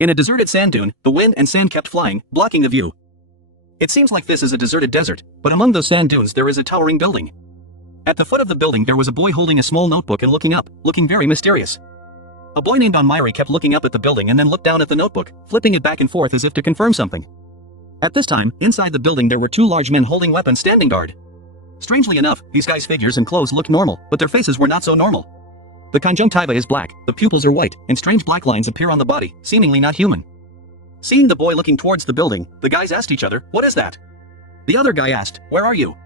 In a deserted sand dune, the wind and sand kept flying, blocking the view. It seems like this is a deserted desert, but among those sand dunes there is a towering building. At the foot of the building there was a boy holding a small notebook and looking up, looking very mysterious. A boy named Onmiri kept looking up at the building and then looked down at the notebook, flipping it back and forth as if to confirm something. At this time, inside the building there were two large men holding weapons standing guard. Strangely enough, these guys' figures and clothes looked normal, but their faces were not so normal. The conjunctiva is black, the pupils are white, and strange black lines appear on the body, seemingly not human. Seeing the boy looking towards the building, the guys asked each other, "What is that?" The other guy asked, "Where are you?"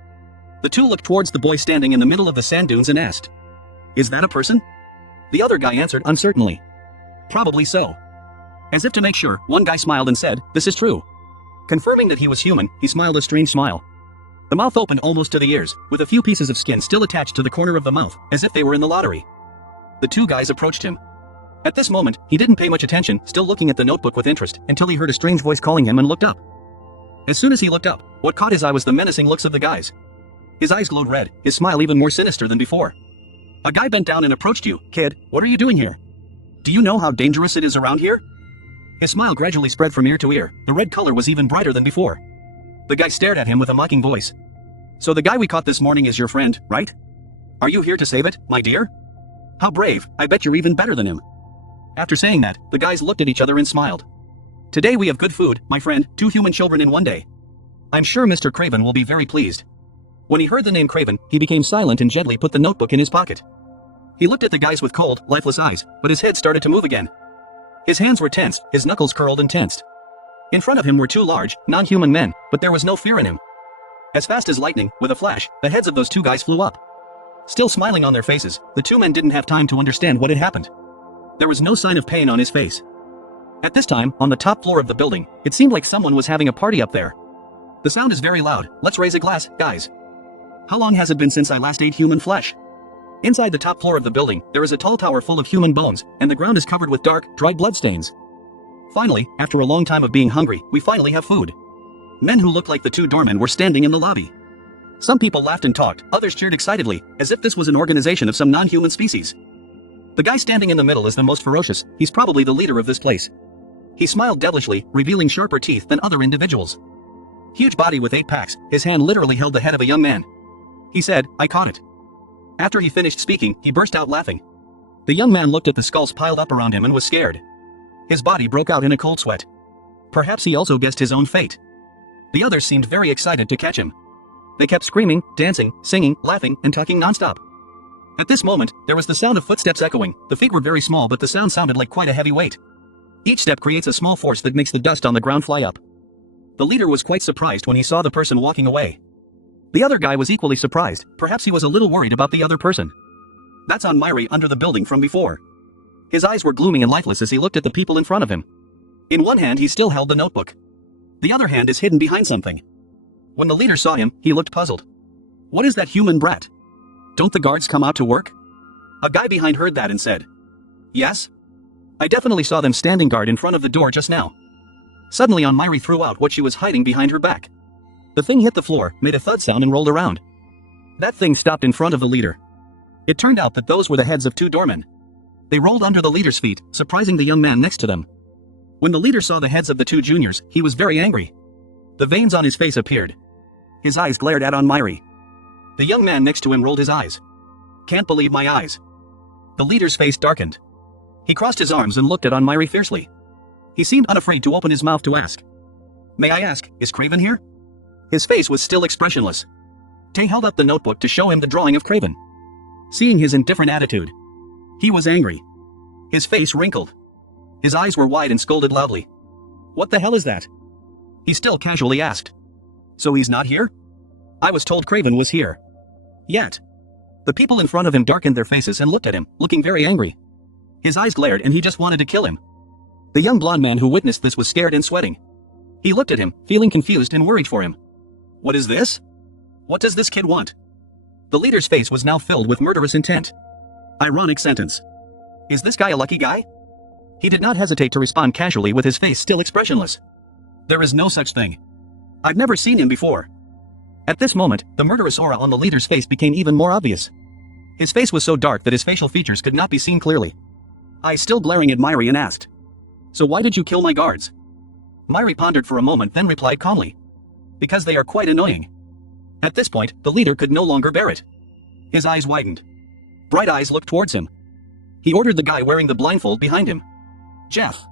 The two looked towards the boy standing in the middle of the sand dunes and asked, "Is that a person?" The other guy answered uncertainly, "Probably so." As if to make sure, one guy smiled and said, "This is true." Confirming that he was human, he smiled a strange smile. The mouth opened almost to the ears, with a few pieces of skin still attached to the corner of the mouth, as if they were in the lottery. The two guys approached him. At this moment, he didn't pay much attention, still looking at the notebook with interest, until he heard a strange voice calling him and looked up. As soon as he looked up, what caught his eye was the menacing looks of the guys. His eyes glowed red, his smile even more sinister than before. A guy bent down and approached you. "Kid, what are you doing here? Do you know how dangerous it is around here?" His smile gradually spread from ear to ear, the red color was even brighter than before. The guy stared at him with a mocking voice. "So the guy we caught this morning is your friend, right? Are you here to save it, my dear? How brave, I bet you're even better than him." After saying that, the guys looked at each other and smiled. "Today we have good food, my friend, 2 human children in one day. I'm sure Mr. Craven will be very pleased." When he heard the name Craven, he became silent and gently put the notebook in his pocket. He looked at the guys with cold, lifeless eyes, but his head started to move again. His hands were tensed, his knuckles curled and tensed. In front of him were 2 large, non-human men, but there was no fear in him. As fast as lightning, with a flash, the heads of those 2 guys flew up. Still smiling on their faces, the 2 men didn't have time to understand what had happened. There was no sign of pain on his face. At this time, on the top floor of the building, it seemed like someone was having a party up there. "The sound is very loud, let's raise a glass, guys. How long has it been since I last ate human flesh?" Inside the top floor of the building, there is a tall tower full of human bones, and the ground is covered with dark, dried bloodstains. Finally, after a long time of being hungry, we finally have food. Men who looked like the 2 doormen were standing in the lobby. Some people laughed and talked, others cheered excitedly, as if this was an organization of some non-human species. The guy standing in the middle is the most ferocious, he's probably the leader of this place. He smiled devilishly, revealing sharper teeth than other individuals. Huge body with 8 packs, his hand literally held the head of a young man. He said, "I caught it." After he finished speaking, he burst out laughing. The young man looked at the skulls piled up around him and was scared. His body broke out in a cold sweat. Perhaps he also guessed his own fate. The others seemed very excited to catch him. They kept screaming, dancing, singing, laughing, and talking nonstop. At this moment, there was the sound of footsteps echoing. The feet were very small, but the sound sounded like quite a heavy weight. Each step creates a small force that makes the dust on the ground fly up. The leader was quite surprised when he saw the person walking away. The other guy was equally surprised, perhaps he was a little worried about the other person. That's Onmiri under the building from before. His eyes were gloomy and lifeless as he looked at the people in front of him. In one hand he still held the notebook. The other hand is hidden behind something. When the leader saw him, he looked puzzled. "What is that human brat? Don't the guards come out to work?" A guy behind heard that and said, "Yes. I definitely saw them standing guard in front of the door just now." Suddenly Onmiri threw out what she was hiding behind her back. The thing hit the floor, made a thud sound and rolled around. That thing stopped in front of the leader. It turned out that those were the heads of 2 doormen. They rolled under the leader's feet, surprising the young man next to them. When the leader saw the heads of the 2 juniors, he was very angry. The veins on his face appeared. His eyes glared at Onmiri. The young man next to him rolled his eyes. "Can't believe my eyes." The leader's face darkened. He crossed his arms and looked at Onmiri fiercely. He seemed unafraid to open his mouth to ask, "May I ask, is Craven here?" His face was still expressionless. Tay held up the notebook to show him the drawing of Craven. Seeing his indifferent attitude, he was angry. His face wrinkled. His eyes were wide and scolded loudly. "What the hell is that?" He still casually asked. "So he's not here? I was told Craven was here." Yet. The people in front of him darkened their faces and looked at him, looking very angry. His eyes glared and he just wanted to kill him. The young blonde man who witnessed this was scared and sweating. He looked at him, feeling confused and worried for him. "What is this? What does this kid want?" The leader's face was now filled with murderous intent. Ironic sentence. Is this guy a lucky guy? He did not hesitate to respond casually with his face still expressionless. "There is no such thing. I've never seen him before." At this moment, the murderous aura on the leader's face became even more obvious. His face was so dark that his facial features could not be seen clearly. Eyes still glaring at Myri and asked, So why did you kill my guards? Myri pondered for a moment then replied calmly. Because they are quite annoying. At this point, the leader could no longer bear it. His eyes widened. Bright eyes looked towards him. He ordered the guy wearing the blindfold behind him. Jeff.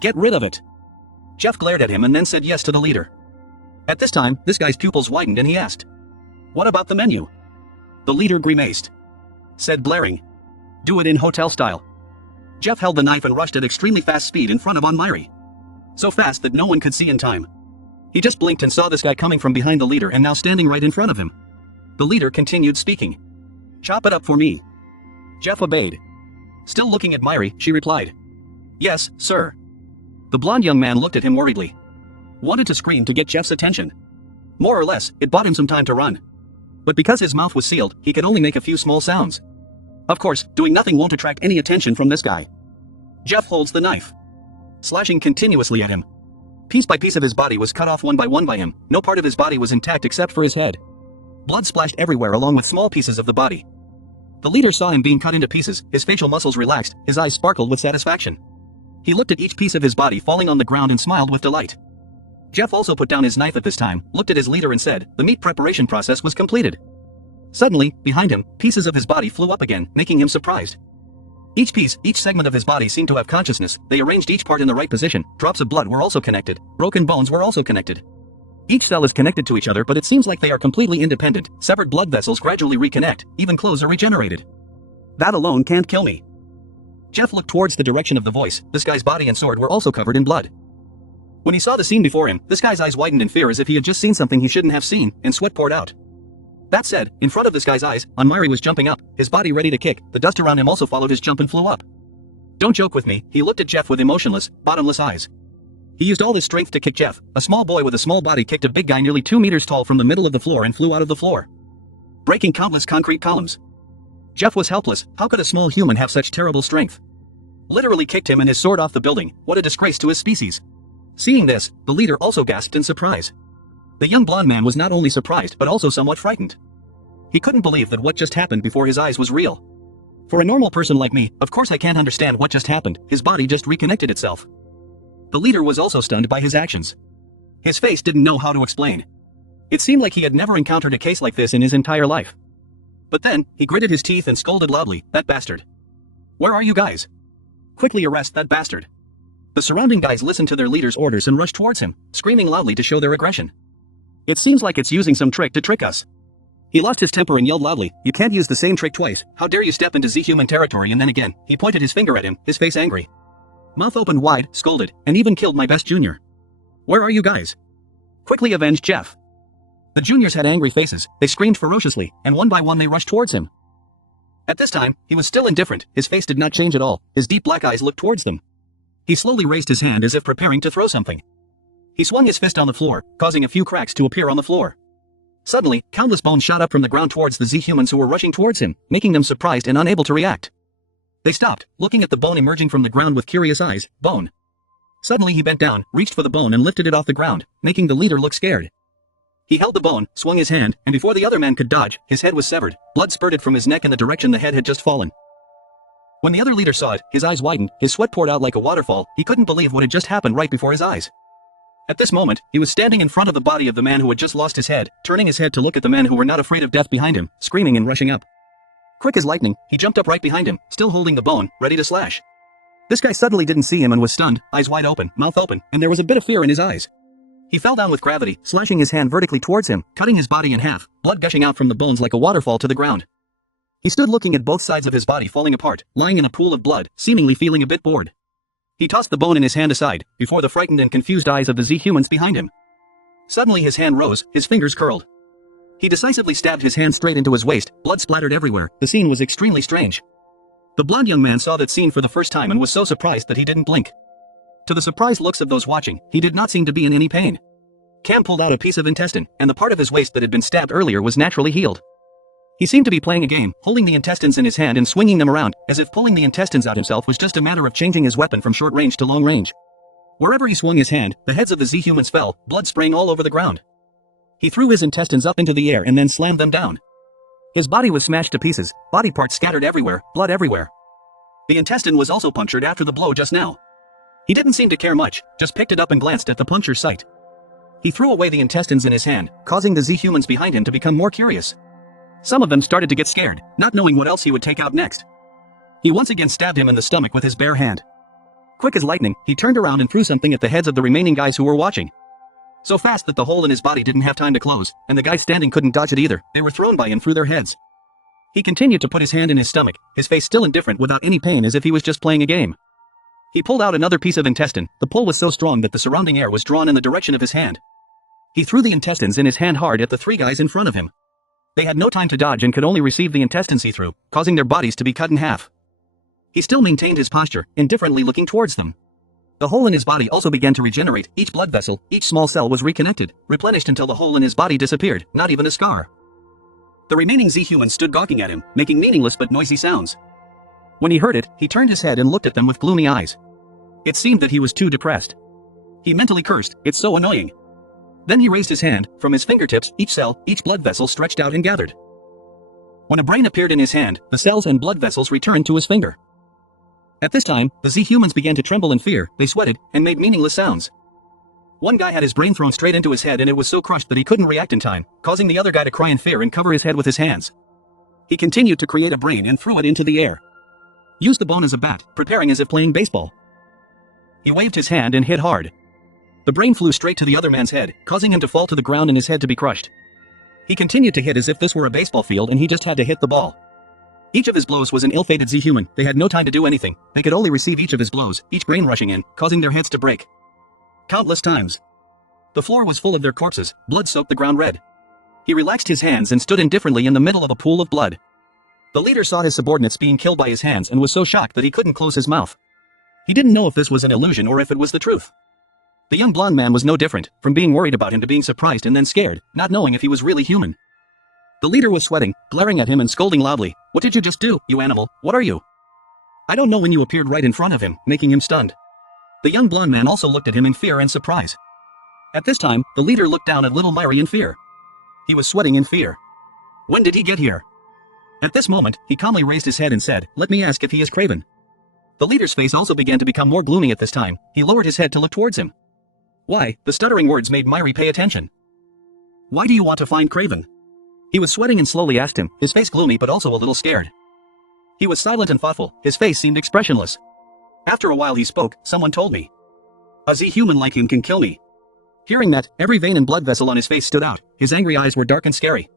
Get rid of it. Jeff glared at him and then said yes to the leader. At this time, this guy's pupils widened and he asked. What about the menu? The leader grimaced. Said blaring. Do it in hotel style. Jeff held the knife and rushed at extremely fast speed in front of Myri. So fast that no one could see in time. He just blinked and saw this guy coming from behind the leader and now standing right in front of him. The leader continued speaking. Chop it up for me. Jeff obeyed. Still looking at Myri, she replied. Yes, sir. The blonde young man looked at him worriedly. Wanted to scream to get Jeff's attention. More or less, it bought him some time to run. But because his mouth was sealed, he could only make a few small sounds. Of course, doing nothing won't attract any attention from this guy. Jeff holds the knife, slashing continuously at him. Piece by piece of his body was cut off one by him. No part of his body was intact except for his head. Blood splashed everywhere along with small pieces of the body. The leader saw him being cut into pieces, his facial muscles relaxed, his eyes sparkled with satisfaction. He looked at each piece of his body falling on the ground and smiled with delight. Jeff also put down his knife at this time, looked at his leader and said, the meat preparation process was completed. Suddenly, behind him, pieces of his body flew up again, making him surprised. Each segment of his body seemed to have consciousness. They arranged each part in the right position. Drops of blood were also connected. Broken bones were also connected. Each cell is connected to each other, but it seems like they are completely independent. Severed blood vessels gradually reconnect. Even clothes are regenerated. That alone can't kill me. Jeff looked towards the direction of the voice. This guy's body and sword were also covered in blood. When he saw the scene before him, this guy's eyes widened in fear as if he had just seen something he shouldn't have seen, and sweat poured out. That said, in front of this guy's eyes, Myri was jumping up, his body ready to kick. The dust around him also followed his jump and flew up. Don't joke with me, he looked at Jeff with emotionless, bottomless eyes. He used all his strength to kick Jeff. A small boy with a small body kicked a big guy nearly 2 meters tall from the middle of the floor and flew out of the floor, breaking countless concrete columns. Jeff was helpless. How could a small human have such terrible strength? Literally kicked him and his sword off the building. What a disgrace to his species. Seeing this, the leader also gasped in surprise. The young blonde man was not only surprised but also somewhat frightened. He couldn't believe that what just happened before his eyes was real. For a normal person like me, of course I can't understand what just happened. His body just reconnected itself. The leader was also stunned by his actions. His face didn't know how to explain. It seemed like he had never encountered a case like this in his entire life. But then, he gritted his teeth and scolded loudly, "That bastard! Where are you guys? Quickly arrest that bastard!" The surrounding guys listened to their leader's orders and rushed towards him, screaming loudly to show their aggression. It seems like it's using some trick to trick us. He lost his temper and yelled loudly, "You can't use the same trick twice. How dare you step into Z-human territory?" And then again, he pointed his finger at him, his face angry. Mouth opened wide, scolded, and even killed my best junior. "Where are you guys? Quickly avenge Jeff!" The juniors had angry faces, they screamed ferociously, and one by one they rushed towards him. At this time, he was still indifferent, his face did not change at all, his deep black eyes looked towards them. He slowly raised his hand as if preparing to throw something. He swung his fist on the floor, causing a few cracks to appear on the floor. Suddenly, countless bones shot up from the ground towards the Z-humans who were rushing towards him, making them surprised and unable to react. They stopped, looking at the bone emerging from the ground with curious eyes. Bone. Suddenly he bent down, reached for the bone and lifted it off the ground, making the leader look scared. He held the bone, swung his hand, and before the other man could dodge, his head was severed. Blood spurted from his neck in the direction the head had just fallen. When the other leader saw it, his eyes widened, his sweat poured out like a waterfall. He couldn't believe what had just happened right before his eyes. At this moment, he was standing in front of the body of the man who had just lost his head, turning his head to look at the men who were not afraid of death behind him, screaming and rushing up. Quick as lightning, he jumped up right behind him, still holding the bone, ready to slash. This guy suddenly didn't see him and was stunned, eyes wide open, mouth open, and there was a bit of fear in his eyes. He fell down with gravity, slashing his hand vertically towards him, cutting his body in half, blood gushing out from the bones like a waterfall to the ground. He stood looking at both sides of his body falling apart, lying in a pool of blood, seemingly feeling a bit bored. He tossed the bone in his hand aside, before the frightened and confused eyes of the Z-humans behind him. Suddenly his hand rose, his fingers curled. He decisively stabbed his hand straight into his waist, blood splattered everywhere. The scene was extremely strange. The blond young man saw that scene for the first time and was so surprised that he didn't blink. To the surprised looks of those watching, he did not seem to be in any pain. Cam pulled out a piece of intestine, and the part of his waist that had been stabbed earlier was naturally healed. He seemed to be playing a game, holding the intestines in his hand and swinging them around, as if pulling the intestines out himself was just a matter of changing his weapon from short range to long range. Wherever he swung his hand, the heads of the Z-humans fell, blood spraying all over the ground. He threw his intestines up into the air and then slammed them down. His body was smashed to pieces, body parts scattered everywhere, blood everywhere. The intestine was also punctured after the blow just now. He didn't seem to care much, just picked it up and glanced at the puncture site. He threw away the intestines in his hand, causing the Z-humans behind him to become more curious. Some of them started to get scared, not knowing what else he would take out next. He once again stabbed him in the stomach with his bare hand. Quick as lightning, he turned around and threw something at the heads of the remaining guys who were watching. So fast that the hole in his body didn't have time to close, and the guys standing couldn't dodge it either. They were thrown by him through their heads. He continued to put his hand in his stomach, his face still indifferent without any pain, as if he was just playing a game. He pulled out another piece of intestine. The pull was so strong that the surrounding air was drawn in the direction of his hand. He threw the intestines in his hand hard at the three guys in front of him. They had no time to dodge and could only receive the intestines he threw, causing their bodies to be cut in half. He still maintained his posture, indifferently looking towards them. The hole in his body also began to regenerate. Each blood vessel, each small cell was reconnected, replenished until the hole in his body disappeared, not even a scar. The remaining Z-humans stood gawking at him, making meaningless but noisy sounds. When he heard it, he turned his head and looked at them with gloomy eyes. It seemed that he was too depressed. He mentally cursed, "It's so annoying." Then he raised his hand. From his fingertips, each cell, each blood vessel stretched out and gathered. When a brain appeared in his hand, the cells and blood vessels returned to his finger. At this time, the Z-humans began to tremble in fear. They sweated, and made meaningless sounds. One guy had his brain thrown straight into his head and it was so crushed that he couldn't react in time, causing the other guy to cry in fear and cover his head with his hands. He continued to create a brain and threw it into the air. Used the bone as a bat, preparing as if playing baseball. He waved his hand and hit hard. The brain flew straight to the other man's head, causing him to fall to the ground and his head to be crushed. He continued to hit as if this were a baseball field and he just had to hit the ball. Each of his blows was an ill-fated Z-human. They had no time to do anything. They could only receive each of his blows, each brain rushing in, causing their heads to break. Countless times. The floor was full of their corpses. Blood soaked the ground red. He relaxed his hands and stood indifferently in the middle of a pool of blood. The leader saw his subordinates being killed by his hands and was so shocked that he couldn't close his mouth. He didn't know if this was an illusion or if it was the truth. The young blonde man was no different, from being worried about him to being surprised and then scared, not knowing if he was really human. The leader was sweating, glaring at him and scolding loudly. "What did you just do, you animal? What are you?" "I don't know," when you appeared right in front of him, making him stunned. The young blonde man also looked at him in fear and surprise. At this time, the leader looked down at little Myri in fear. He was sweating in fear. When did he get here? At this moment, he calmly raised his head and said, "Let me ask if he is Craven." The leader's face also began to become more gloomy at this time. He lowered his head to look towards him. "Why?" The stuttering words made Myri pay attention. "Why do you want to find Craven?" He was sweating and slowly asked him, his face gloomy but also a little scared. He was silent and thoughtful. His face seemed expressionless. After a while he spoke. "Someone told me. A Z-human like him can kill me." Hearing that, every vein and blood vessel on his face stood out. His angry eyes were dark and scary.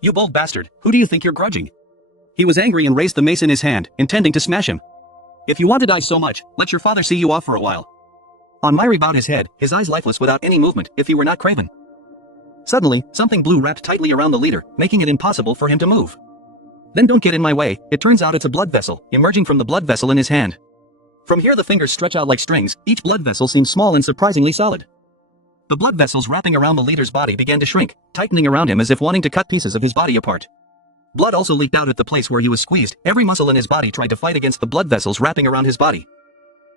"You bold bastard, who do you think you're grudging?" He was angry and raised the mace in his hand, intending to smash him. "If you want to die so much, let your father see you off for a while." Myri bowed his head, his eyes lifeless without any movement. If he were not Craven. Suddenly, something blue wrapped tightly around the leader, making it impossible for him to move. "Then don't get in my way." It turns out it's a blood vessel, emerging from the blood vessel in his hand. From here the fingers stretch out like strings. Each blood vessel seems small and surprisingly solid. The blood vessels wrapping around the leader's body began to shrink, tightening around him as if wanting to cut pieces of his body apart. Blood also leaked out at the place where he was squeezed. Every muscle in his body tried to fight against the blood vessels wrapping around his body.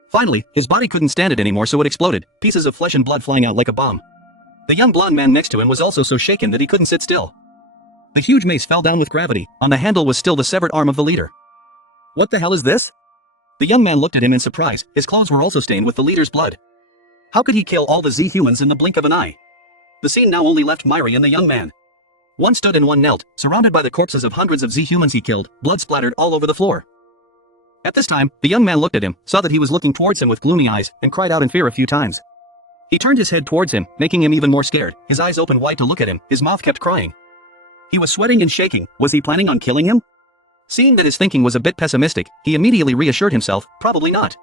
Finally, his body couldn't stand it anymore, so it exploded, pieces of flesh and blood flying out like a bomb. The young blonde man next to him was also so shaken that he couldn't sit still. The huge mace fell down with gravity. On the handle was still the severed arm of the leader. "What the hell is this?" The young man looked at him in surprise. His clothes were also stained with the leader's blood. How could he kill all the Z-humans in the blink of an eye? The scene now only left Myri and the young man. One stood and one knelt, surrounded by the corpses of hundreds of Z-humans he killed. Blood splattered all over the floor. At this time, the young man looked at him, saw that he was looking towards him with gloomy eyes, and cried out in fear a few times. He turned his head towards him, making him even more scared. His eyes opened wide to look at him. His mouth kept crying. He was sweating and shaking. Was he planning on killing him? Seeing that his thinking was a bit pessimistic, he immediately reassured himself, probably not.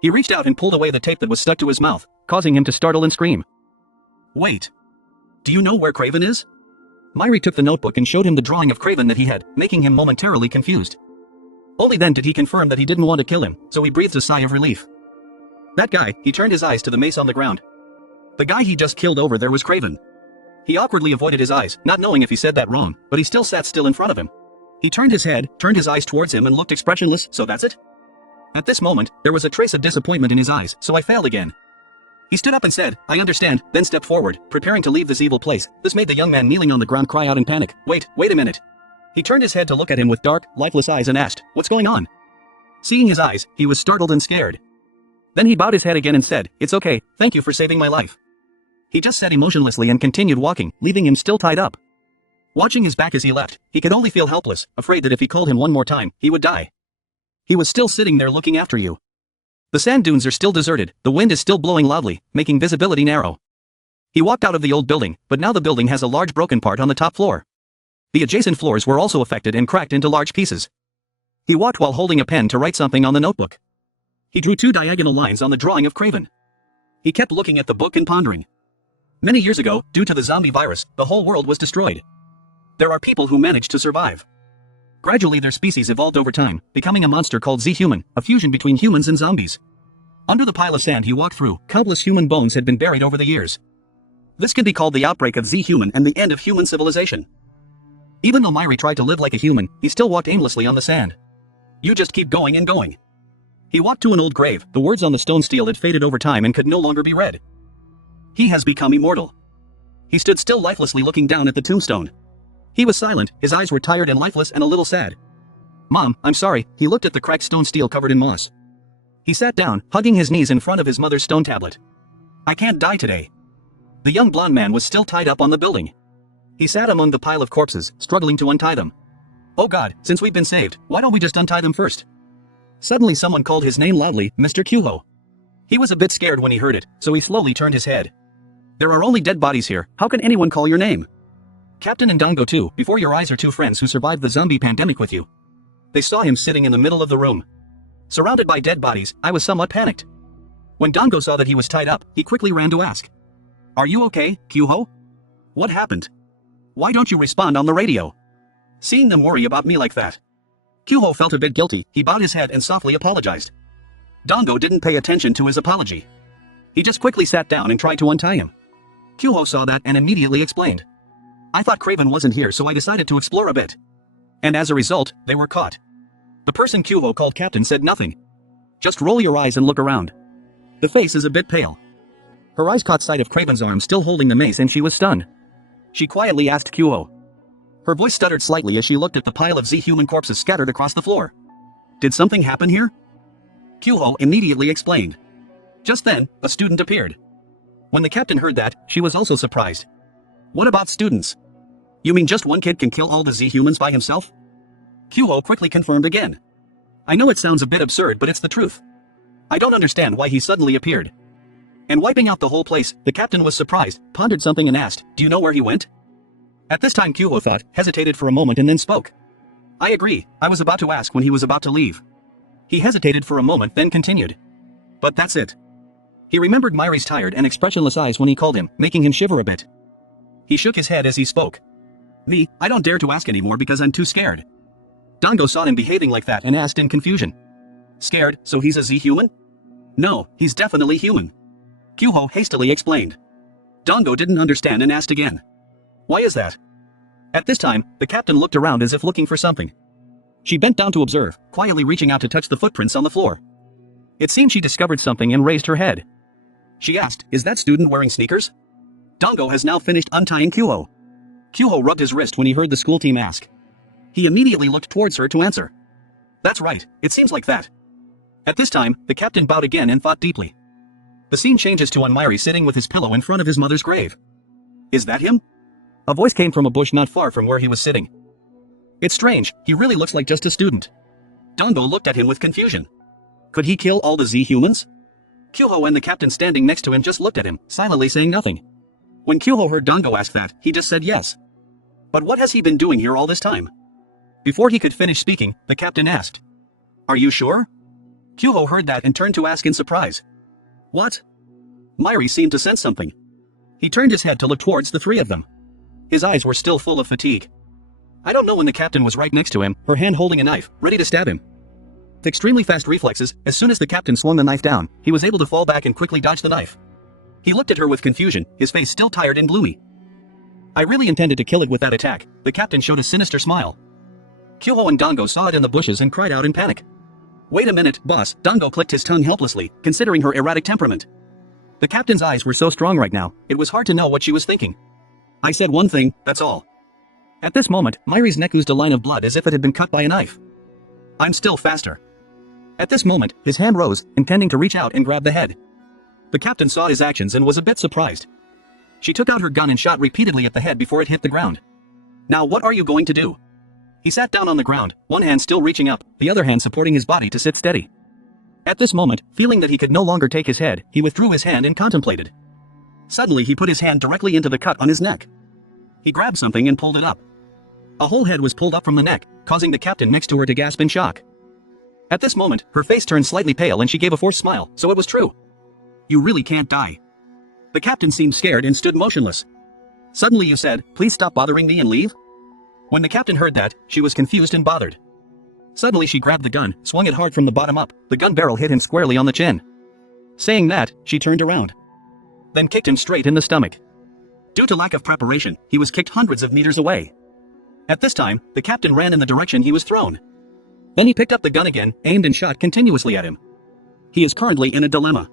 He reached out and pulled away the tape that was stuck to his mouth, causing him to startle and scream. "Wait. Do you know where Craven is?" Myri took the notebook and showed him the drawing of Craven that he had, making him momentarily confused. Only then did he confirm that he didn't want to kill him, so he breathed a sigh of relief. That guy, he turned his eyes to the mace on the ground. The guy he just killed over there was Craven. He awkwardly avoided his eyes, not knowing if he said that wrong, but he still sat still in front of him. He turned his head, turned his eyes towards him and looked expressionless. "So that's it?" At this moment, there was a trace of disappointment in his eyes. "So I failed again." He stood up and said, "I understand," then stepped forward, preparing to leave this evil place. This made the young man kneeling on the ground cry out in panic. Wait a minute." He turned his head to look at him with dark, lifeless eyes and asked, "What's going on?" Seeing his eyes, he was startled and scared. Then he bowed his head again and said, "It's okay, thank you for saving my life." He just sat emotionlessly and continued walking, leaving him still tied up. Watching his back as he left, he could only feel helpless, afraid that if he called him one more time, he would die. He was still sitting there looking after you. The sand dunes are still deserted, the wind is still blowing loudly, making visibility narrow. He walked out of the old building, but now the building has a large broken part on the top floor. The adjacent floors were also affected and cracked into large pieces. He walked while holding a pen to write something on the notebook. He drew 2 diagonal lines on the drawing of Craven. He kept looking at the book and pondering. Many years ago, due to the zombie virus, the whole world was destroyed. There are people who managed to survive. Gradually their species evolved over time, becoming a monster called Z-Human, a fusion between humans and zombies. Under the pile of sand he walked through, countless human bones had been buried over the years. This can be called the outbreak of Z-Human and the end of human civilization. Even though Myri tried to live like a human, he still walked aimlessly on the sand. You just keep going and going. He walked to an old grave, the words on the stone stele had faded over time and could no longer be read. He has become immortal. He stood still lifelessly looking down at the tombstone. He was silent, his eyes were tired and lifeless and a little sad. "Mom, I'm sorry," he looked at the cracked stone stele covered in moss. He sat down, hugging his knees in front of his mother's stone tablet. "I can't die today." The young blonde man was still tied up on the building. He sat among the pile of corpses, struggling to untie them. "Oh God, since we've been saved, why don't we just untie them first?" Suddenly someone called his name loudly, "Mr. Kyuho." He was a bit scared when he heard it, so he slowly turned his head. "There are only dead bodies here, how can anyone call your name?" "Captain and Dango too, before your eyes are 2 friends who survived the zombie pandemic with you." They saw him sitting in the middle of the room. Surrounded by dead bodies, I was somewhat panicked. When Dango saw that he was tied up, he quickly ran to ask, "Are you okay, Kyuho? What happened? Why don't you respond on the radio?" Seeing them worry about me like that, Kyuho felt a bit guilty, he bowed his head and softly apologized. Dango didn't pay attention to his apology. He just quickly sat down and tried to untie him. Kyuho saw that and immediately explained, "I thought Craven wasn't here so I decided to explore a bit. And as a result, they were caught." The person Kyuho called Captain said nothing. "Just roll your eyes and look around." The face is a bit pale. Her eyes caught sight of Craven's arm still holding the mace and she was stunned. She quietly asked Kyuho. Her voice stuttered slightly as she looked at the pile of Z-Human corpses scattered across the floor. "Did something happen here?" Kyuho immediately explained. Just then, a student appeared. When the captain heard that, she was also surprised. "What about students? You mean just one kid can kill all the Z-Humans by himself?" Kyuho quickly confirmed again. "I know it sounds a bit absurd but it's the truth. I don't understand why he suddenly appeared." And wiping out the whole place, the captain was surprised, pondered something and asked, "Do you know where he went?" At this time Kyuho thought, hesitated for a moment and then spoke. "I agree, I was about to ask when he was about to leave." He hesitated for a moment then continued. "But that's it." He remembered Myri's tired and expressionless eyes when he called him, making him shiver a bit. He shook his head as he spoke. I don't dare to ask anymore because I'm too scared." Dango saw him behaving like that and asked in confusion. "Scared, so he's a Z-Human?" "No, he's definitely human." Kyuho hastily explained. Dango didn't understand and asked again. "Why is that?" At this time, the captain looked around as if looking for something. She bent down to observe, quietly reaching out to touch the footprints on the floor. It seemed she discovered something and raised her head. She asked, "Is that student wearing sneakers?" Dango has now finished untying Kyuho. Kyuho rubbed his wrist when he heard the school team ask. He immediately looked towards her to answer. "That's right, it seems like that." At this time, the captain bowed again and thought deeply. The scene changes to Myri sitting with his pillow in front of his mother's grave. "Is that him?" A voice came from a bush not far from where he was sitting. "It's strange, he really looks like just a student." Dango looked at him with confusion. Could he kill all the Z-Humans? Kyuho and the captain standing next to him just looked at him, silently saying nothing. When Kyuho heard Dango ask that, he just said yes. But what has he been doing here all this time? Before he could finish speaking, the captain asked. "Are you sure?" Kyuho heard that and turned to ask in surprise. "What?" Myri seemed to sense something. He turned his head to look towards the 3 of them. His eyes were still full of fatigue. I don't know when the captain was right next to him, her hand holding a knife, ready to stab him. With extremely fast reflexes, as soon as the captain swung the knife down, he was able to fall back and quickly dodge the knife. He looked at her with confusion, his face still tired and gloomy. "I really intended to kill it with that attack," the captain showed a sinister smile. Kyuho and Dango saw it in the bushes and cried out in panic. "Wait a minute, boss," Dango clicked his tongue helplessly, considering her erratic temperament. The captain's eyes were so strong right now, it was hard to know what she was thinking. "I said one thing, that's all." At this moment, Myri's neck oozed a line of blood as if it had been cut by a knife. "I'm still faster." At this moment, his hand rose, intending to reach out and grab the head. The captain saw his actions and was a bit surprised. She took out her gun and shot repeatedly at the head before it hit the ground. Now what are you going to do? He sat down on the ground, one hand still reaching up, the other hand supporting his body to sit steady. At this moment, feeling that he could no longer take his head, he withdrew his hand and contemplated. Suddenly he put his hand directly into the cut on his neck. He grabbed something and pulled it up. A whole head was pulled up from the neck, causing the captain next to her to gasp in shock. At this moment, her face turned slightly pale and she gave a forced smile, so it was true. You really can't die. The captain seemed scared and stood motionless. Suddenly you said, please stop bothering me and leave? When the captain heard that, she was confused and bothered. Suddenly she grabbed the gun, swung it hard from the bottom up, the gun barrel hit him squarely on the chin. Saying that, she turned around. Then kicked him straight in the stomach. Due to lack of preparation, he was kicked hundreds of meters away. At this time, the captain ran in the direction he was thrown. Then he picked up the gun again, aimed and shot continuously at him. He is currently in a dilemma.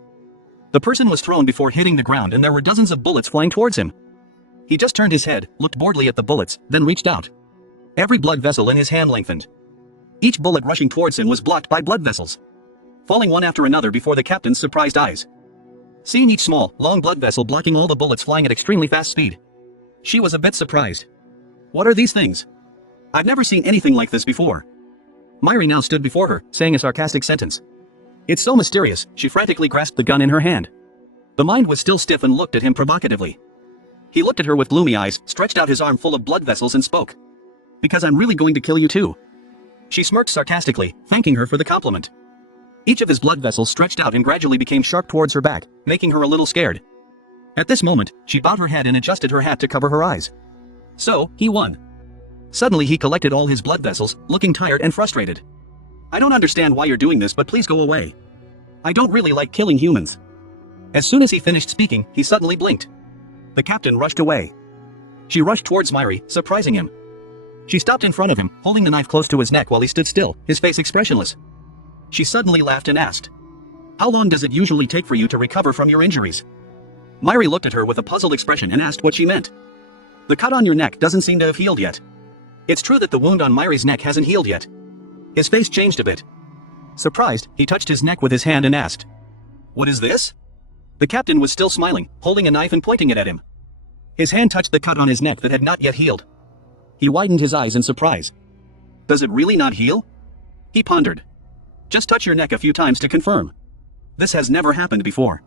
The person was thrown before hitting the ground and there were dozens of bullets flying towards him. He just turned his head, looked boredly at the bullets, then reached out. Every blood vessel in his hand lengthened. Each bullet rushing towards him was blocked by blood vessels, falling one after another before the captain's surprised eyes. Seeing each small, long blood vessel blocking all the bullets flying at extremely fast speed, she was a bit surprised. What are these things? I've never seen anything like this before. Myri now stood before her, saying a sarcastic sentence. It's so mysterious, she frantically grasped the gun in her hand. The mind was still stiff and looked at him provocatively. He looked at her with gloomy eyes, stretched out his arm full of blood vessels and spoke. Because I'm really going to kill you too. She smirked sarcastically, thanking her for the compliment. Each of his blood vessels stretched out and gradually became sharp towards her back, making her a little scared. At this moment, she bowed her head and adjusted her hat to cover her eyes. So, he won. Suddenly he collected all his blood vessels, looking tired and frustrated. I don't understand why you're doing this, but please go away. I don't really like killing humans. As soon as he finished speaking, he suddenly blinked. The captain rushed away. She rushed towards Myri, surprising him. She stopped in front of him, holding the knife close to his neck while he stood still, his face expressionless. She suddenly laughed and asked, how long does it usually take for you to recover from your injuries? Myri looked at her with a puzzled expression and asked what she meant. The cut on your neck doesn't seem to have healed yet. It's true that the wound on Myri's neck hasn't healed yet. His face changed a bit. Surprised, he touched his neck with his hand and asked, what is this? The captain was still smiling, holding a knife and pointing it at him. His hand touched the cut on his neck that had not yet healed. He widened his eyes in surprise. Does it really not heal? He pondered. Just touch your neck a few times to confirm. This has never happened before.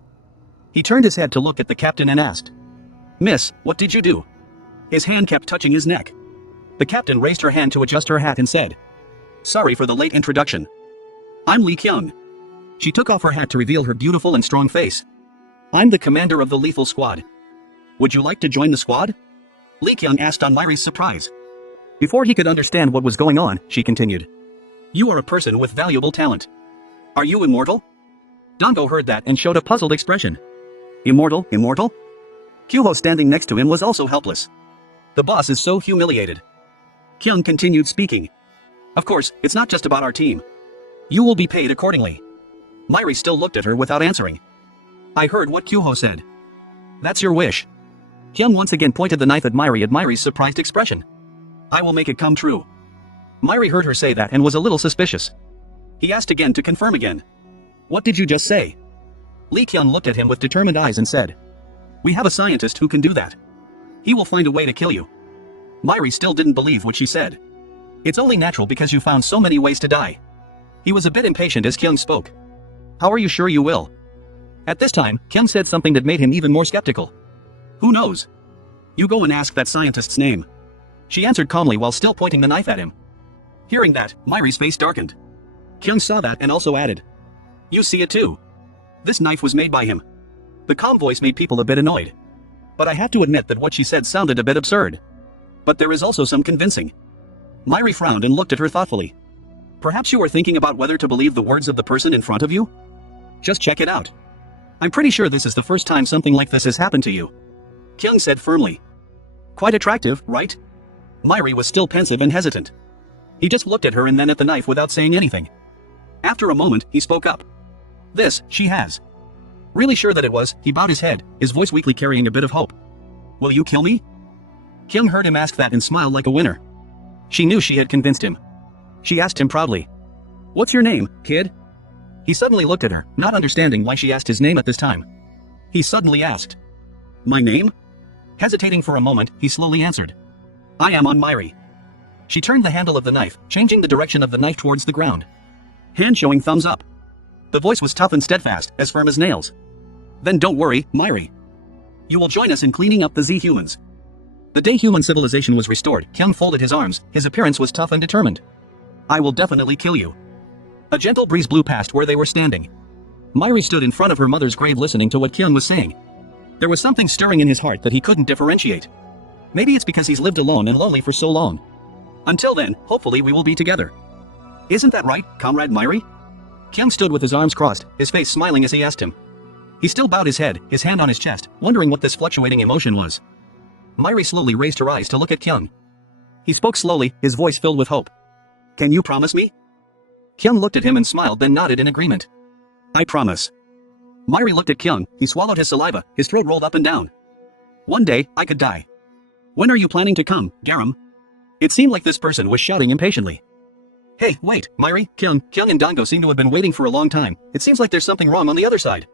He turned his head to look at the captain and asked, Miss, what did you do? His hand kept touching his neck. The captain raised her hand to adjust her hat and said, sorry for the late introduction. I'm Lee Kyung. She took off her hat to reveal her beautiful and strong face. I'm the commander of the lethal squad. Would you like to join the squad? Lee Kyung asked on Myri's surprise. Before he could understand what was going on, she continued. You are a person with valuable talent. Are you immortal? Dango heard that and showed a puzzled expression. Immortal, immortal? Kyuho standing next to him was also helpless. The boss is so humiliated. Kyung continued speaking. Of course, it's not just about our team. You will be paid accordingly. Myri still looked at her without answering. I heard what Kyuho said. That's your wish. Kyung once again pointed the knife at Myri's surprised expression. I will make it come true. Myri heard her say that and was a little suspicious. He asked again to confirm again. What did you just say? Lee Kyung looked at him with determined eyes and said, we have a scientist who can do that. He will find a way to kill you. Myri still didn't believe what she said. It's only natural because you found so many ways to die. He was a bit impatient as Kyung spoke. How are you sure you will? At this time, Kyung said something that made him even more skeptical. Who knows? You go and ask that scientist's name. She answered calmly while still pointing the knife at him. Hearing that, Myri's face darkened. Kyung saw that and also added, you see it too. This knife was made by him. The calm voice made people a bit annoyed. But I have to admit that what she said sounded a bit absurd. But there is also some convincing. Myri frowned and looked at her thoughtfully. Perhaps you are thinking about whether to believe the words of the person in front of you? Just check it out. I'm pretty sure this is the first time something like this has happened to you. Kyung said firmly. Quite attractive, right? Myri was still pensive and hesitant. He just looked at her and then at the knife without saying anything. After a moment, he spoke up. This, she has. Really sure that it was, he bowed his head, his voice weakly carrying a bit of hope. Will you kill me? Kyung heard him ask that and smiled like a winner. She knew she had convinced him. She asked him proudly. What's your name, kid? He suddenly looked at her, not understanding why she asked his name at this time. He suddenly asked, "My name?" Hesitating for a moment, he slowly answered, "I am Onmiri." She turned the handle of the knife, changing the direction of the knife towards the ground. Hand showing thumbs up. The voice was tough and steadfast, as firm as nails. "Then don't worry, Miri. You will join us in cleaning up the Z-humans." The day human civilization was restored, Kyung folded his arms, his appearance was tough and determined. "I will definitely kill you." A gentle breeze blew past where they were standing. Miri stood in front of her mother's grave listening to what Kyung was saying. There was something stirring in his heart that he couldn't differentiate. Maybe it's because he's lived alone and lonely for so long. Until then, hopefully we will be together. Isn't that right, Comrade Miri? Kyung stood with his arms crossed, his face smiling as he asked him. He still bowed his head, his hand on his chest, wondering what this fluctuating emotion was. Miri slowly raised her eyes to look at Kyung. He spoke slowly, his voice filled with hope. "Can you promise me?" Kyung looked at him and smiled, then nodded in agreement. "I promise." Miri looked at Kyung, he swallowed his saliva, his throat rolled up and down. "One day, I could die. When are you planning to come, Garam?" It seemed like this person was shouting impatiently. "Hey, wait, Miri, Kyung and Dango seem to have been waiting for a long time. It seems like there's something wrong on the other side."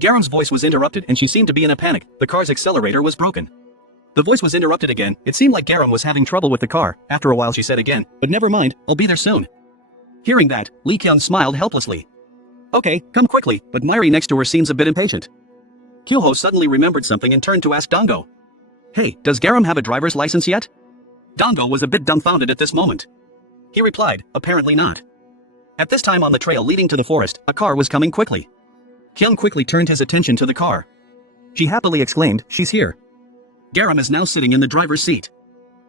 Garam's voice was interrupted and she seemed to be in a panic, the car's accelerator was broken. The voice was interrupted again, it seemed like Garam was having trouble with the car. After a while she said again, "But never mind, I'll be there soon." Hearing that, Lee Kyung smiled helplessly. "Okay, come quickly," but Miri next to her seems a bit impatient. Kyuho suddenly remembered something and turned to ask Dango. "Hey, does Garam have a driver's license yet?" Dango was a bit dumbfounded at this moment. He replied, "Apparently not." At this time on the trail leading to the forest, a car was coming quickly. Kyung quickly turned his attention to the car. She happily exclaimed, "She's here." Garam is now sitting in the driver's seat.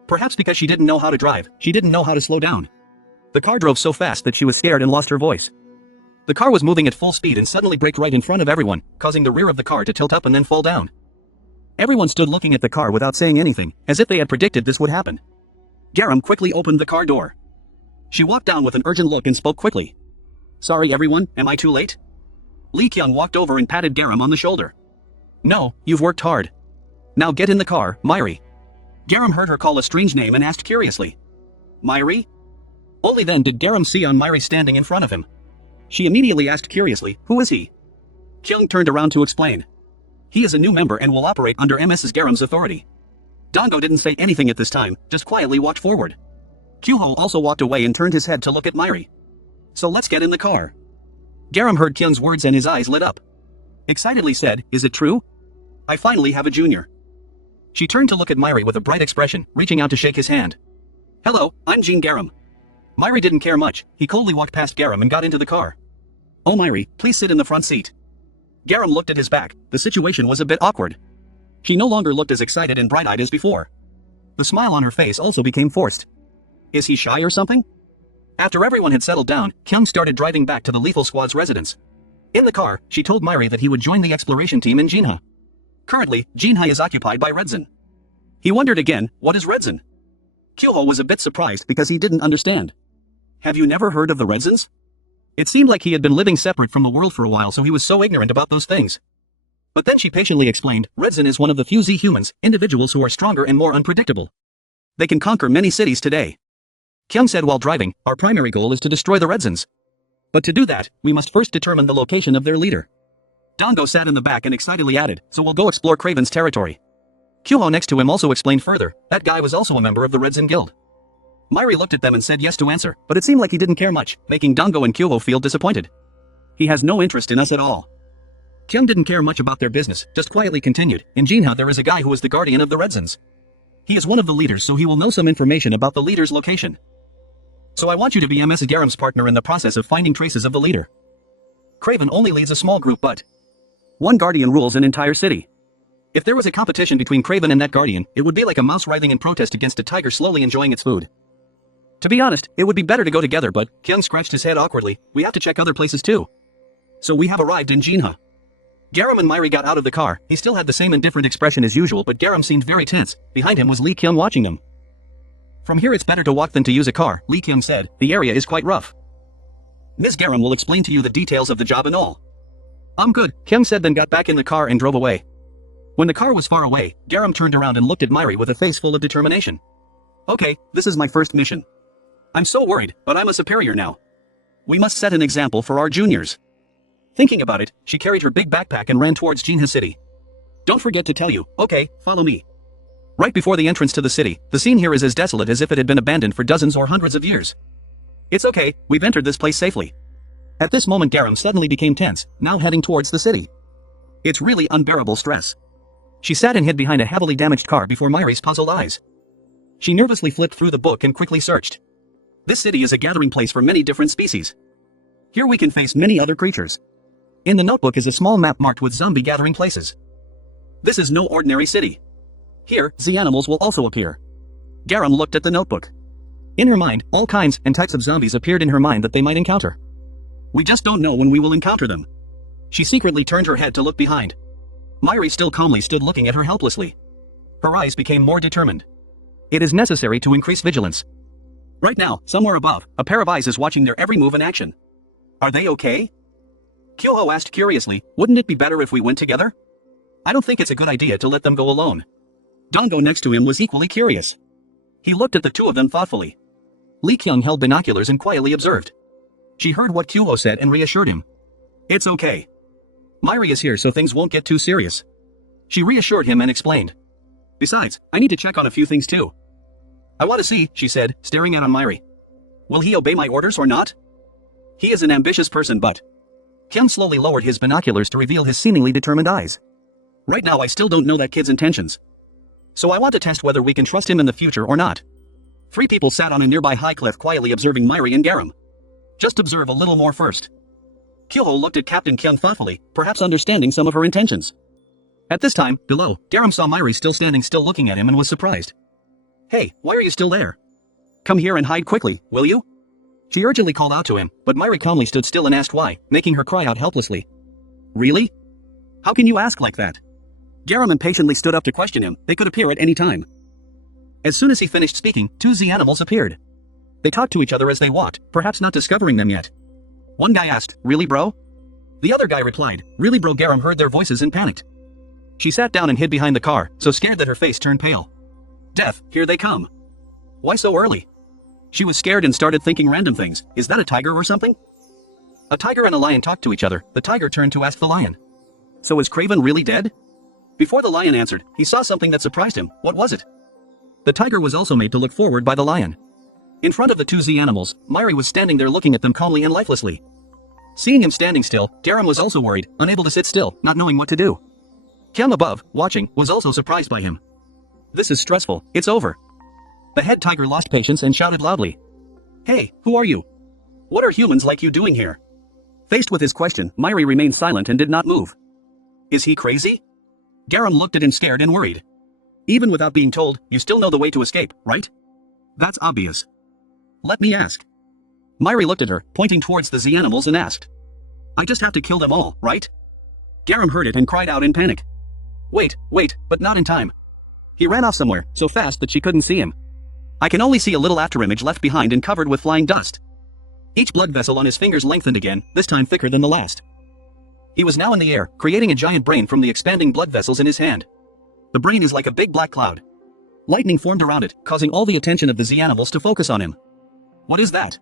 Perhaps because she didn't know how to drive, she didn't know how to slow down. The car drove so fast that she was scared and lost her voice. The car was moving at full speed and suddenly braked right in front of everyone, causing the rear of the car to tilt up and then fall down. Everyone stood looking at the car without saying anything, as if they had predicted this would happen. Garam quickly opened the car door. She walked down with an urgent look and spoke quickly. "Sorry everyone, am I too late?" Lee Kyung walked over and patted Garam on the shoulder. "No, you've worked hard. Now get in the car, Miri." Garam heard her call a strange name and asked curiously, "Miri?" Only then did Garam see Miri standing in front of him. She immediately asked curiously, "Who is he?" Kyung turned around to explain. "He is a new member and will operate under Mrs. Garam's authority." Dango didn't say anything at this time, just quietly walked forward. Kyuho also walked away and turned his head to look at Miri. "So let's get in the car." Garam heard Kyung's words and his eyes lit up. Excitedly said, "Is it true? I finally have a junior." She turned to look at Miri with a bright expression, reaching out to shake his hand. "Hello, I'm Jean Garam." Miri didn't care much, he coldly walked past Garam and got into the car. "Oh Miri, please sit in the front seat." Garam looked at his back, the situation was a bit awkward. She no longer looked as excited and bright-eyed as before. The smile on her face also became forced. Is he shy or something? After everyone had settled down, Kyung started driving back to the Lethal Squad's residence. In the car, she told Miri that he would join the exploration team in Jinha. Currently, Jinha is occupied by Redzin. He wondered again, what is Redzin? Kyuho was a bit surprised because he didn't understand. Have you never heard of the Redzins? It seemed like he had been living separate from the world for a while, so he was so ignorant about those things. But then she patiently explained, Redzin is one of the few Z-humans, individuals who are stronger and more unpredictable. They can conquer many cities today. Kyung said while driving, our primary goal is to destroy the Redzins. But to do that, we must first determine the location of their leader. Dango sat in the back and excitedly added, so we'll go explore Kraven's territory. Kyuho next to him also explained further, that guy was also a member of the Redzin Guild. Miri looked at them and said yes to answer, but it seemed like he didn't care much, making Dango and Kyuho feel disappointed. He has no interest in us at all. Kyung didn't care much about their business, just quietly continued, in Jinha there is a guy who is the guardian of the Redzins. He is one of the leaders, so he will know some information about the leader's location. So I want you to be Ms. Garam's partner in the process of finding traces of the leader. Kraven only leads a small group, but one guardian rules an entire city. If there was a competition between Kraven and that guardian, it would be like a mouse writhing in protest against a tiger slowly enjoying its food. To be honest, it would be better to go together, but Kyung scratched his head awkwardly, we have to check other places too. So we have arrived in Jinha. Garam and Miri got out of the car, he still had the same indifferent expression as usual, but Garam seemed very tense. Behind him was Lee Kyung watching them. From here it's better to walk than to use a car, Lee Kyung said, the area is quite rough. Ms. Garam will explain to you the details of the job and all. I'm good, Kyung said, then got back in the car and drove away. When the car was far away, Garam turned around and looked at Miri with a face full of determination. Okay, this is my first mission. I'm so worried, but I'm a superior now. We must set an example for our juniors. Thinking about it, she carried her big backpack and ran towards Jinha City. Don't forget to tell you, okay, follow me. Right before the entrance to the city, the scene here is as desolate as if it had been abandoned for dozens or hundreds of years. It's okay, we've entered this place safely. At this moment Garam suddenly became tense, now heading towards the city. It's really unbearable stress. She sat and hid behind a heavily damaged car before Myri's puzzled eyes. She nervously flipped through the book and quickly searched. This city is a gathering place for many different species. Here we can face many other creatures. In the notebook is a small map marked with zombie gathering places. This is no ordinary city. Here, the animals will also appear. Garam looked at the notebook. In her mind, all kinds and types of zombies appeared in her mind that they might encounter. We just don't know when we will encounter them. She secretly turned her head to look behind. Myri still calmly stood looking at her helplessly. Her eyes became more determined. It is necessary to increase vigilance. Right now, somewhere above, a pair of eyes is watching their every move and action. Are they okay? Kyoho asked curiously, wouldn't it be better if we went together? I don't think it's a good idea to let them go alone. Dango next to him was equally curious. He looked at the two of them thoughtfully. Li Kyung held binoculars and quietly observed. She heard what Kyoho said and reassured him. It's okay. Myri is here so things won't get too serious. She reassured him and explained. Besides, I need to check on a few things too. I want to see, she said, staring at Myri. Will he obey my orders or not? He is an ambitious person but... Kyung slowly lowered his binoculars to reveal his seemingly determined eyes. Right now I still don't know that kid's intentions. So I want to test whether we can trust him in the future or not. Three people sat on a nearby high cliff quietly observing Myri and Garam. Just observe a little more first. Kyoho looked at Captain Kyung thoughtfully, perhaps understanding some of her intentions. At this time, below, Garam saw Myri still standing still looking at him and was surprised. Hey, why are you still there? Come here and hide quickly, will you? She urgently called out to him, but Myri calmly stood still and asked why, making her cry out helplessly. Really? How can you ask like that? Garam impatiently stood up to question him, they could appear at any time. As soon as he finished speaking, two Z animals appeared. They talked to each other as they walked, perhaps not discovering them yet. One guy asked, really bro? The other guy replied, really bro. Garam heard their voices and panicked. She sat down and hid behind the car, so scared that her face turned pale. Death, here they come. Why so early? She was scared and started thinking random things. Is that a tiger or something? A tiger and a lion talked to each other. The tiger turned to ask the lion. So is Craven really dead? Before the lion answered, he saw something that surprised him. What was it? The tiger was also made to look forward by the lion. In front of the two Z animals, Myri was standing there looking at them calmly and lifelessly. Seeing him standing still, Garam was also worried, unable to sit still, not knowing what to do. Kyung above, watching, was also surprised by him. This is stressful, it's over. The head tiger lost patience and shouted loudly. Hey, who are you? What are humans like you doing here? Faced with his question, Myri remained silent and did not move. Is he crazy? Garam looked at him scared and worried. Even without being told, you still know the way to escape, right? That's obvious. Let me ask. Myri looked at her, pointing towards the Z animals and asked. I just have to kill them all, right? Garam heard it and cried out in panic. Wait, but not in time. He ran off somewhere, so fast that she couldn't see him. I can only see a little afterimage left behind and covered with flying dust. Each blood vessel on his fingers lengthened again, this time thicker than the last. He was now in the air, creating a giant brain from the expanding blood vessels in his hand. The brain is like a big black cloud. Lightning formed around it, causing all the attention of the Z animals to focus on him. What is that?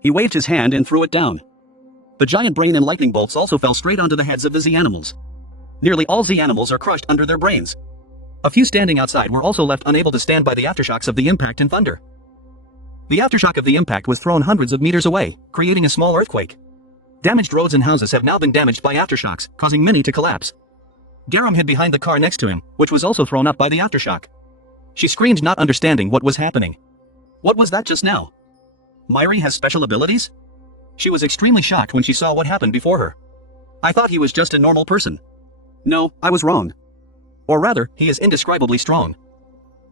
He waved his hand and threw it down. The giant brain and lightning bolts also fell straight onto the heads of the Z animals. Nearly all Z animals are crushed under their brains. A few standing outside were also left unable to stand by the aftershocks of the impact and thunder. The aftershock of the impact was thrown hundreds of meters away, creating a small earthquake. Damaged roads and houses have now been damaged by aftershocks, causing many to collapse. Garam hid behind the car next to him, which was also thrown up by the aftershock. She screamed, not understanding what was happening. What was that just now? Myri has special abilities? She was extremely shocked when she saw what happened before her. I thought he was just a normal person. No, I was wrong. Or rather, he is indescribably strong.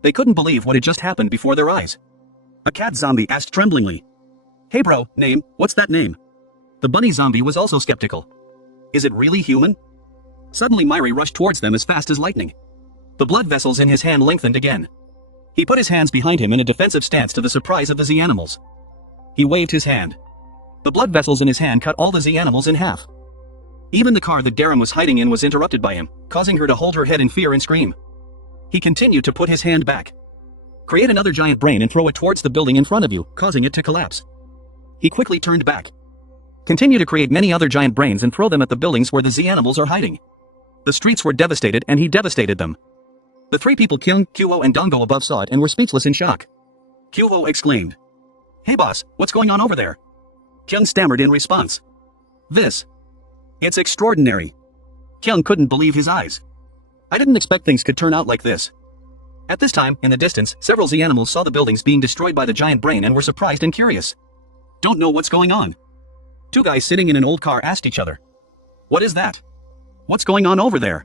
They couldn't believe what had just happened before their eyes. A cat zombie asked tremblingly. Hey bro, name, what's that name? The bunny zombie was also skeptical. Is it really human? Suddenly Myri rushed towards them as fast as lightning. The blood vessels in his hand lengthened again. He put his hands behind him in a defensive stance to the surprise of the Z animals. He waved his hand. The blood vessels in his hand cut all the Z animals in half. Even the car that Garam was hiding in was interrupted by him, causing her to hold her head in fear and scream. He continued to put his hand back. Create another giant brain and throw it towards the building in front of you, causing it to collapse. He quickly turned back. Continue to create many other giant brains and throw them at the buildings where the Z animals are hiding. The streets were devastated and he devastated them. The three people Kyung, Kyo and Dongo above saw it and were speechless in shock. Kyo exclaimed. "Hey boss, what's going on over there?" Kyung stammered in response. It's extraordinary." Kyung couldn't believe his eyes. "I didn't expect things could turn out like this." At this time, in the distance, several Z animals saw the buildings being destroyed by the giant brain and were surprised and curious. "Don't know what's going on." Two guys sitting in an old car asked each other. "What is that? What's going on over there?"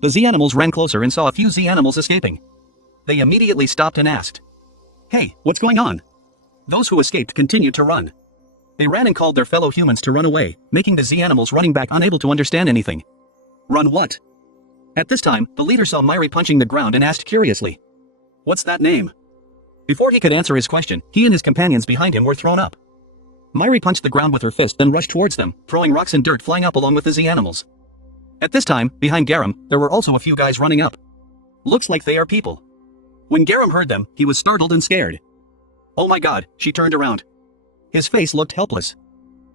The Z animals ran closer and saw a few Z animals escaping. They immediately stopped and asked, "Hey, what's going on?" Those who escaped continued to run. They ran and called their fellow humans to run away, making the Z animals running back unable to understand anything. "Run what?" At this time, the leader saw Myri punching the ground and asked curiously, "What's that name?" Before he could answer his question, he and his companions behind him were thrown up. Myri punched the ground with her fist then rushed towards them, throwing rocks and dirt flying up along with the Z animals. At this time, behind Garam, there were also a few guys running up. "Looks like they are people." When Garam heard them, he was startled and scared. "Oh my god," she turned around. His face looked helpless.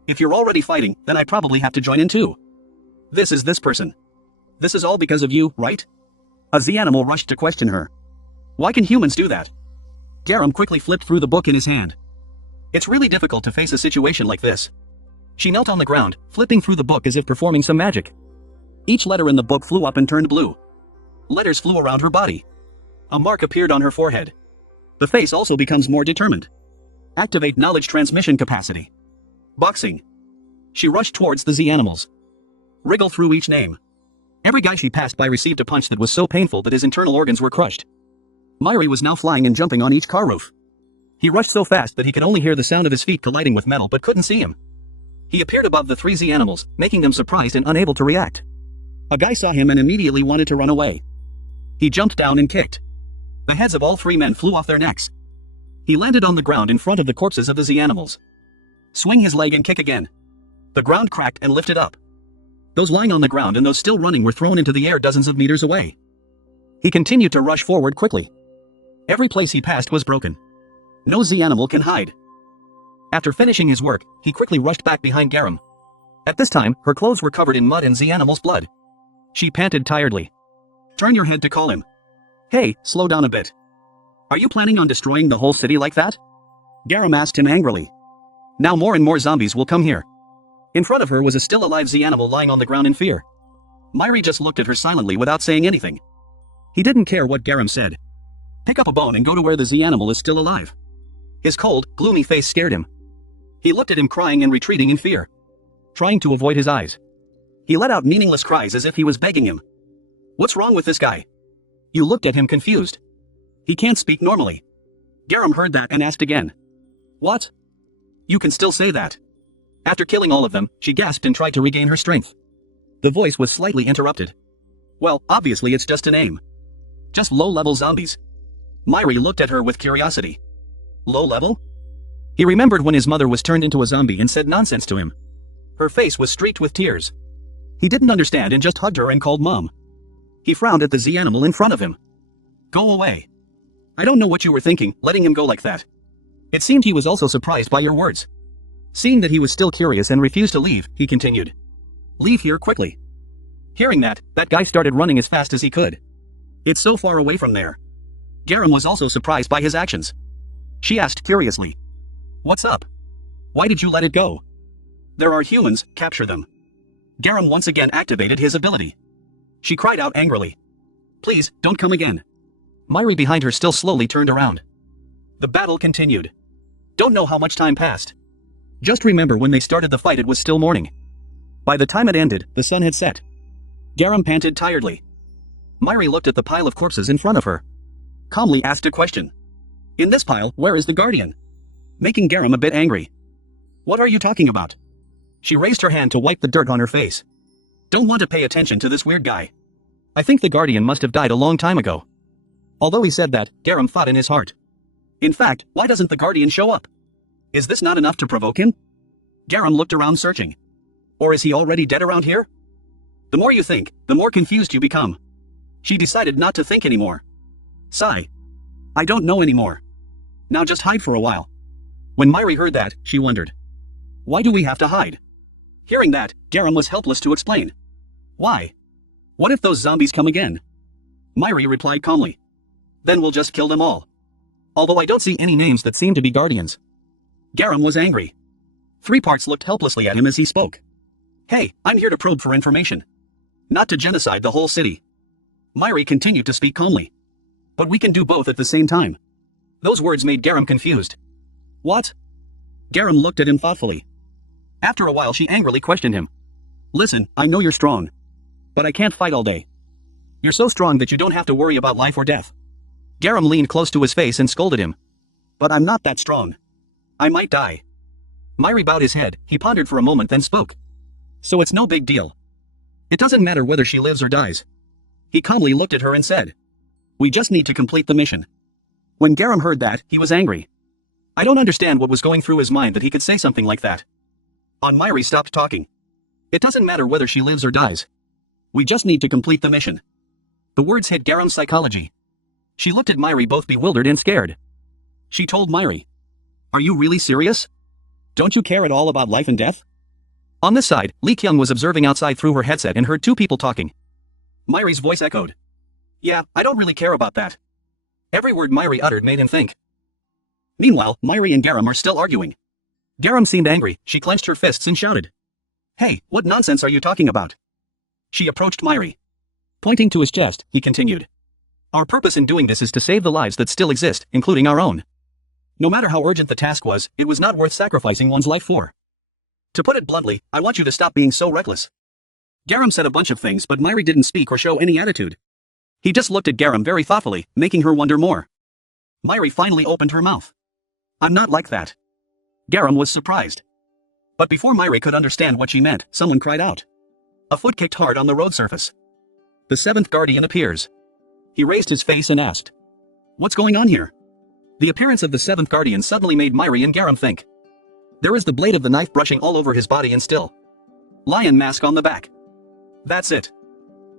"If you're already fighting, then I probably have to join in too. This is this person. This is all because of you, right?" A Z animal rushed to question her. "Why can humans do that?" Garam quickly flipped through the book in his hand. "It's really difficult to face a situation like this." She knelt on the ground, flipping through the book as if performing some magic. Each letter in the book flew up and turned blue. Letters flew around her body. A mark appeared on her forehead. The face also becomes more determined. Activate knowledge transmission capacity. Boxing. She rushed towards the Z animals. Wriggle through each name. Every guy she passed by received a punch that was so painful that his internal organs were crushed. Myri was now flying and jumping on each car roof. He rushed so fast that he could only hear the sound of his feet colliding with metal but couldn't see him. He appeared above the three Z animals, making them surprised and unable to react. A guy saw him and immediately wanted to run away. He jumped down and kicked. The heads of all three men flew off their necks. He landed on the ground in front of the corpses of the Z animals. Swing his leg and kick again. The ground cracked and lifted up. Those lying on the ground and those still running were thrown into the air dozens of meters away. He continued to rush forward quickly. Every place he passed was broken. No Z animal can hide. After finishing his work, he quickly rushed back behind Garam. At this time, her clothes were covered in mud and Z animal's blood. She panted tiredly. "Turn your head to call him." "Hey, slow down a bit. Are you planning on destroying the whole city like that?" Garam asked him angrily. "Now more and more zombies will come here." In front of her was a still alive Z animal lying on the ground in fear. Myri just looked at her silently without saying anything. He didn't care what Garam said. Pick up a bone and go to where the Z animal is still alive. His cold, gloomy face scared him. He looked at him crying and retreating in fear. Trying to avoid his eyes. He let out meaningless cries as if he was begging him. "What's wrong with this guy?" You looked at him confused. "He can't speak normally." Garam heard that and asked again. "What? You can still say that." After killing all of them, she gasped and tried to regain her strength. The voice was slightly interrupted. "Well, obviously it's just a name. Just low-level zombies." Myri looked at her with curiosity. Low-level? He remembered when his mother was turned into a zombie and said nonsense to him. Her face was streaked with tears. He didn't understand and just hugged her and called Mom. He frowned at the Z animal in front of him. "Go away. I don't know what you were thinking, letting him go like that." It seemed he was also surprised by your words. Seeing that he was still curious and refused to leave, he continued. "Leave here quickly." Hearing that guy started running as fast as he could. "It's so far away from there." Garam was also surprised by his actions. She asked curiously. "What's up? Why did you let it go?" "There are humans, capture them." Garam once again activated his ability. She cried out angrily. "Please, don't come again." Myri behind her still slowly turned around. The battle continued. Don't know how much time passed. Just remember when they started the fight it was still morning. By the time it ended, the sun had set. Garam panted tiredly. Myri looked at the pile of corpses in front of her. Calmly asked a question. "In this pile, where is the guardian?" Making Garam a bit angry. "What are you talking about?" She raised her hand to wipe the dirt on her face. "Don't want to pay attention to this weird guy. I think the guardian must have died a long time ago." Although he said that, Garam thought in his heart. In fact, why doesn't the guardian show up? Is this not enough to provoke him? Garam looked around searching. Or is he already dead around here? The more you think, the more confused you become. She decided not to think anymore. Sigh. I don't know anymore. Now just hide for a while. When Myri heard that, she wondered. Why do we have to hide? Hearing that, Garam was helpless to explain. Why? What if those zombies come again? Myri replied calmly. Then we'll just kill them all. Although I don't see any names that seem to be guardians. Garam was angry. Three parts looked helplessly at him as he spoke. Hey, I'm here to probe for information. Not to genocide the whole city. Myri continued to speak calmly. But we can do both at the same time. Those words made Garam confused. What? Garam looked at him thoughtfully. After a while she angrily questioned him. Listen, I know you're strong. But I can't fight all day. You're so strong that you don't have to worry about life or death. Garam leaned close to his face and scolded him. But I'm not that strong. I might die. Myri bowed his head, he pondered for a moment then spoke. So it's no big deal. It doesn't matter whether she lives or dies. He calmly looked at her and said. We just need to complete the mission. When Garam heard that, he was angry. I don't understand what was going through his mind that he could say something like that. Myri stopped talking. It doesn't matter whether she lives or dies. We just need to complete the mission. The words hit Garam's psychology. She looked at Myri both bewildered and scared. She told Myri. Are you really serious? Don't you care at all about life and death? On this side, Lee Kyung was observing outside through her headset and heard two people talking. Myri's voice echoed. Yeah, I don't really care about that. Every word Myri uttered made him think. Meanwhile, Myri and Garam are still arguing. Garam seemed angry, she clenched her fists and shouted. Hey, what nonsense are you talking about? She approached Myri. Pointing to his chest, he continued. Our purpose in doing this is to save the lives that still exist, including our own. No matter how urgent the task was, it was not worth sacrificing one's life for. To put it bluntly, I want you to stop being so reckless. Garam said a bunch of things but Myri didn't speak or show any attitude. He just looked at Garam very thoughtfully, making her wonder more. Myri finally opened her mouth. I'm not like that. Garam was surprised. But before Myri could understand what she meant, someone cried out. A foot kicked hard on the road surface. The seventh guardian appears. He raised his face and asked. What's going on here? The appearance of the seventh guardian suddenly made Myri and Garam think. There is the blade of the knife brushing all over his body and still. Lion mask on the back. That's it.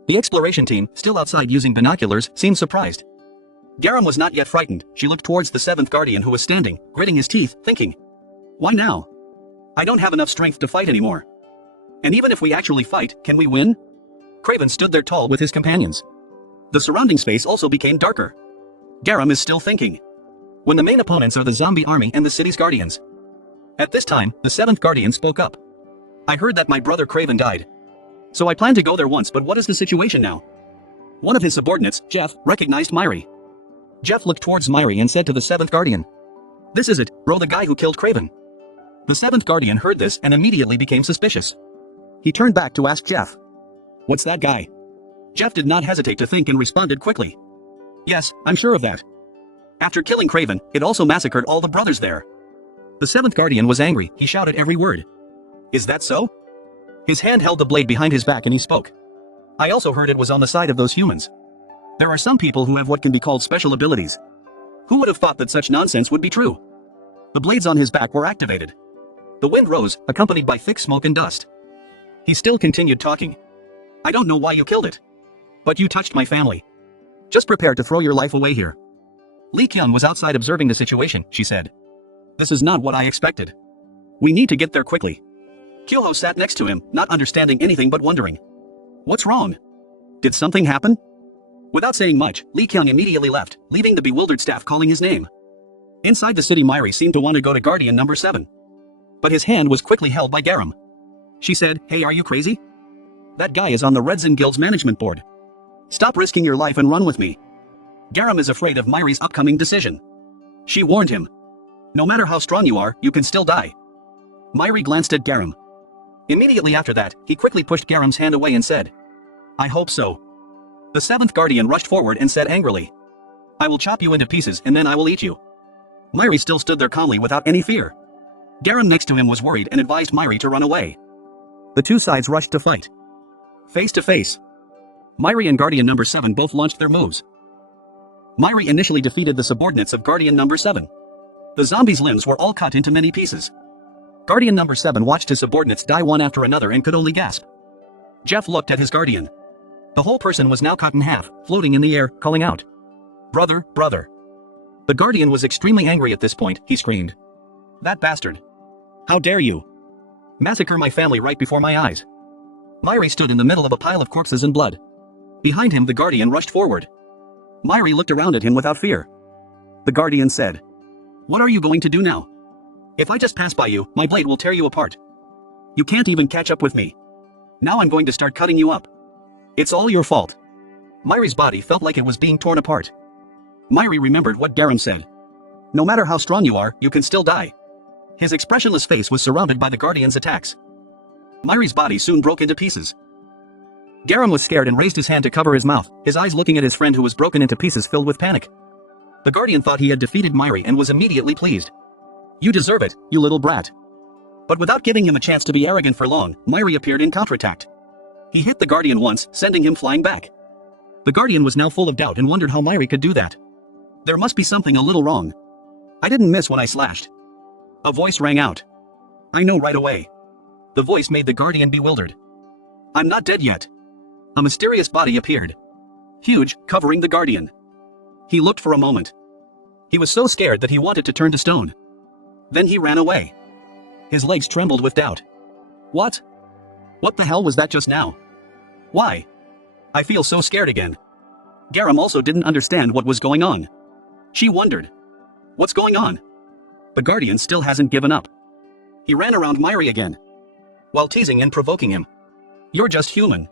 The exploration team, still outside using binoculars, seemed surprised. Garam was not yet frightened, she looked towards the seventh guardian who was standing, gritting his teeth, thinking. Why now? I don't have enough strength to fight anymore. And even if we actually fight, can we win? Craven stood there tall with his companions. The surrounding space also became darker. Garam is still thinking. When the main opponents are the zombie army and the city's guardians. At this time, the seventh guardian spoke up. I heard that my brother Craven died. So I planned to go there once, but what is the situation now? One of his subordinates, Jeff, recognized Myri. Jeff looked towards Myri and said to the seventh guardian. This is it, bro, the guy who killed Craven. The seventh guardian heard this and immediately became suspicious. He turned back to ask Jeff. What's that guy? Jeff did not hesitate to think and responded quickly. Yes, I'm sure of that. After killing Craven, it also massacred all the brothers there. The seventh guardian was angry, he shouted every word. Is that so? His hand held the blade behind his back and he spoke. I also heard it was on the side of those humans. There are some people who have what can be called special abilities. Who would have thought that such nonsense would be true? The blades on his back were activated. The wind rose, accompanied by thick smoke and dust. He still continued talking. I don't know why you killed it. But you touched my family. Just prepare to throw your life away here. Lee Kyung was outside observing the situation, she said. This is not what I expected. We need to get there quickly. Kyoho sat next to him, not understanding anything but wondering. What's wrong? Did something happen? Without saying much, Lee Kyung immediately left, leaving the bewildered staff calling his name. Inside the city, Myri seemed to want to go to Guardian number 7. But his hand was quickly held by Garam. She said, Hey, are you crazy? That guy is on the Redzin Guild's management board. Stop risking your life and run with me. Garam is afraid of Myri's upcoming decision. She warned him. No matter how strong you are, you can still die. Myri glanced at Garam. Immediately after that, he quickly pushed Garam's hand away and said, I hope so. The seventh guardian rushed forward and said angrily, I will chop you into pieces and then I will eat you. Myri still stood there calmly without any fear. Garam next to him was worried and advised Myri to run away. The two sides rushed to fight. Face to face. Myri and Guardian number 7 both launched their moves. Myri initially defeated the subordinates of Guardian number 7. The zombies' limbs were all cut into many pieces. Guardian number 7 watched his subordinates die one after another and could only gasp. Jeff looked at his guardian. The whole person was now cut in half, floating in the air, calling out, Brother, brother. The guardian was extremely angry at this point, he screamed. That bastard. How dare you? Massacre my family right before my eyes. Myri stood in the middle of a pile of corpses and blood. Behind him the Guardian rushed forward. Myri looked around at him without fear. The Guardian said, "What are you going to do now? If I just pass by you, my blade will tear you apart. You can't even catch up with me. Now I'm going to start cutting you up. It's all your fault." Myri's body felt like it was being torn apart. Myri remembered what Garam said. No matter how strong you are, you can still die. His expressionless face was surrounded by the Guardian's attacks. Myri's body soon broke into pieces. Garam was scared and raised his hand to cover his mouth, his eyes looking at his friend who was broken into pieces filled with panic. The Guardian thought he had defeated Myri and was immediately pleased. "You deserve it, you little brat." But without giving him a chance to be arrogant for long, Myri appeared and counterattacked. He hit the Guardian once, sending him flying back. The Guardian was now full of doubt and wondered how Myri could do that. There must be something a little wrong. "I didn't miss when I slashed." A voice rang out. "I know right away." The voice made the Guardian bewildered. "I'm not dead yet." A mysterious body appeared. Huge, covering the Guardian. He looked for a moment. He was so scared that he wanted to turn to stone. Then he ran away. His legs trembled with doubt. What? What the hell was that just now? Why? I feel so scared again. Garam also didn't understand what was going on. She wondered. What's going on? The Guardian still hasn't given up. He ran around Myri again, while teasing and provoking him. "You're just human.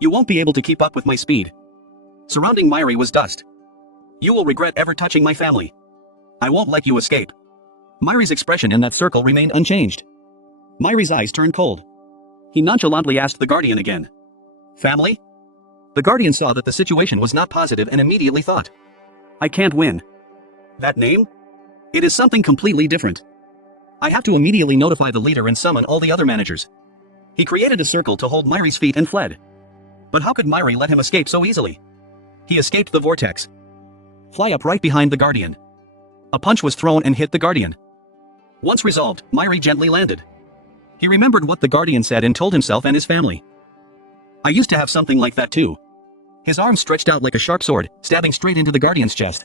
You won't be able to keep up with my speed." Surrounding Myri was dust. "You will regret ever touching my family. I won't let you escape." Myri's expression in that circle remained unchanged. Myri's eyes turned cold. He nonchalantly asked the Guardian again. "Family?" The Guardian saw that the situation was not positive and immediately thought, "I can't win. That name? It is something completely different. I have to immediately notify the leader and summon all the other managers." He created a circle to hold Myri's feet and fled. But how could Myri let him escape so easily? He escaped the vortex. Fly up right behind the Guardian. A punch was thrown and hit the Guardian. Once resolved, Myri gently landed. He remembered what the Guardian said and told himself and his family. "I used to have something like that too." His arm stretched out like a sharp sword, stabbing straight into the Guardian's chest.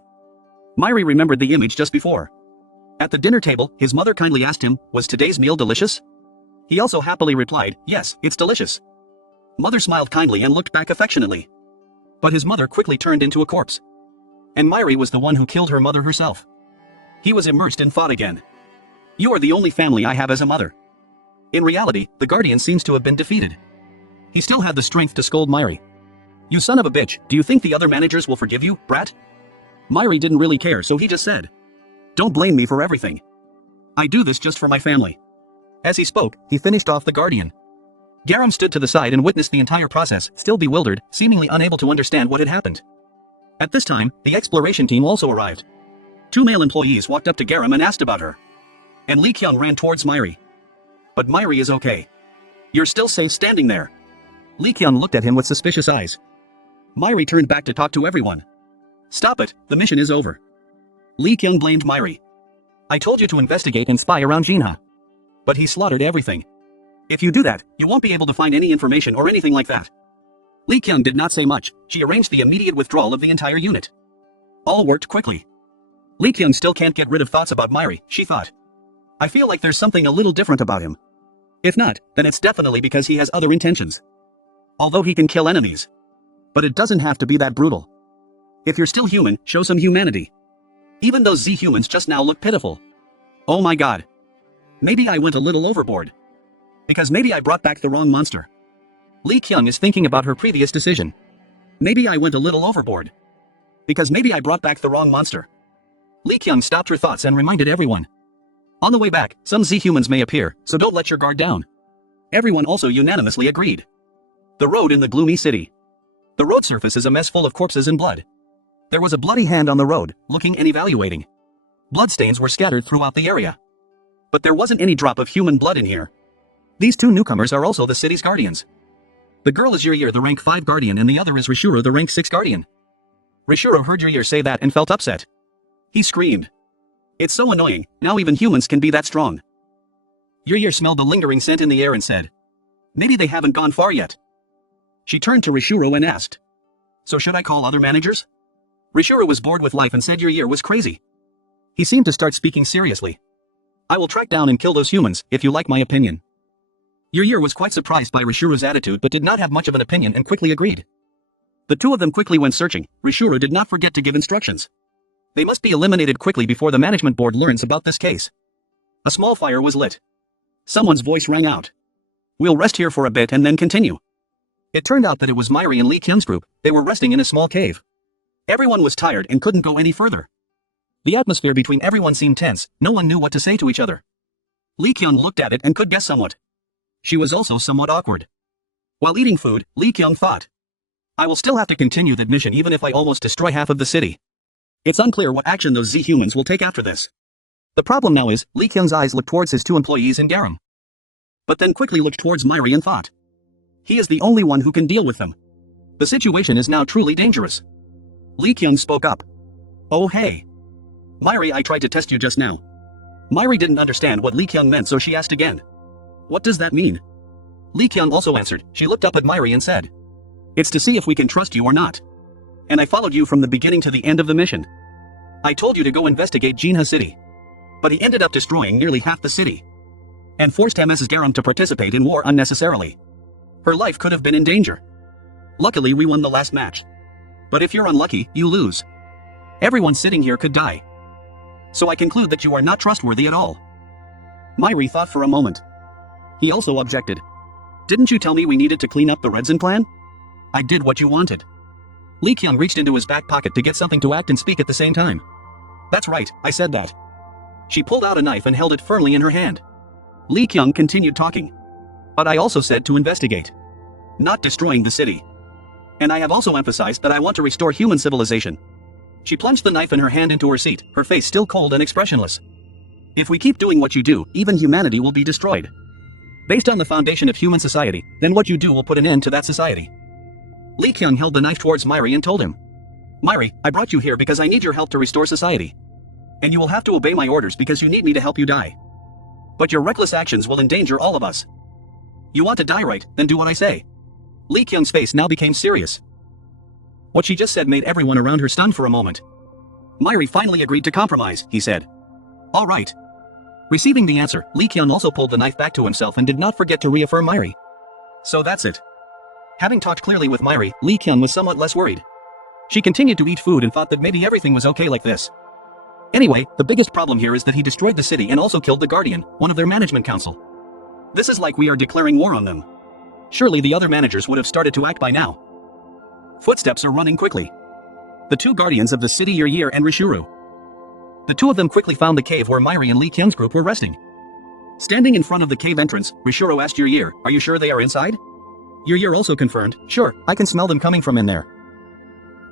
Myri remembered the image just before. At the dinner table, his mother kindly asked him, "Was today's meal delicious?" He also happily replied, "Yes, it's delicious." Mother smiled kindly and looked back affectionately. But his mother quickly turned into a corpse. And Myri was the one who killed her mother herself. He was immersed in thought again. "You are the only family I have as a mother." In reality, the Guardian seems to have been defeated. He still had the strength to scold Myri. "You son of a bitch, do you think the other managers will forgive you, brat?" Myri didn't really care, so he just said, "Don't blame me for everything. I do this just for my family." As he spoke, he finished off the Guardian. Garam stood to the side and witnessed the entire process, still bewildered, seemingly unable to understand what had happened. At this time, the exploration team also arrived. 2 male employees walked up to Garam and asked about her. And Lee Kyung ran towards Myri. "But Myri is okay. You're still safe standing there." Lee Kyung looked at him with suspicious eyes. Myri turned back to talk to everyone. "Stop it, the mission is over." Lee Kyung blamed Myri. "I told you to investigate and spy around Jinha. But he slaughtered everything. If you do that, you won't be able to find any information or anything like that." Lee Kyung did not say much. She arranged the immediate withdrawal of the entire unit. All worked quickly. Lee Kyung still can't get rid of thoughts about Myri, she thought. "I feel like there's something a little different about him. If not, then it's definitely because he has other intentions. Although he can kill enemies. But it doesn't have to be that brutal. If you're still human, show some humanity. Even those Z-humans just now look pitiful. Oh my god. Maybe I went a little overboard. Because maybe I brought back the wrong monster." Lee Kyung is thinking about her previous decision. Maybe I went a little overboard. Because maybe I brought back the wrong monster. Lee Kyung stopped her thoughts and reminded everyone. On the way back, some Z-humans may appear, so don't let your guard down. Everyone also unanimously agreed. The road in the gloomy city. The road surface is a mess full of corpses and blood. There was a bloody hand on the road, looking and evaluating. Bloodstains were scattered throughout the area. But there wasn't any drop of human blood in here. These 2 newcomers are also the city's guardians. The girl is Yuryir, the rank 5 guardian, and the other is Rishuro, the rank 6 guardian. Rishuro heard Yuryir say that and felt upset. He screamed. "It's so annoying, now even humans can be that strong." Yuryir smelled the lingering scent in the air and said, "Maybe they haven't gone far yet." She turned to Rishuro and asked, "So should I call other managers?" Rishuro was bored with life and said Yuryir was crazy. He seemed to start speaking seriously. "I will track down and kill those humans, if you like my opinion." Yer was quite surprised by Rishuru's attitude but did not have much of an opinion and quickly agreed. The two of them quickly went searching. Rishuru did not forget to give instructions. They must be eliminated quickly before the management board learns about this case. A small fire was lit. Someone's voice rang out. We'll rest here for a bit and then continue. It turned out that it was Myri and Lee Kyung's group. They were resting in a small cave. Everyone was tired and couldn't go any further. The atmosphere between everyone seemed tense. No one knew what to say to each other. Lee Kyung looked at it and could guess somewhat. She was also somewhat awkward. While eating food, Lee Kyung thought, I will still have to continue that mission even if I almost destroy half of the city. It's unclear what action those Z-humans will take after this. The problem now is, Lee Kyung's eyes looked towards his two employees in Garam. But then quickly looked towards Myri and thought, he is the only one who can deal with them. The situation is now truly dangerous. Lee Kyung spoke up. Oh hey. Myri, I tried to test you just now. Myri didn't understand what Lee Kyung meant, so she asked again. What does that mean? Lee Kyung also answered. She looked up at Myri and said, it's to see if we can trust you or not. And I followed you from the beginning to the end of the mission. I told you to go investigate Jinha City. But he ended up destroying nearly half the city. And forced Mrs. Garam to participate in war unnecessarily. Her life could have been in danger. Luckily we won the last match. But if you're unlucky, you lose. Everyone sitting here could die. So I conclude that you are not trustworthy at all. Myri thought for a moment. He also objected. Didn't you tell me we needed to clean up the Redzen plan? I did what you wanted. Lee Kyung reached into his back pocket to get something to act and speak at the same time. That's right, I said that. She pulled out a knife and held it firmly in her hand. Lee Kyung continued talking. But I also said to investigate. Not destroying the city. And I have also emphasized that I want to restore human civilization. She plunged the knife in her hand into her seat, her face still cold and expressionless. If we keep doing what you do, even humanity will be destroyed. Based on the foundation of human society, then what you do will put an end to that society. Lee Kyung held the knife towards Myri and told him. Myri, I brought you here because I need your help to restore society. And you will have to obey my orders because you need me to help you die. But your reckless actions will endanger all of us. You want to die, right? Then do what I say. Lee Kyung's face now became serious. What she just said made everyone around her stunned for a moment. Myri finally agreed to compromise, he said. All right. Receiving the answer, Lee Kyung also pulled the knife back to himself and did not forget to reaffirm Myri. So that's it. Having talked clearly with Myri, Lee Kyung was somewhat less worried. She continued to eat food and thought that maybe everything was okay like this. Anyway, the biggest problem here is that he destroyed the city and also killed the Guardian, one of their management council. This is like we are declaring war on them. Surely the other managers would have started to act by now. Footsteps are running quickly. The two guardians of the city, Yer and Rishuru. The two of them quickly found the cave where Myri and Lee Kyung's group were resting. Standing in front of the cave entrance, Rishuru asked Yer, are you sure they are inside? Yer also confirmed, sure, I can smell them coming from in there.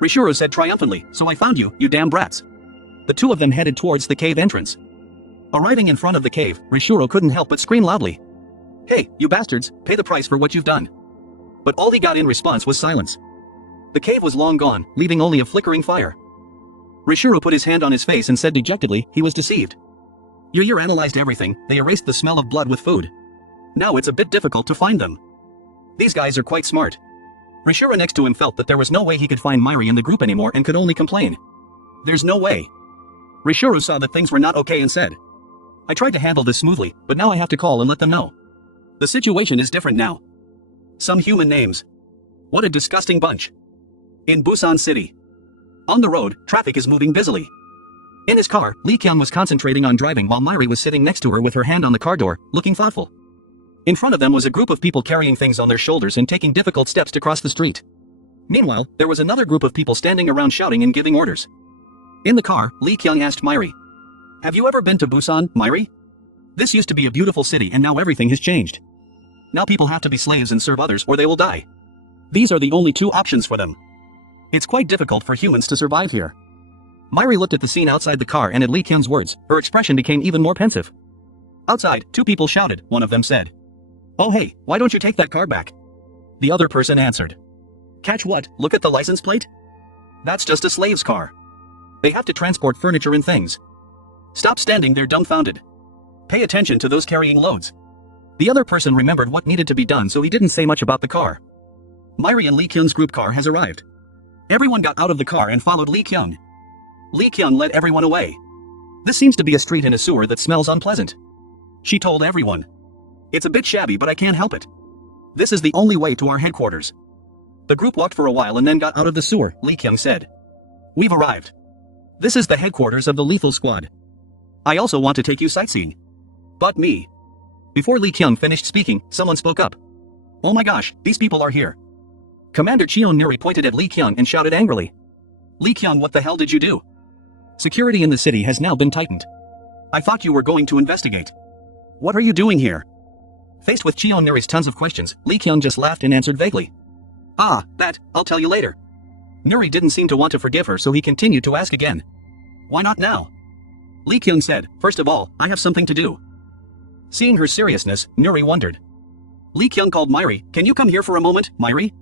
Rishuru said triumphantly, so I found you, you damn brats. The two of them headed towards the cave entrance. Arriving in front of the cave, Rishuru couldn't help but scream loudly. Hey, you bastards, pay the price for what you've done. But all he got in response was silence. The cave was long gone, leaving only a flickering fire. Rishuru put his hand on his face and said dejectedly, he was deceived. Yer analyzed everything, they erased the smell of blood with food. Now it's a bit difficult to find them. These guys are quite smart. Rishuru next to him felt that there was no way he could find Myri in the group anymore and could only complain. There's no way. Rishuru saw that things were not okay and said, I tried to handle this smoothly, but now I have to call and let them know. The situation is different now. Some human names. What a disgusting bunch. In Busan City. On the road, traffic is moving busily. In his car, Lee Kyung was concentrating on driving while Myri was sitting next to her with her hand on the car door, looking thoughtful. In front of them was a group of people carrying things on their shoulders and taking difficult steps to cross the street. Meanwhile, there was another group of people standing around shouting and giving orders. In the car, Lee Kyung asked Myri, have you ever been to Busan, Myri? This used to be a beautiful city and now everything has changed. Now people have to be slaves and serve others or they will die. These are the only two options for them. It's quite difficult for humans to survive here. Myri looked at the scene outside the car and at Lee Kyung's words, her expression became even more pensive. Outside, two people shouted, one of them said. Oh hey, why don't you take that car back? The other person answered. Catch what? Look at the license plate? That's just a slave's car. They have to transport furniture and things. Stop standing there dumbfounded. Pay attention to those carrying loads. The other person remembered what needed to be done, so he didn't say much about the car. Myri and Lee Kyung's group car has arrived. Everyone got out of the car and followed Lee Kyung. Lee Kyung led everyone away. This seems to be a street in a sewer that smells unpleasant. She told everyone. It's a bit shabby, but I can't help it. This is the only way to our headquarters. The group walked for a while and then got out of the sewer, Lee Kyung said. We've arrived. This is the headquarters of the Lethal Squad. I also want to take you sightseeing. But me. Before Lee Kyung finished speaking, someone spoke up. Oh my gosh, these people are here. Commander Cheon Nuri pointed at Lee Kyung and shouted angrily. Lee Kyung, what the hell did you do? Security in the city has now been tightened. I thought you were going to investigate. What are you doing here? Faced with Cheon Nuri's tons of questions, Lee Kyung just laughed and answered vaguely. Ah, that, I'll tell you later. Nuri didn't seem to want to forgive her, so he continued to ask again. Why not now? Lee Kyung said, first of all, I have something to do. Seeing her seriousness, Nuri wondered. Lee Kyung called Myri, can you come here for a moment, Myri?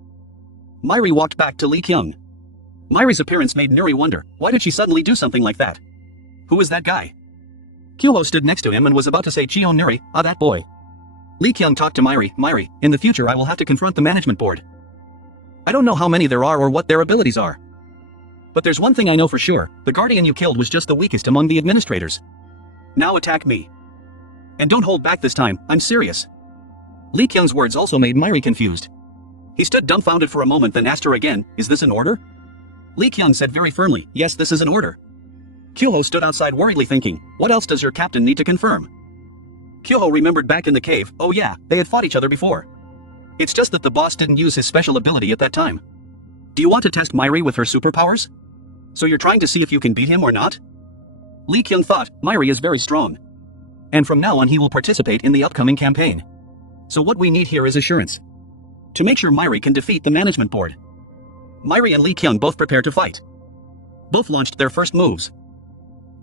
Myri walked back to Lee Kyung. Myri's appearance made Nuri wonder, why did she suddenly do something like that? Who is that guy? Kyoho stood next to him and was about to say Cheon Nuri, ah that boy. Lee Kyung talked to Myri, in the future I will have to confront the management board. I don't know how many there are or what their abilities are. But there's one thing I know for sure, the guardian you killed was just the weakest among the administrators. Now attack me. And don't hold back this time, I'm serious. Lee Kyung's words also made Myri confused. He stood dumbfounded for a moment, then asked her again, is this an order? Lee Kyung said very firmly, yes, this is an order. Kyoho stood outside worriedly thinking, what else does your captain need to confirm? Kyoho remembered back in the cave, oh yeah, they had fought each other before. It's just that the boss didn't use his special ability at that time. Do you want to test Myri with her superpowers? So you're trying to see if you can beat him or not? Lee Kyung thought, Myri is very strong. And from now on he will participate in the upcoming campaign. So what we need here is assurance. To make sure Myri can defeat the management board. Myri and Lee Kyung both prepared to fight. Both launched their first moves.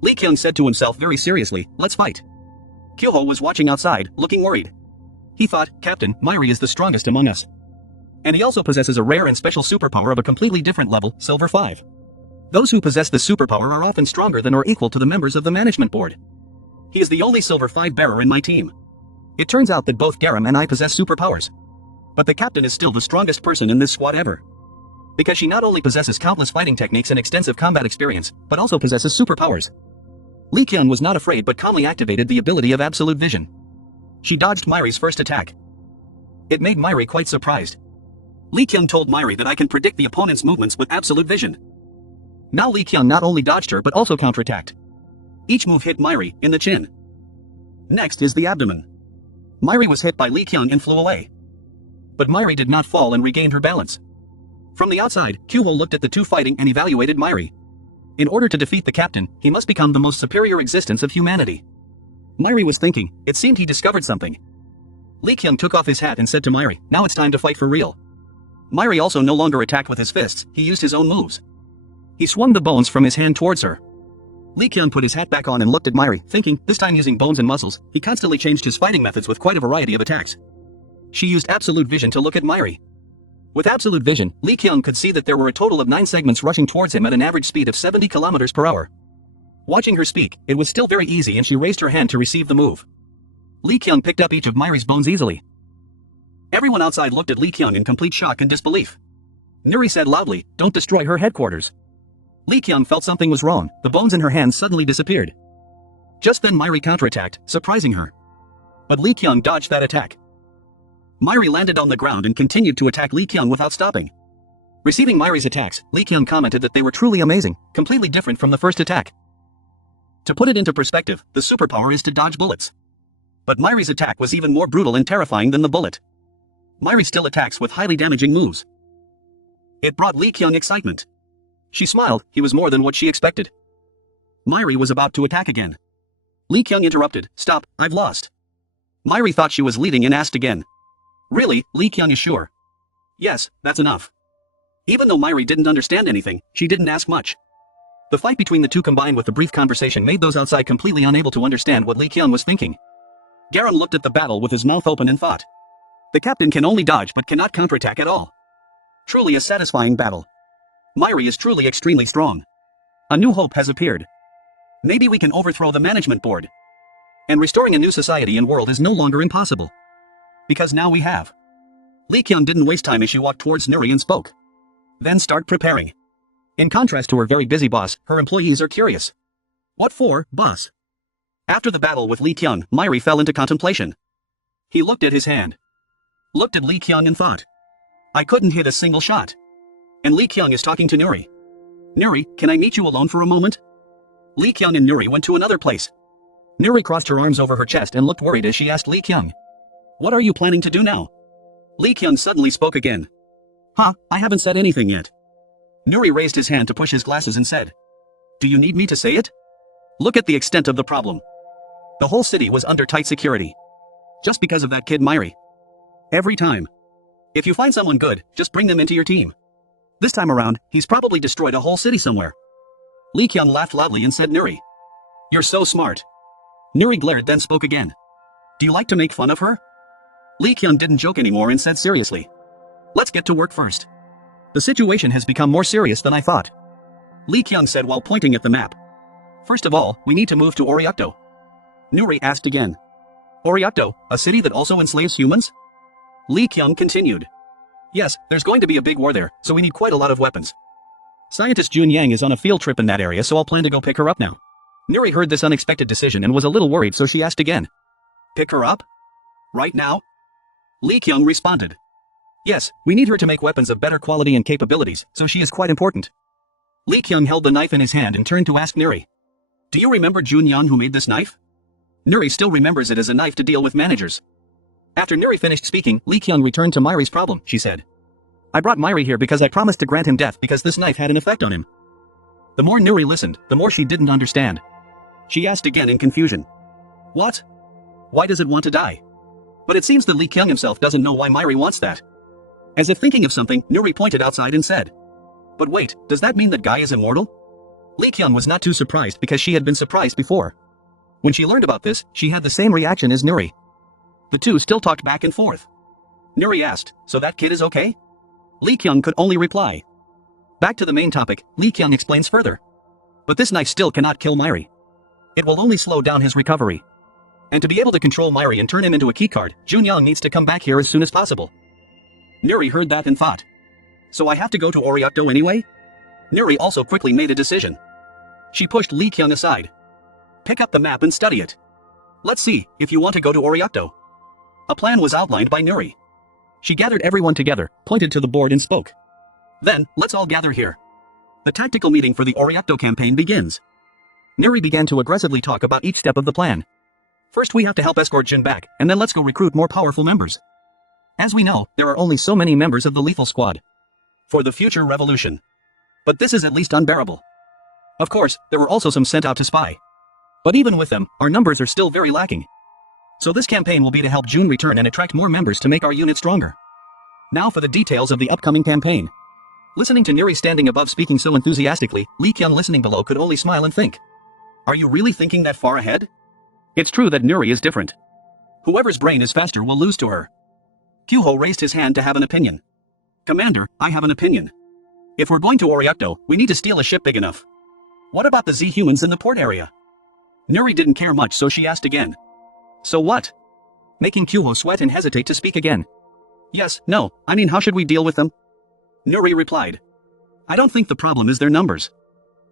Lee Kyung said to himself very seriously, let's fight. Kyoho was watching outside, looking worried. He thought, Captain, Myri is the strongest among us. And he also possesses a rare and special superpower of a completely different level, Silver 5. Those who possess this superpower are often stronger than or equal to the members of the management board. He is the only Silver 5 bearer in my team. It turns out that both Garam and I possess superpowers. But the captain is still the strongest person in this squad ever. Because she not only possesses countless fighting techniques and extensive combat experience, but also possesses superpowers. Lee Kyung was not afraid but calmly activated the ability of Absolute Vision. She dodged Myri's first attack. It made Myri quite surprised. Lee Kyung told Myri that I can predict the opponent's movements with Absolute Vision. Now Lee Kyung not only dodged her but also counterattacked. Each move hit Myri in the chin. Next is the abdomen. Myri was hit by Lee Kyung and flew away. But Myri did not fall and regained her balance. From the outside, Kyoho looked at the two fighting and evaluated Myri. In order to defeat the captain, he must become the most superior existence of humanity. Myri was thinking, it seemed he discovered something. Lee Kyung took off his hat and said to Myri, now it's time to fight for real. Myri also no longer attacked with his fists, he used his own moves. He swung the bones from his hand towards her. Lee Kyung put his hat back on and looked at Myri, thinking, this time using bones and muscles, he constantly changed his fighting methods with quite a variety of attacks. She used Absolute Vision to look at Myri. With Absolute Vision, Lee Kyung could see that there were a total of 9 segments rushing towards him at an average speed of 70 kilometers per hour. Watching her speak, it was still very easy and she raised her hand to receive the move. Lee Kyung picked up each of Myri's bones easily. Everyone outside looked at Lee Kyung in complete shock and disbelief. Nuri said loudly, don't destroy her headquarters. Lee Kyung felt something was wrong, the bones in her hands suddenly disappeared. Just then Myri counterattacked, surprising her. But Lee Kyung dodged that attack. Myri landed on the ground and continued to attack Lee Kyung without stopping. Receiving Myri's attacks, Lee Kyung commented that they were truly amazing, completely different from the first attack. To put it into perspective, the superpower is to dodge bullets. But Myri's attack was even more brutal and terrifying than the bullet. Myri still attacks with highly damaging moves. It brought Lee Kyung excitement. She smiled, he was more than what she expected. Myri was about to attack again. Lee Kyung interrupted, stop, I've lost. Myri thought she was leading and asked again. Really, Lee Kyung is sure. Yes, that's enough. Even though Myri didn't understand anything, she didn't ask much. The fight between the two combined with the brief conversation made those outside completely unable to understand what Lee Kyung was thinking. Garam looked at the battle with his mouth open and thought. The captain can only dodge but cannot counterattack at all. Truly a satisfying battle. Myri is truly extremely strong. A new hope has appeared. Maybe we can overthrow the management board. And restoring a new society and world is no longer impossible. Because now we have. Lee Kyung didn't waste time as she walked towards Nuri and spoke. Then start preparing. In contrast to her very busy boss, her employees are curious. What for, boss? After the battle with Lee Kyung, Myri fell into contemplation. He looked at his hand. Looked at Lee Kyung and thought. I couldn't hit a single shot. And Lee Kyung is talking to Nuri. Nuri, can I meet you alone for a moment? Lee Kyung and Nuri went to another place. Nuri crossed her arms over her chest and looked worried as she asked Lee Kyung. What are you planning to do now? Lee Kyung suddenly spoke again. Huh, I haven't said anything yet. Nuri raised his hand to push his glasses and said. Do you need me to say it? Look at the extent of the problem. The whole city was under tight security. Just because of that kid Myri. Every time. If you find someone good, just bring them into your team. This time around, he's probably destroyed a whole city somewhere. Lee Kyung laughed loudly and said Nuri. You're so smart. Nuri glared then spoke again. Do you like to make fun of her? Lee Kyung didn't joke anymore and said seriously. Let's get to work first. The situation has become more serious than I thought. Lee Kyung said while pointing at the map. First of all, we need to move to Oriakto. Nuri asked again. Oriakto, a city that also enslaves humans? Lee Kyung continued. Yes, there's going to be a big war there, so we need quite a lot of weapons. Scientist Jun Yang is on a field trip in that area, so I'll plan to go pick her up now. Nuri heard this unexpected decision and was a little worried, so she asked again. Pick her up? Right now? Lee Kyung responded. Yes, we need her to make weapons of better quality and capabilities, so she is quite important. Lee Kyung held the knife in his hand and turned to ask Nuri. Do you remember Jun Yang who made this knife? Nuri still remembers it as a knife to deal with managers. After Nuri finished speaking, Lee Kyung returned to Myri's problem, she said. I brought Myri here because I promised to grant him death because this knife had an effect on him. The more Nuri listened, the more she didn't understand. She asked again in confusion. What? Why does it want to die? But it seems that Lee Kyung himself doesn't know why Myri wants that. As if thinking of something, Nuri pointed outside and said. But wait, does that mean that Guy is immortal? Lee Kyung was not too surprised because she had been surprised before. When she learned about this, she had the same reaction as Nuri. The two still talked back and forth. Nuri asked, so that kid is okay? Lee Kyung could only reply. Back to the main topic, Lee Kyung explains further. But this knife still cannot kill Myri. It will only slow down his recovery. And to be able to control Myri and turn him into a keycard, Jun Yang needs to come back here as soon as possible. Nuri heard that and thought. So I have to go to Oriakto anyway? Nuri also quickly made a decision. She pushed Lee Kyung aside. Pick up the map and study it. Let's see if you want to go to Oriakto. A plan was outlined by Nuri. She gathered everyone together, pointed to the board and spoke. Then, let's all gather here. The tactical meeting for the Oriakto campaign begins. Nuri began to aggressively talk about each step of the plan. First we have to help escort Jin back, and then let's go recruit more powerful members. As we know, there are only so many members of the Lethal Squad. For the future revolution. But this is at least unbearable. Of course, there were also some sent out to spy. But even with them, our numbers are still very lacking. So this campaign will be to help June return and attract more members to make our unit stronger. Now for the details of the upcoming campaign. Listening to Nuri standing above speaking so enthusiastically, Lee Kyung listening below could only smile and think. Are you really thinking that far ahead? It's true that Nuri is different. Whoever's brain is faster will lose to her. Kyuho raised his hand to have an opinion. Commander, I have an opinion. If we're going to Oriakto, we need to steal a ship big enough. What about the Z-humans in the port area? Nuri didn't care much, so she asked again. So what? Making Kyuho sweat and hesitate to speak again. Yes, no, I mean how should we deal with them? Nuri replied. I don't think the problem is their numbers.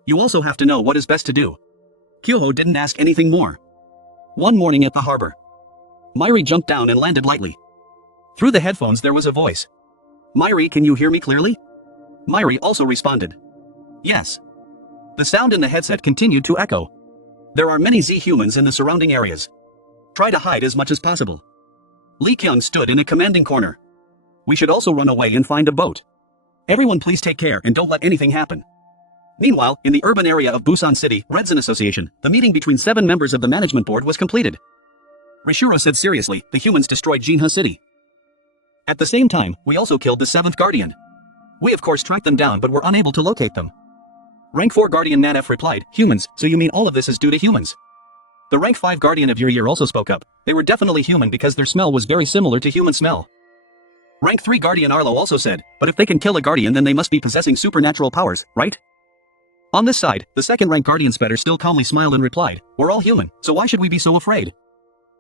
You also have to know what is best to do. Kyuho didn't ask anything more. One morning at the harbor. Myri jumped down and landed lightly. Through the headphones there was a voice. Myri, can you hear me clearly? Myri also responded. Yes. The sound in the headset continued to echo. There are many Z-humans in the surrounding areas. Try to hide as much as possible. Lee Kyung stood in a commanding corner. We should also run away and find a boat. Everyone please take care and don't let anything happen. Meanwhile, in the urban area of Busan City, Redzin Association, the meeting between 7 members of the management board was completed. Rishuro said seriously, the humans destroyed Jinha City. At the same time, we also killed the 7th Guardian. We of course tracked them down but were unable to locate them. Rank 4 Guardian Nadef replied, humans, so you mean all of this is due to humans? The rank 5 Guardian of Year also spoke up. They were definitely human because their smell was very similar to human smell. Rank 3 Guardian Arlo also said, but if they can kill a Guardian then they must be possessing supernatural powers, right? On this side, the 2nd rank Guardian Spetter still calmly smiled and replied, we're all human, so why should we be so afraid?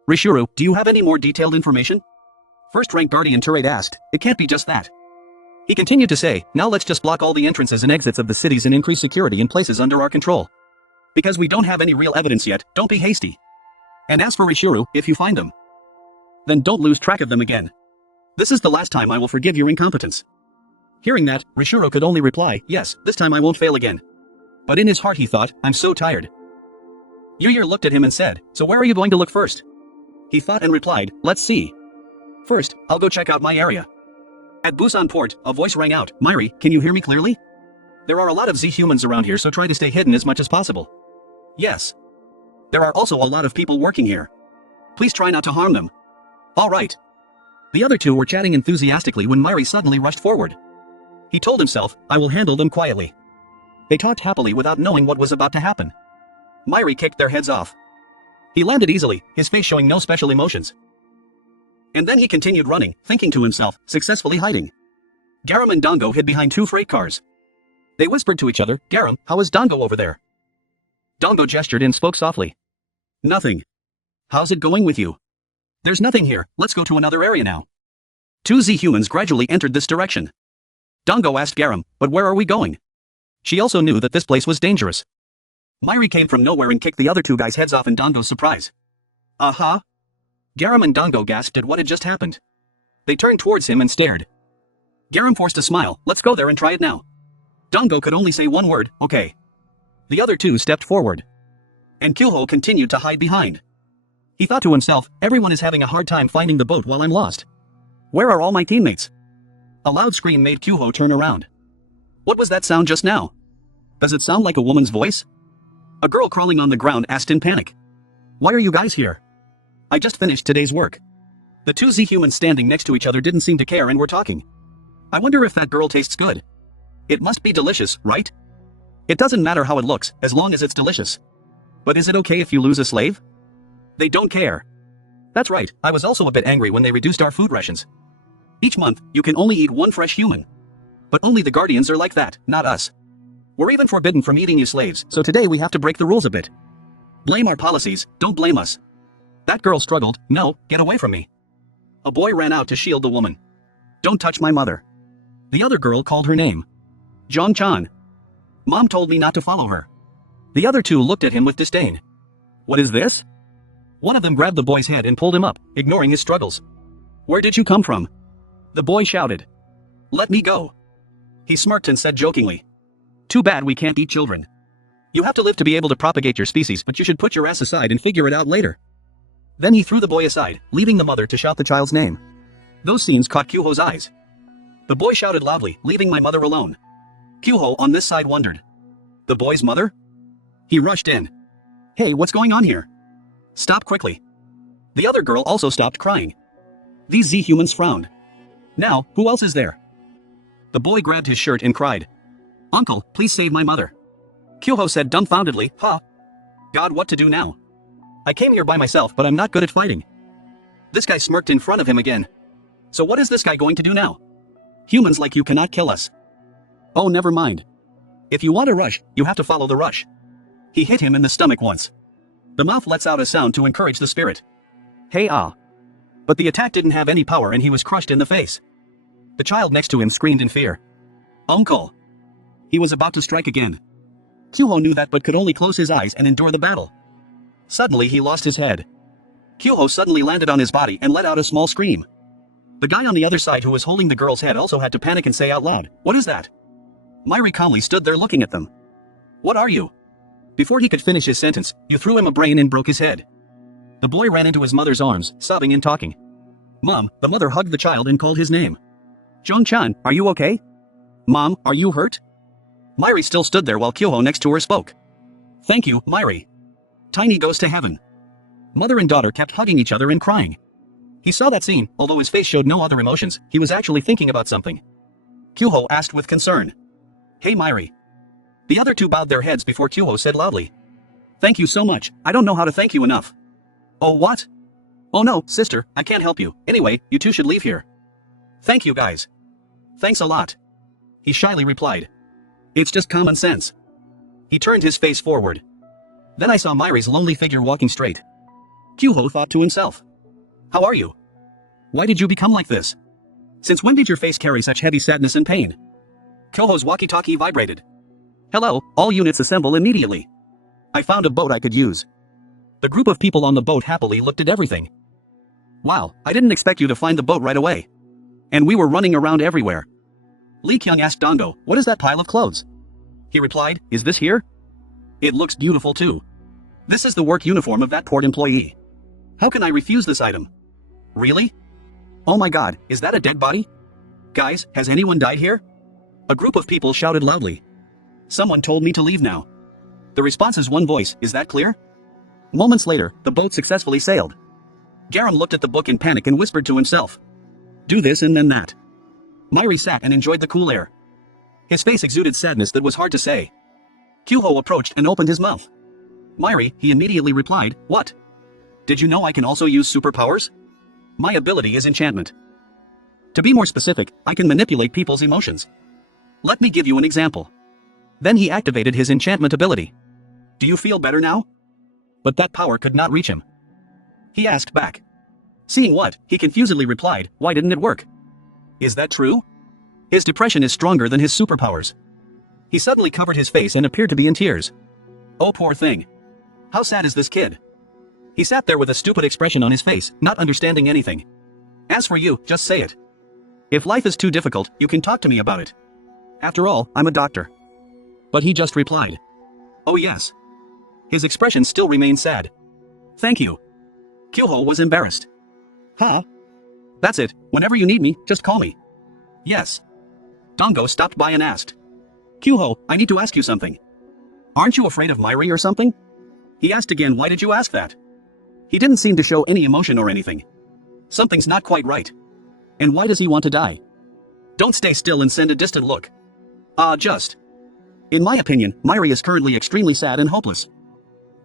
Rishuru, do you have any more detailed information? 1st rank Guardian Turate asked, it can't be just that. He continued to say, now let's just block all the entrances and exits of the cities and increase security in places under our control. Because we don't have any real evidence yet, don't be hasty. And as for Rishuru, if you find them. Then don't lose track of them again. This is the last time I will forgive your incompetence. Hearing that, Rishiro could only reply, yes, this time I won't fail again. But in his heart he thought, I'm so tired. Yu looked at him and said, so where are you going to look first? He thought and replied, let's see. First, I'll go check out my area. At Busan Port, a voice rang out, Myri, can you hear me clearly? There are a lot of Z-humans around here, so try to stay hidden as much as possible. Yes. There are also a lot of people working here. Please try not to harm them. All right. The other two were chatting enthusiastically when Myri suddenly rushed forward. He told himself, I will handle them quietly. They talked happily without knowing what was about to happen. Myri kicked their heads off. He landed easily, his face showing no special emotions. And then he continued running, thinking to himself, successfully hiding. Garam and Dango hid behind two freight cars. They whispered to each other, Garam, how is Dango over there? Dango gestured and spoke softly. Nothing. How's it going with you? There's nothing here, let's go to another area now. Two Z-humans gradually entered this direction. Dango asked Garam, but where are we going? She also knew that this place was dangerous. Myri came from nowhere and kicked the other two guys' heads off in Dango's surprise. Uh-huh. Garam and Dango gasped at what had just happened. They turned towards him and stared. Garam forced a smile, let's go there and try it now. Dango could only say one word, okay. The other two stepped forward. And Kyuho continued to hide behind. He thought to himself, everyone is having a hard time finding the boat while I'm lost. Where are all my teammates? A loud scream made Kyuho turn around. What was that sound just now? Does it sound like a woman's voice? A girl crawling on the ground asked in panic. Why are you guys here? I just finished today's work. The two Z-humans standing next to each other didn't seem to care and were talking. I wonder if that girl tastes good. It must be delicious, right? It doesn't matter how it looks, as long as it's delicious. But is it okay if you lose a slave? They don't care. That's right, I was also a bit angry when they reduced our food rations. Each month, you can only eat one fresh human. But only the Guardians are like that, not us. We're even forbidden from eating you slaves, so today we have to break the rules a bit. Blame our policies, don't blame us. That girl struggled, no, get away from me. A boy ran out to shield the woman. Don't touch my mother. The other girl called her name. Zhang-chan. Mom told me not to follow her. The other two looked at him with disdain. What is this? One of them grabbed the boy's head and pulled him up, ignoring his struggles. Where did you come from? The boy shouted. Let me go. He smirked and said jokingly. Too bad we can't eat children. You have to live to be able to propagate your species, but you should put your ass aside and figure it out later. Then he threw the boy aside, leaving the mother to shout the child's name. Those scenes caught Kyuho's eyes. The boy shouted loudly, leaving my mother alone. Kyuho on this side wondered. The boy's mother? He rushed in. Hey, what's going on here? Stop quickly. The other girl also stopped crying. These Z-humans frowned. Now, who else is there? The boy grabbed his shirt and cried. Uncle, please save my mother. Kyuho said dumbfoundedly, huh? God, what to do now? I came here by myself, but I'm not good at fighting. This guy smirked in front of him again. So what is this guy going to do now? Humans like you cannot kill us. Oh, never mind. If you want to rush, you have to follow the rush. He hit him in the stomach once. The mouth lets out a sound to encourage the spirit. Hey ah. But the attack didn't have any power and he was crushed in the face. The child next to him screamed in fear. Uncle. He was about to strike again. Kyuho knew that but could only close his eyes and endure the battle. Suddenly he lost his head. Kyuho suddenly landed on his body and let out a small scream. The guy on the other side who was holding the girl's head also had to panic and say out loud, what is that? Myri calmly stood there looking at them. What are you? Before he could finish his sentence, you threw him a brain and broke his head. The boy ran into his mother's arms, sobbing and talking. Mom, the mother hugged the child and called his name. Zhang-chan, are you okay? Mom, are you hurt? Myri still stood there while Kyuho next to her spoke. Thank you, Myri. Tiny goes to heaven. Mother and daughter kept hugging each other and crying. He saw that scene, although his face showed no other emotions, he was actually thinking about something. Kyuho asked with concern. Hey Myri. The other two bowed their heads before Kyuho said loudly. Thank you so much, I don't know how to thank you enough. Oh what? Oh no, sister, I can't help you, anyway, you two should leave here. Thank you guys. Thanks a lot. He shyly replied. It's just common sense. He turned his face forward. Then I saw Myri's lonely figure walking straight. Kyuho thought to himself. How are you? Why did you become like this? Since when did your face carry such heavy sadness and pain? Kyuho's walkie-talkie vibrated. Hello, all units assemble immediately. I found a boat I could use. The group of people on the boat happily looked at everything. Wow, I didn't expect you to find the boat right away. And we were running around everywhere. Lee Kyung asked Dongo, what is that pile of clothes? He replied, is this here? It looks beautiful too. This is the work uniform of that port employee. How can I refuse this item? Really? Oh my god, is that a dead body? Guys, has anyone died here? A group of people shouted loudly. Someone told me to leave now. The response is one voice, is that clear? Moments later, the boat successfully sailed. Garam looked at the book in panic and whispered to himself. Do this and then that. Myri sat and enjoyed the cool air. His face exuded sadness that was hard to say. Kyuho approached and opened his mouth. Myri, he immediately replied, what? Did you know I can also use superpowers? My ability is enchantment. To be more specific, I can manipulate people's emotions. Let me give you an example. Then he activated his enchantment ability. Do you feel better now? But that power could not reach him. He asked back. Seeing what, he confusedly replied, why didn't it work? Is that true? His depression is stronger than his superpowers. He suddenly covered his face and appeared to be in tears. Oh poor thing. How sad is this kid? He sat there with a stupid expression on his face, not understanding anything. As for you, just say it. If life is too difficult, you can talk to me about it. After all, I'm a doctor. But he just replied. Oh yes. His expression still remained sad. Thank you. Kyuho was embarrassed. Huh? That's it, whenever you need me, just call me. Yes. Dongo stopped by and asked. Kyuho, I need to ask you something. Aren't you afraid of Myri or something? He asked again, why did you ask that? He didn't seem to show any emotion or anything. Something's not quite right. And why does he want to die? Don't stay still and send a distant look. Just. In my opinion, Myri is currently extremely sad and hopeless.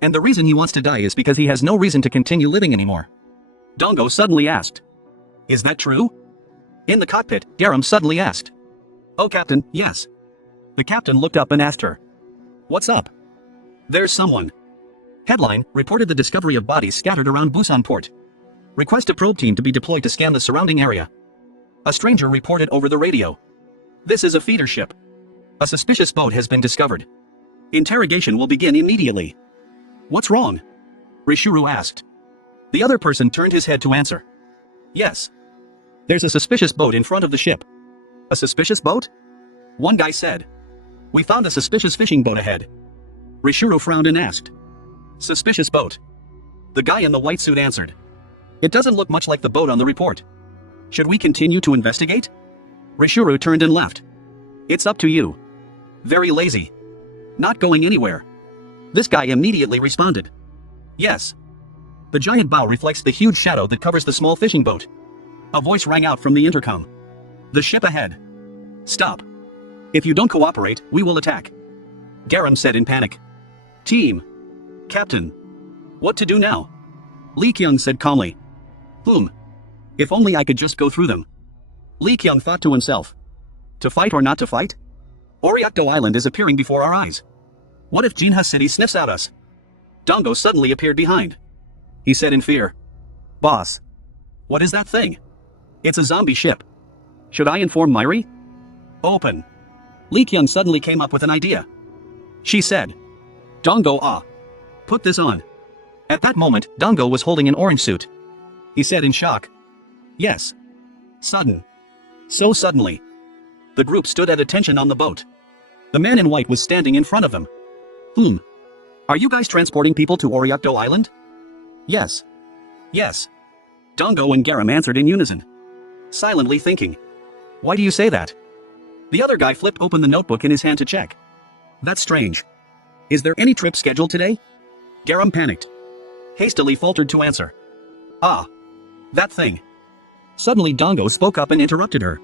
And the reason he wants to die is because he has no reason to continue living anymore. Dongo suddenly asked. Is that true? In the cockpit, Garam suddenly asked. Oh Captain, yes. The captain looked up and asked her. What's up? There's someone. Headline, reported the discovery of bodies scattered around Busan port. Request a probe team to be deployed to scan the surrounding area. A stranger reported over the radio. This is a feeder ship. A suspicious boat has been discovered. Interrogation will begin immediately. What's wrong? Rishuru asked. The other person turned his head to answer. Yes. There's a suspicious boat in front of the ship. A suspicious boat? One guy said. We found a suspicious fishing boat ahead. Rishuru frowned and asked. Suspicious boat. The guy in the white suit answered. It doesn't look much like the boat on the report. Should we continue to investigate? Rishuru turned and left. It's up to you. Very lazy. Not going anywhere. This guy immediately responded. Yes. The giant bow reflects the huge shadow that covers the small fishing boat. A voice rang out from the intercom. The ship ahead. Stop. If you don't cooperate, we will attack. Garam said in panic. Team. Captain. What to do now? Lee Kyung said calmly. If only I could just go through them. Lee Kyung thought to himself. To fight or not to fight? Oriakdo Island is appearing before our eyes. What if Jinha City sniffs at us? Dongo suddenly appeared behind. He said in fear. Boss. What is that thing? It's a zombie ship. Should I inform Myri? Open. Lee Kyung suddenly came up with an idea. She said. Dongo put this on. At that moment, Dongo was holding an orange suit. He said in shock. Yes. Sudden. So suddenly. The group stood at attention on the boat. The man in white was standing in front of them. Are you guys transporting people to Oriakdo Island? Yes. Yes. Dongo and Garam answered in unison. Silently thinking. Why do you say that? The other guy flipped open the notebook in his hand to check. That's strange. Is there any trip scheduled today? Garam panicked. Hastily faltered to answer. That thing. Suddenly Dongo spoke up and interrupted her.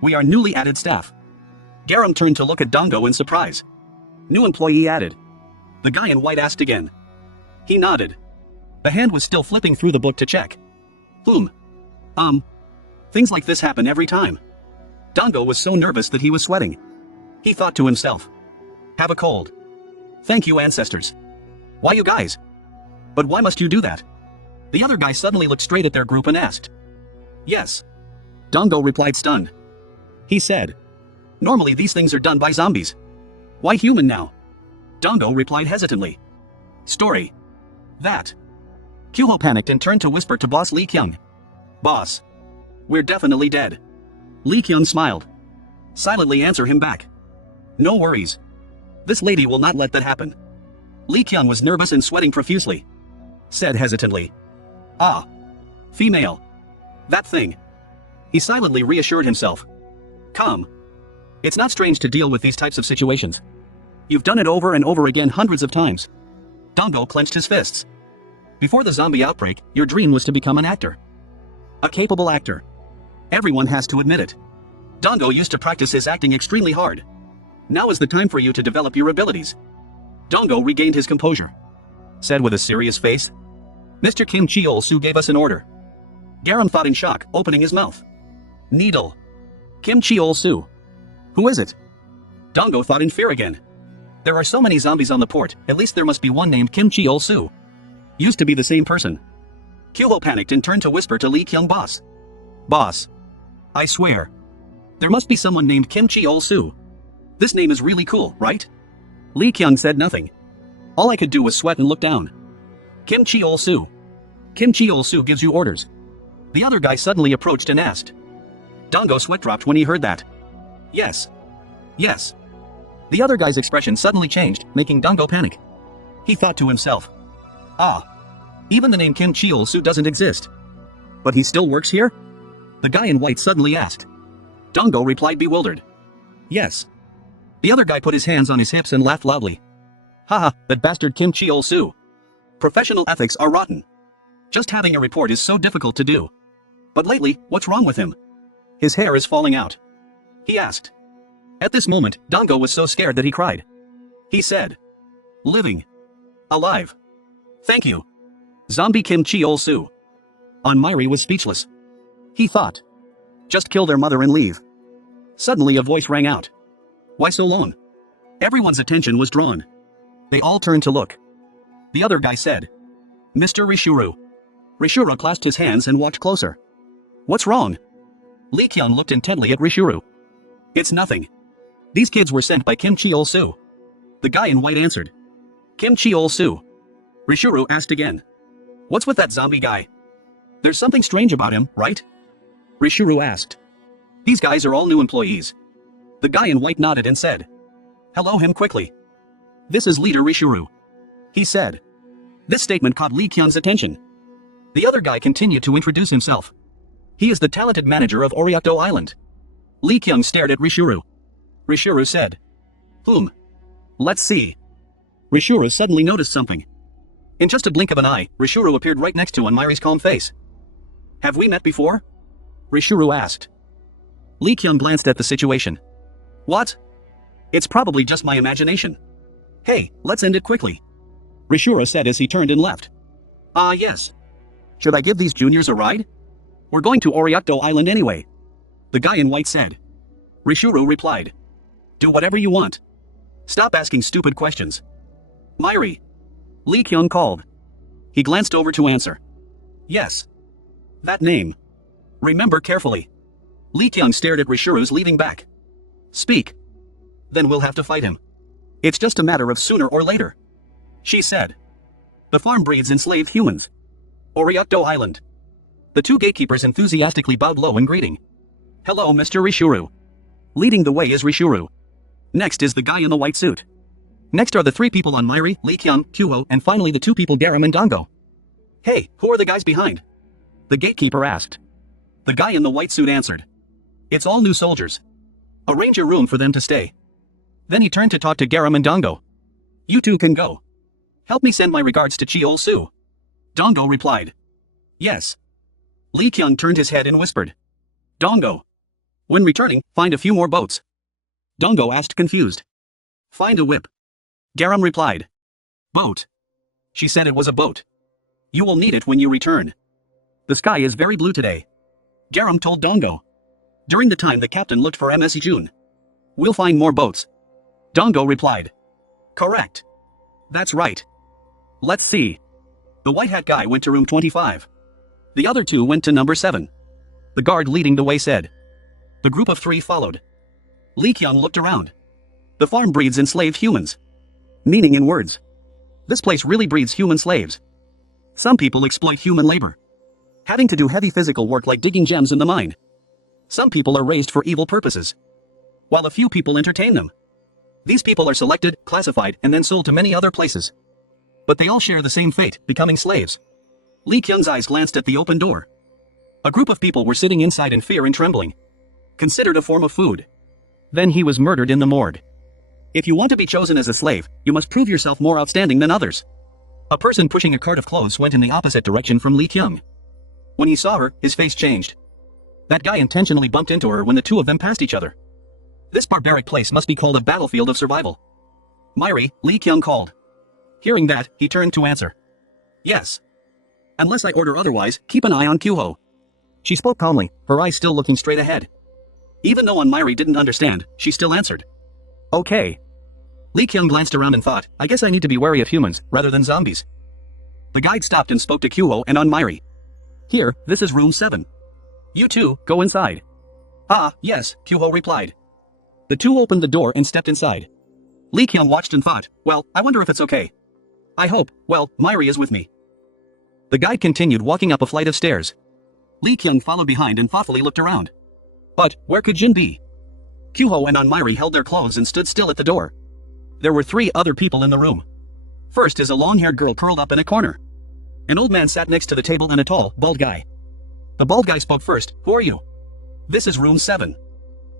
We are newly added staff. Garam turned to look at Dongo in surprise. New employee added. The guy in white asked again. He nodded. The hand was still flipping through the book to check. Things like this happen every time. Dongo was so nervous that he was sweating. He thought to himself. Have a cold. Thank you, ancestors. Why you guys? But why must you do that? The other guy suddenly looked straight at their group and asked. Yes. Dongo replied stunned. He said. Normally these things are done by zombies. Why human now? Dongo replied hesitantly. Story. That. Kyuho panicked and turned to whisper to boss Lee Kyung. Boss. We're definitely dead. Lee Kyung smiled. Silently answer him back. No worries. This lady will not let that happen. Lee Kyung was nervous and sweating profusely. Said hesitantly. Ah. Female. That thing. He silently reassured himself. Calm. It's not strange to deal with these types of situations. You've done it over and over again hundreds of times. Dongo clenched his fists. Before the zombie outbreak, your dream was to become an actor. A capable actor. Everyone has to admit it. Dongo used to practice his acting extremely hard. Now is the time for you to develop your abilities. Dongo regained his composure. Said with a serious face. Mr. Kim Cheol-soo gave us an order. Garam thought in shock, opening his mouth. Needle. Kim Cheol-soo. Who is it? Dongo thought in fear again. There are so many zombies on the port, at least there must be one named Kim Cheol-soo. Used to be the same person. Kyo-ho panicked and turned to whisper to Lee Kyung boss. Boss. I swear. There must be someone named Kim Cheol-soo. This name is really cool, right? Lee Kyung said nothing. All I could do was sweat and look down. Kim Cheol-soo. Kim Cheol-soo gives you orders. The other guy suddenly approached and asked. Dongo sweat dropped when he heard that. Yes. Yes. The other guy's expression suddenly changed, making Dongo panic. He thought to himself. Ah. Even the name Kim Cheol-soo doesn't exist. But he still works here? The guy in white suddenly asked. Dongo replied bewildered. Yes. The other guy put his hands on his hips and laughed loudly. Haha, that bastard Kim Cheol-soo. Professional ethics are rotten. Just having a report is so difficult to do. But lately, what's wrong with him? His hair is falling out. He asked. At this moment, Dongo was so scared that he cried. He said. Living. Alive. Thank you. Zombie Kim Cheol-soo. Onmiri was speechless. He thought. Just kill their mother and leave. Suddenly a voice rang out. Why so long? Everyone's attention was drawn. They all turned to look. The other guy said. Mr. Rishuru. Rishuru clasped his hands and walked closer. What's wrong? Lee Kyung looked intently at Rishuru. It's nothing. These kids were sent by Kim Cheol-soo. The guy in white answered. Kim Cheol-soo. Rishuru asked again. What's with that zombie guy? There's something strange about him, right? Rishuru asked. These guys are all new employees. The guy in white nodded and said. Hello him quickly. This is leader Rishuru. He said. This statement caught Lee Kyung's attention. The other guy continued to introduce himself. He is the talented manager of Oriakdo Island. Lee Kyung stared at Rishuru. Rishuru said. Whom? Let's see. Rishuru suddenly noticed something. In just a blink of an eye, Rishuru appeared right next to Onmiri's calm face. Have we met before? Rishuru asked. Lee Kyung glanced at the situation. What? It's probably just my imagination. Hey, let's end it quickly. Rishuru said as he turned and left. Ah yes. Should I give these juniors a ride? We're going to Oriakdo Island anyway. The guy in white said. Rishuru replied. Do whatever you want. Stop asking stupid questions. Miri. Lee Kyung called. He glanced over to answer. Yes. That name. Remember carefully. Lee Kyung stared at Rishuru's leaving back. Speak. Then we'll have to fight him. It's just a matter of sooner or later. She said. The farm breeds enslaved humans. Oriakdo Island. The two gatekeepers enthusiastically bowed low in greeting. Hello Mr. Rishuru. Leading the way is Rishuru. Next is the guy in the white suit. Next are the three people on Miri, Lee Kyung, Kyo-ho, and finally the two people Garam and Dongo. Hey, who are the guys behind? The gatekeeper asked. The guy in the white suit answered. It's all new soldiers. Arrange a room for them to stay. Then he turned to talk to Garam and Dongo. You two can go. Help me send my regards to Cheol-soo. Dongo replied. Yes. Lee Kyung turned his head and whispered. Dongo. When returning, find a few more boats. Dongo asked confused. Find a whip. Garam replied. Boat. She said it was a boat. You will need it when you return. The sky is very blue today. Garam told Dongo. During the time the captain looked for Ms. June. We'll find more boats. Dongo replied. Correct. That's right. Let's see. The white hat guy went to room 25. The other two went to number 7. The guard leading the way said. The group of 3 followed. Lee Kyung looked around. The farm breeds enslaved humans. Meaning in words. This place really breeds human slaves. Some people exploit human labor. having to do heavy physical work like digging gems in the mine. Some people are raised for evil purposes, while a few people entertain them. These people are selected, classified, and then sold to many other places. But they all share the same fate, becoming slaves. Lee Kyung's eyes glanced at the open door. A group of people were sitting inside in fear and trembling. Considered a form of food. Then he was murdered in the morgue. If you want to be chosen as a slave, you must prove yourself more outstanding than others. A person pushing a cart of clothes went in the opposite direction from Lee Kyung. When he saw her, his face changed. That guy intentionally bumped into her when the two of them passed each other. This barbaric place must be called a battlefield of survival. Myri, Lee Kyung called. Hearing that, he turned to answer. Yes. Unless I order otherwise, keep an eye on Kyuho. She spoke calmly, her eyes still looking straight ahead. Even though Myri didn't understand, she still answered. Okay. Lee Kyung glanced around and thought, I guess I need to be wary of humans, rather than zombies. The guide stopped and spoke to Kyuho and Myri. Here, this is room 7. You two, go inside. Ah, yes, Kyuho replied. The two opened the door and stepped inside. Lee Kyung watched and thought, well, I wonder if it's okay. I hope, well, Myri is with me. The guide continued walking up a flight of stairs. Lee Kyung followed behind and thoughtfully looked around. But, where could Jin be? Kyuho and Myri held their clothes and stood still at the door. There were 3 other people in the room. First is a long-haired girl curled up in a corner. An old man sat next to the table and a tall, bald guy. The bald guy spoke first, who are you? This is room 7.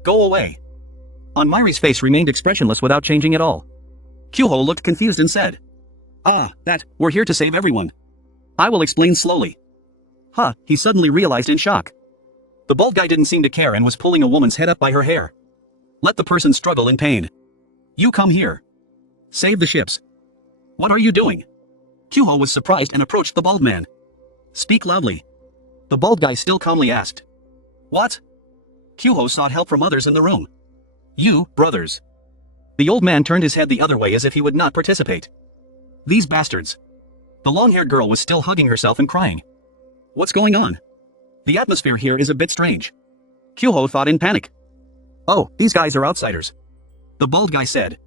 Go away. Myri's face remained expressionless without changing at all. Kyuho looked confused and said, we're here to save everyone. I will explain slowly. He suddenly realized in shock. The bald guy didn't seem to care and was pulling a woman's head up by her hair. Let the person struggle in pain. You come here. Save the ships. What are you doing? Kyuho was surprised and approached the bald man. Speak loudly. The bald guy still calmly asked. What? Kyuho sought help from others in the room. You, brothers. The old man turned his head the other way as if he would not participate. These bastards. The long-haired girl was still hugging herself and crying. What's going on? The atmosphere here is a bit strange. Kyuho thought in panic. Oh, these guys are outsiders. The bald guy said.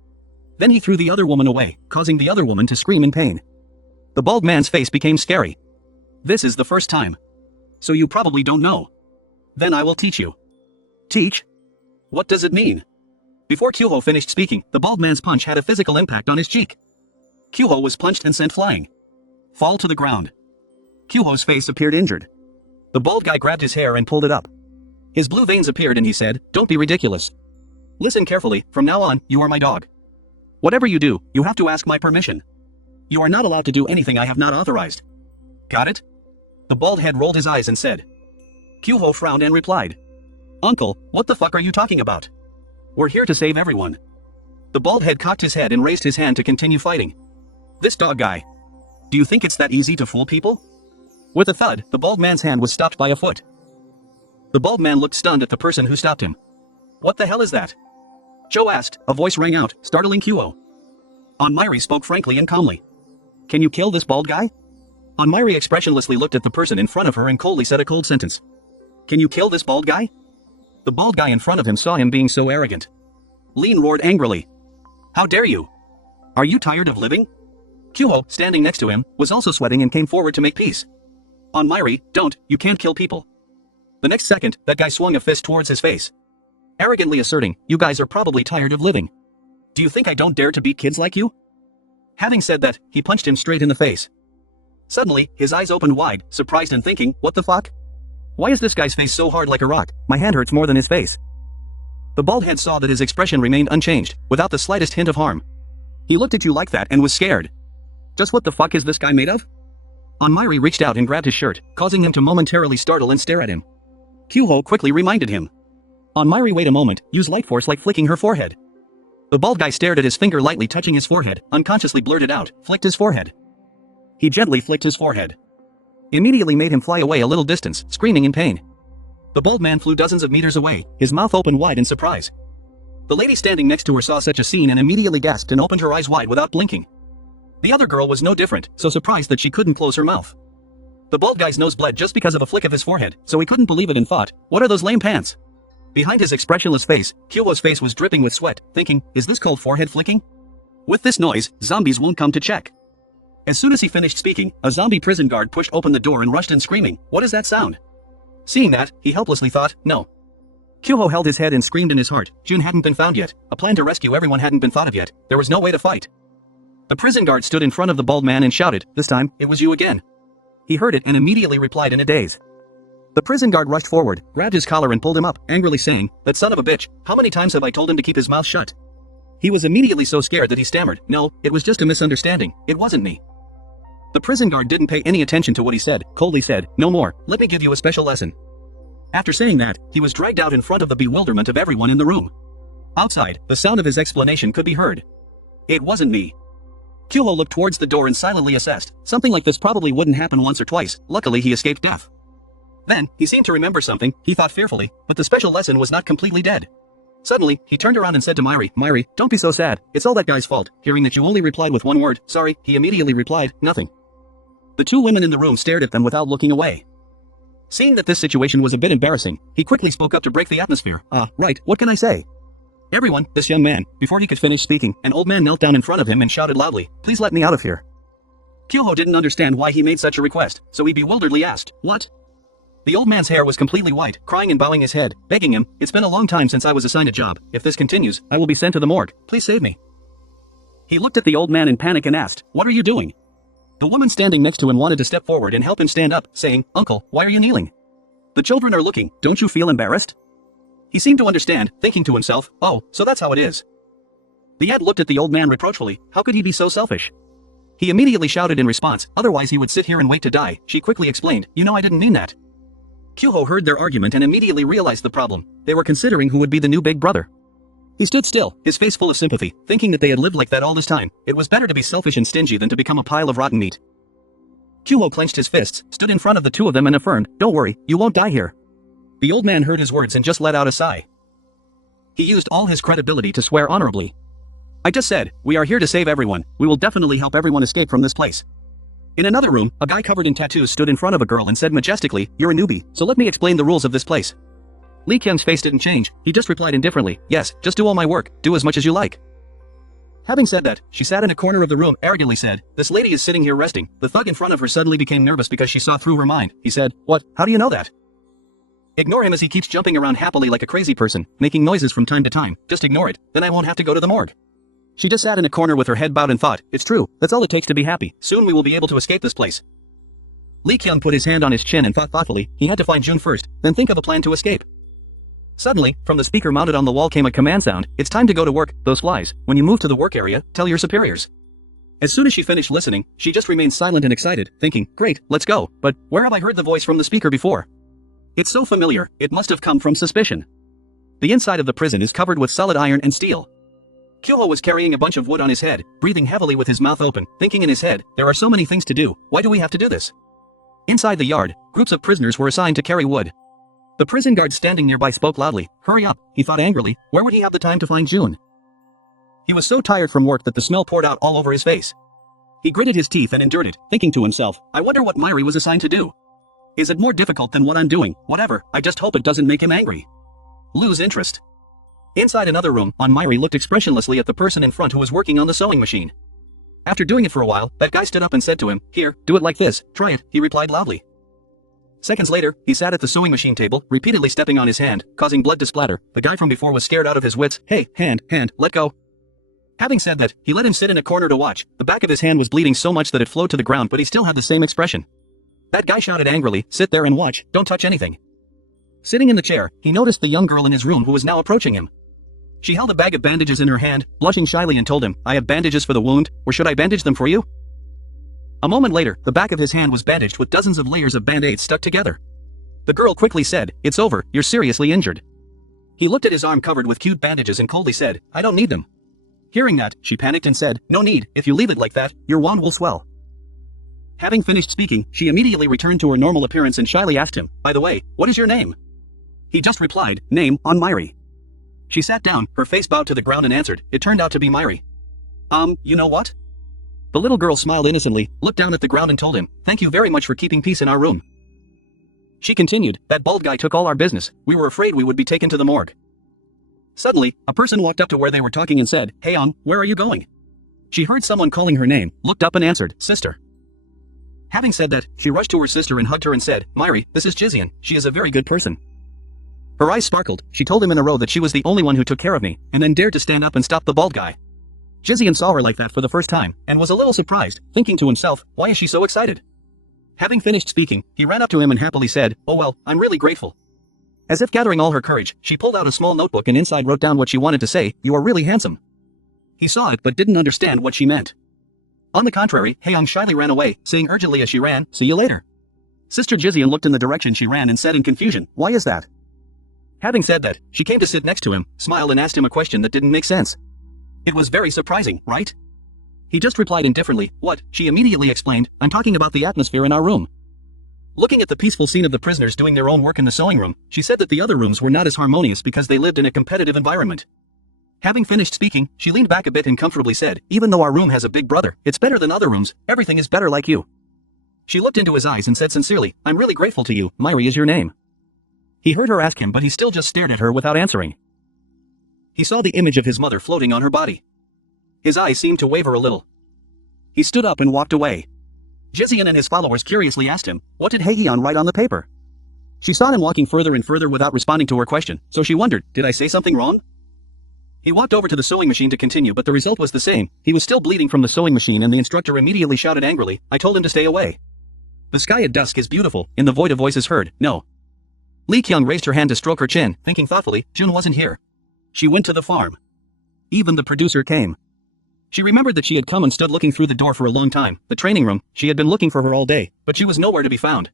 Then he threw the other woman away, causing the other woman to scream in pain. The bald man's face became scary. This is the first time. So you probably don't know. Then I will teach you. Teach? What does it mean? Before Kyuho finished speaking, the bald man's punch had a physical impact on his cheek. Kyuho was punched and sent flying. Fall to the ground. Kyuho's face appeared injured. The bald guy grabbed his hair and pulled it up. His blue veins appeared and he said, Don't be ridiculous. Listen carefully, from now on, you are my dog. Whatever you do, you have to ask my permission. You are not allowed to do anything I have not authorized. Got it? The bald head rolled his eyes and said. Kyuho frowned and replied. Uncle, what the fuck are you talking about? We're here to save everyone. The bald head cocked his head and raised his hand to continue fighting. This dog guy. Do you think it's that easy to fool people? With a thud, the bald man's hand was stopped by a foot. The bald man looked stunned at the person who stopped him. What the hell is that? Joe asked, a voice rang out, startling Kyuho. Myri spoke frankly and calmly. Can you kill this bald guy? Myri expressionlessly looked at the person in front of her and coldly said a cold sentence. Can you kill this bald guy? The bald guy in front of him saw him being so arrogant. Lean roared angrily. How dare you? Are you tired of living? Kyuho, standing next to him, was also sweating and came forward to make peace. Myri, don't, you can't kill people. The next second, that guy swung a fist towards his face. Arrogantly asserting, you guys are probably tired of living. Do you think I don't dare to beat kids like you? Having said that, he punched him straight in the face. Suddenly, his eyes opened wide, surprised and thinking, what the fuck? Why is this guy's face so hard like a rock? My hand hurts more than his face. The bald head saw that his expression remained unchanged, without the slightest hint of harm. He looked at you like that and was scared. Just what the fuck is this guy made of? Myri reached out and grabbed his shirt, causing him to momentarily startle and stare at him. Kyuho quickly reminded him. Myri, wait a moment, use light force like flicking her forehead. The bald guy stared at his finger lightly touching his forehead, unconsciously blurted out, flicked his forehead. He gently flicked his forehead. Immediately made him fly away a little distance, screaming in pain. The bald man flew dozens of meters away, his mouth open wide in surprise. The lady standing next to her saw such a scene and immediately gasped and opened her eyes wide without blinking. The other girl was no different, so surprised that she couldn't close her mouth. The bald guy's nose bled just because of a flick of his forehead, so he couldn't believe it and thought, what are those lame pants? Behind his expressionless face, Kyuho's face was dripping with sweat, thinking, is this called forehead flicking? With this noise, zombies won't come to check. As soon as he finished speaking, a zombie prison guard pushed open the door and rushed in screaming, "What is that sound?" Seeing that, he helplessly thought, "No." Kyoho held his head and screamed in his heart. Jun hadn't been found yet. A plan to rescue everyone hadn't been thought of yet. There was no way to fight. The prison guard stood in front of the bald man and shouted, "This time, it was you again." He heard it and immediately replied in a daze. The prison guard rushed forward, grabbed his collar and pulled him up, angrily saying, "That son of a bitch, how many times have I told him to keep his mouth shut?" He was immediately so scared that he stammered, "No, it was just a misunderstanding, it wasn't me." The prison guard didn't pay any attention to what he said, coldly said, "No more, let me give you a special lesson." After saying that, he was dragged out in front of the bewilderment of everyone in the room. Outside, the sound of his explanation could be heard. "It wasn't me." Kyoho looked towards the door and silently assessed, something like this probably wouldn't happen once or twice, luckily he escaped death. Then, he seemed to remember something, he thought fearfully, but the special lesson was not completely dead. Suddenly, he turned around and said to Mairi, "Mairi, don't be so sad, it's all that guy's fault." Hearing that you only replied with one word, "Sorry," he immediately replied, "Nothing." The two women in the room stared at them without looking away. Seeing that this situation was a bit embarrassing, he quickly spoke up to break the atmosphere. Right, what can I say?" "Everyone, this young man." Before he could finish speaking, an old man knelt down in front of him and shouted loudly, "Please let me out of here." Kyoho didn't understand why he made such a request, so he bewilderedly asked, "What?" The old man's hair was completely white, crying and bowing his head, begging him, "It's been a long time since I was assigned a job. If this continues, I will be sent to the morgue. Please save me." He looked at the old man in panic and asked, "What are you doing?" The woman standing next to him wanted to step forward and help him stand up, saying, "Uncle, why are you kneeling? The children are looking, don't you feel embarrassed?" He seemed to understand, thinking to himself, "Oh, so that's how it is." The ad looked at the old man reproachfully, how could he be so selfish? He immediately shouted in response, "Otherwise he would sit here and wait to die." She quickly explained, "You know I didn't mean that." Kyoho heard their argument and immediately realized the problem. They were considering who would be the new big brother. He stood still, his face full of sympathy, thinking that they had lived like that all this time. It was better to be selfish and stingy than to become a pile of rotten meat. Kyoho clenched his fists, stood in front of the two of them and affirmed, "Don't worry, you won't die here." The old man heard his words and just let out a sigh. He used all his credibility to swear honorably. "I just said, we are here to save everyone. We will definitely help everyone escape from this place." In another room, a guy covered in tattoos stood in front of a girl and said majestically, "You're a newbie, so let me explain the rules of this place." Lee Kyung's face didn't change, he just replied indifferently, "Yes, just do all my work, do as much as you like." Having said that, she sat in a corner of the room, arrogantly said, "This lady is sitting here resting." The thug in front of her suddenly became nervous because she saw through her mind. He said, "What? How do you know that?" "Ignore him as he keeps jumping around happily like a crazy person, making noises from time to time. Just ignore it, then I won't have to go to the morgue." She just sat in a corner with her head bowed and thought, "It's true, that's all it takes to be happy. Soon we will be able to escape this place." Lee Kyung put his hand on his chin and thought thoughtfully, he had to find Jun first, then think of a plan to escape. Suddenly, from the speaker mounted on the wall came a command sound, "It's time to go to work, those flies. When you move to the work area, tell your superiors." As soon as she finished listening, she just remained silent and excited, thinking, "Great, let's go, but where have I heard the voice from the speaker before? It's so familiar, it must have come from suspicion." The inside of the prison is covered with solid iron and steel. Kyoho was carrying a bunch of wood on his head, breathing heavily with his mouth open, thinking in his head, "There are so many things to do, why do we have to do this?" Inside the yard, groups of prisoners were assigned to carry wood. The prison guard standing nearby spoke loudly, "Hurry up," he thought angrily, where would he have the time to find Jun? He was so tired from work that the smell poured out all over his face. He gritted his teeth and endured it, thinking to himself, "I wonder what Mairi was assigned to do. Is it more difficult than what I'm doing? Whatever, I just hope it doesn't make him angry. Lose interest." Inside another room, Mairi looked expressionlessly at the person in front who was working on the sewing machine. After doing it for a while, that guy stood up and said to him, "Here, do it like this, try it," he replied loudly. Seconds later, he sat at the sewing machine table, repeatedly stepping on his hand, causing blood to splatter. The guy from before was scared out of his wits. "Hey, hand, let go." Having said that, he let him sit in a corner to watch. The back of his hand was bleeding so much that it flowed to the ground, but he still had the same expression. That guy shouted angrily, "Sit there and watch, don't touch anything." Sitting in the chair, he noticed the young girl in his room who was now approaching him. She held a bag of bandages in her hand, blushing shyly and told him, "I have bandages for the wound, or should I bandage them for you?" A moment later, the back of his hand was bandaged with dozens of layers of band-aids stuck together. The girl quickly said, "It's over, you're seriously injured." He looked at his arm covered with cute bandages and coldly said, "I don't need them." Hearing that, she panicked and said, "No need, if you leave it like that, your wand will swell." Having finished speaking, she immediately returned to her normal appearance and shyly asked him, "By the way, what is your name?" He just replied, "Name, Mairi." She sat down, her face bowed to the ground and answered, "It turned out to be Mairi." You know what?" The little girl smiled innocently, looked down at the ground and told him, "Thank you very much for keeping peace in our room." She continued, "That bald guy took all our business, we were afraid we would be taken to the morgue." Suddenly, a person walked up to where they were talking and said, "Hey where are you going?" She heard someone calling her name, looked up and answered, "Sister." Having said that, she rushed to her sister and hugged her and said, "Myri, this is Jizian, she is a very good person." Her eyes sparkled. She told him in a row that she was the only one who took care of me, and then dared to stand up and stop the bald guy. Jizian saw her like that for the first time, and was a little surprised, thinking to himself, why is she so excited? Having finished speaking, he ran up to him and happily said, "Oh well, I'm really grateful." As if gathering all her courage, she pulled out a small notebook and inside wrote down what she wanted to say, "You are really handsome." He saw it but didn't understand what she meant. On the contrary, Haeyoung shyly ran away, saying urgently as she ran, "See you later." Sister Jizian looked in the direction she ran and said in confusion, "Why is that?" Having said that, she came to sit next to him, smiled and asked him a question that didn't make sense. It was very surprising, right? He just replied indifferently, "What?" She immediately explained, "I'm talking about the atmosphere in our room." Looking at the peaceful scene of the prisoners doing their own work in the sewing room, she said that the other rooms were not as harmonious because they lived in a competitive environment. Having finished speaking, she leaned back a bit and comfortably said, "Even though our room has a big brother, it's better than other rooms, everything is better like you." She looked into his eyes and said sincerely, "I'm really grateful to you, Myri is your name." He heard her ask him but he still just stared at her without answering. He saw the image of his mother floating on her body. His eyes seemed to waver a little. He stood up and walked away. Jizian and his followers curiously asked him, "What did Haeyeon write on the paper?" She saw him walking further and further without responding to her question, so she wondered, did I say something wrong? He walked over to the sewing machine to continue but the result was the same. He was still bleeding from the sewing machine and the instructor immediately shouted angrily, "I told him to stay away." "The sky at dusk is beautiful," in the void a voice is heard, "No." Lee Kyung raised her hand to stroke her chin, thinking thoughtfully, Jun wasn't here. She went to the farm. Even the producer came. She remembered that she had come and stood looking through the door for a long time, the training room. She had been looking for her all day, but she was nowhere to be found.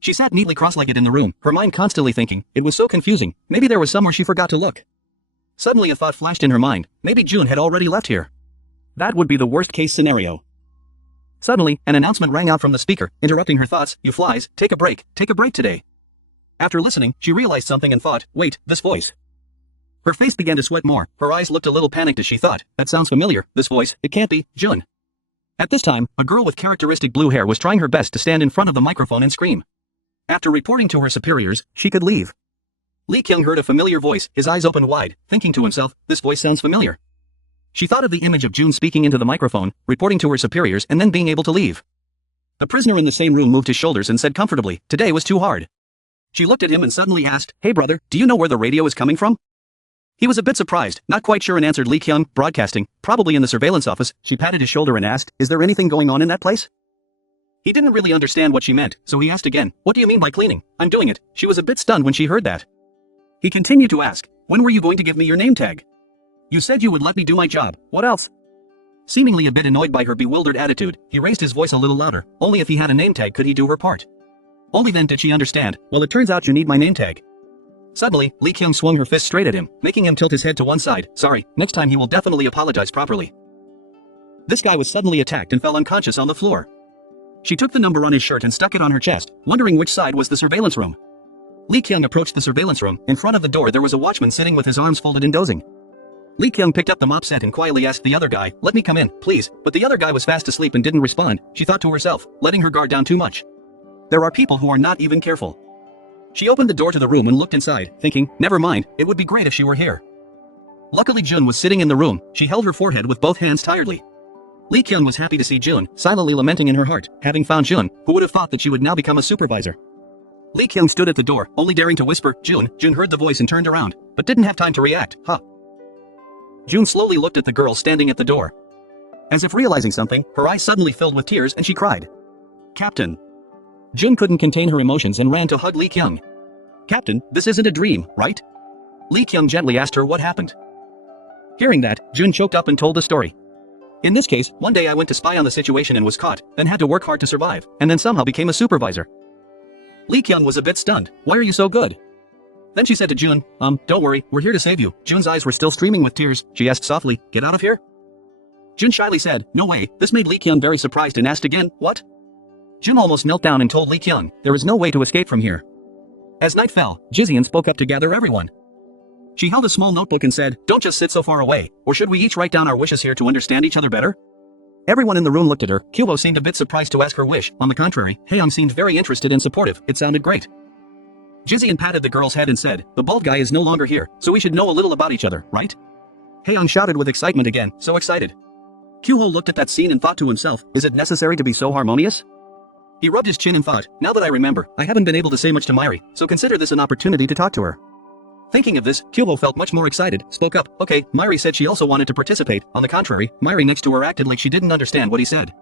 She sat neatly cross-legged in the room, her mind constantly thinking, it was so confusing, maybe there was somewhere she forgot to look. Suddenly a thought flashed in her mind, maybe Jun had already left here. That would be the worst-case scenario. Suddenly, an announcement rang out from the speaker, interrupting her thoughts, "You flies, take a break today." After listening, she realized something and thought, wait, this voice. Her face began to sweat more, her eyes looked a little panicked as she thought, that sounds familiar, this voice, it can't be, Jun. At this time, a girl with characteristic blue hair was trying her best to stand in front of the microphone and scream. After reporting to her superiors, she could leave. Lee Kyung heard a familiar voice, his eyes opened wide, thinking to himself, this voice sounds familiar. She thought of the image of Jun speaking into the microphone, reporting to her superiors and then being able to leave. The prisoner in the same room moved his shoulders and said comfortably, today was too hard. She looked at him and suddenly asked, "Hey brother, do you know where the radio is coming from?" He was a bit surprised, not quite sure and answered, Lee Kyung, broadcasting, probably in the surveillance office. She patted his shoulder and asked, "Is there anything going on in that place?" He didn't really understand what she meant, so he asked again, "What do you mean by cleaning?" "I'm doing it." She was a bit stunned when she heard that. He continued to ask, "When were you going to give me your name tag?" "You said you would let me do my job, what else?" Seemingly a bit annoyed by her bewildered attitude, he raised his voice a little louder, only if he had a name tag could he do her part. Only then did she understand, well it turns out you need my name tag. Suddenly, Lee Kyung swung her fist straight at him, making him tilt his head to one side. Sorry, next time he will definitely apologize properly. This guy was suddenly attacked and fell unconscious on the floor. She took the number on his shirt and stuck it on her chest, wondering which side was the surveillance room. Lee Kyung approached the surveillance room. In front of the door there was a watchman sitting with his arms folded and dozing. Lee Kyung picked up the mop set and quietly asked the other guy, "Let me come in, please," but the other guy was fast asleep and didn't respond. She thought to herself, letting her guard down too much. There are people who are not even careful. She opened the door to the room and looked inside, thinking, never mind, it would be great if she were here. Luckily Jun was sitting in the room. She held her forehead with both hands tiredly. Lee Kyung was happy to see Jun, silently lamenting in her heart, having found Jun, who would have thought that she would now become a supervisor. Lee Kyung stood at the door, only daring to whisper, Jun. Jun heard the voice and turned around, but didn't have time to react. Jun slowly looked at the girl standing at the door. As if realizing something, her eyes suddenly filled with tears and she cried, "Captain." Jun couldn't contain her emotions and ran to hug Lee Kyung. "Captain, this isn't a dream, right?" Lee Kyung gently asked her what happened. Hearing that, Jun choked up and told the story. In this case, one day I went to spy on the situation and was caught, then had to work hard to survive, and then somehow became a supervisor. Lee Kyung was a bit stunned. "Why are you so good?" Then she said to Jun, don't worry, we're here to save you." Jun's eyes were still streaming with tears. She asked softly, "Get out of here?" Jun shyly said, "No way." This made Lee Kyung very surprised and asked again, "What?" Jun almost knelt down and told Lee Kyung, "There is no way to escape from here." As night fell, Jizian spoke up to gather everyone. She held a small notebook and said, "Don't just sit so far away, or should we each write down our wishes here to understand each other better?" Everyone in the room looked at her. Kyobo seemed a bit surprised to ask her wish. On the contrary, Haeyoung seemed very interested and supportive. It sounded great. Jizian patted the girl's head and said, "The bald guy is no longer here, so we should know a little about each other, right?" Haeyoung shouted with excitement again, so excited. Kyuho looked at that scene and thought to himself, is it necessary to be so harmonious? He rubbed his chin and thought, now that I remember, I haven't been able to say much to Mairi, so consider this an opportunity to talk to her. Thinking of this, Kyuho felt much more excited, spoke up, okay, Mairi said she also wanted to participate. On the contrary, Mairi next to her acted like she didn't understand what he said.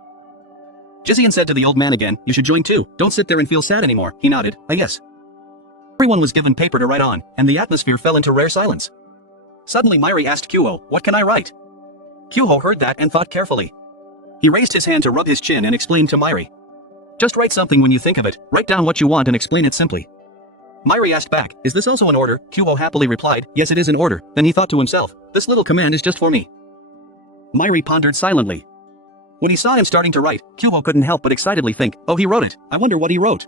Jizian said to the old man again, you should join too, don't sit there and feel sad anymore. He nodded, yes. Everyone was given paper to write on, and the atmosphere fell into rare silence. Suddenly Mairi asked Kyuho, what can I write? Kyuho heard that and thought carefully. He raised his hand to rub his chin and explained to Mairi. Just write something when you think of it, write down what you want and explain it simply. Mairi asked back, is this also an order? Kyuho happily replied, yes it is an order. Then he thought to himself, this little command is just for me. Mairi pondered silently. When he saw him starting to write, Kyuho couldn't help but excitedly think, oh he wrote it, I wonder what he wrote.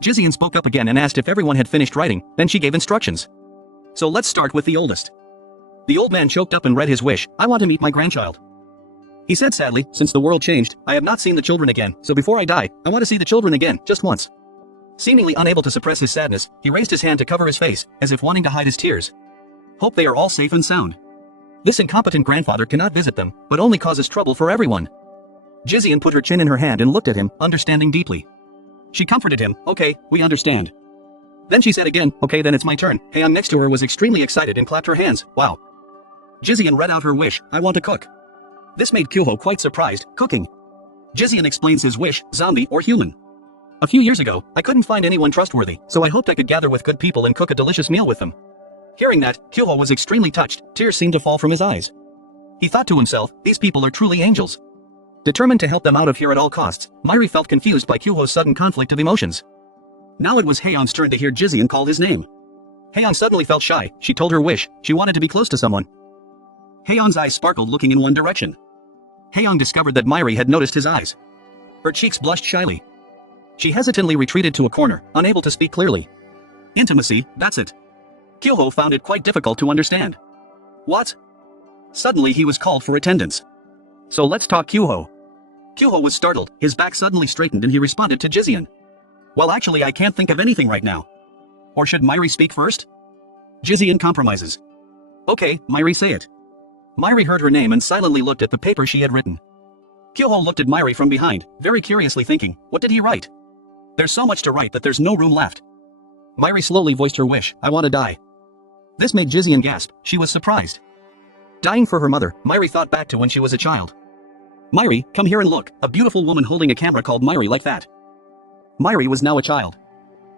Jizian spoke up again and asked if everyone had finished writing, then she gave instructions. So let's start with the oldest. The old man choked up and read his wish, I want to meet my grandchild. He said sadly, since the world changed, I have not seen the children again, so before I die, I want to see the children again, just once. Seemingly unable to suppress his sadness, he raised his hand to cover his face, as if wanting to hide his tears. Hope they are all safe and sound. This incompetent grandfather cannot visit them, but only causes trouble for everyone. Jizian put her chin in her hand and looked at him, understanding deeply. She comforted him, okay, we understand. Then she said again, okay then it's my turn. Heian next to her was extremely excited and clapped her hands, wow. Jizian read out her wish, I want to cook. This made Kyuho quite surprised, cooking. Jizian explains his wish, zombie or human. A few years ago, I couldn't find anyone trustworthy, so I hoped I could gather with good people and cook a delicious meal with them. Hearing that, Kyuho was extremely touched, tears seemed to fall from his eyes. He thought to himself, these people are truly angels. Determined to help them out of here at all costs, Mairi felt confused by Kyuho's sudden conflict of emotions. Now it was Heian's turn to hear Jizian call his name. Heian suddenly felt shy, she told her wish, she wanted to be close to someone. Heian's eyes sparkled looking in one direction. Heian discovered that Mairi had noticed his eyes. Her cheeks blushed shyly. She hesitantly retreated to a corner, unable to speak clearly. Intimacy, that's it. Kyuho found it quite difficult to understand. What? Suddenly he was called for attendance. So let's talk Kyuho. Kyuho was startled, his back suddenly straightened and he responded to Jizian. Well actually I can't think of anything right now. Or should Mairi speak first? Jizian compromises. Okay, Mairi say it. Mairi heard her name and silently looked at the paper she had written. Kyuho looked at Mairi from behind, very curiously thinking, what did he write? There's so much to write that there's no room left. Mairi slowly voiced her wish, I want to die. This made Jizian gasp, she was surprised. Dying for her mother, Mairi thought back to when she was a child. Mairi, come here and look, a beautiful woman holding a camera called Mairi like that. Mairi was now a child.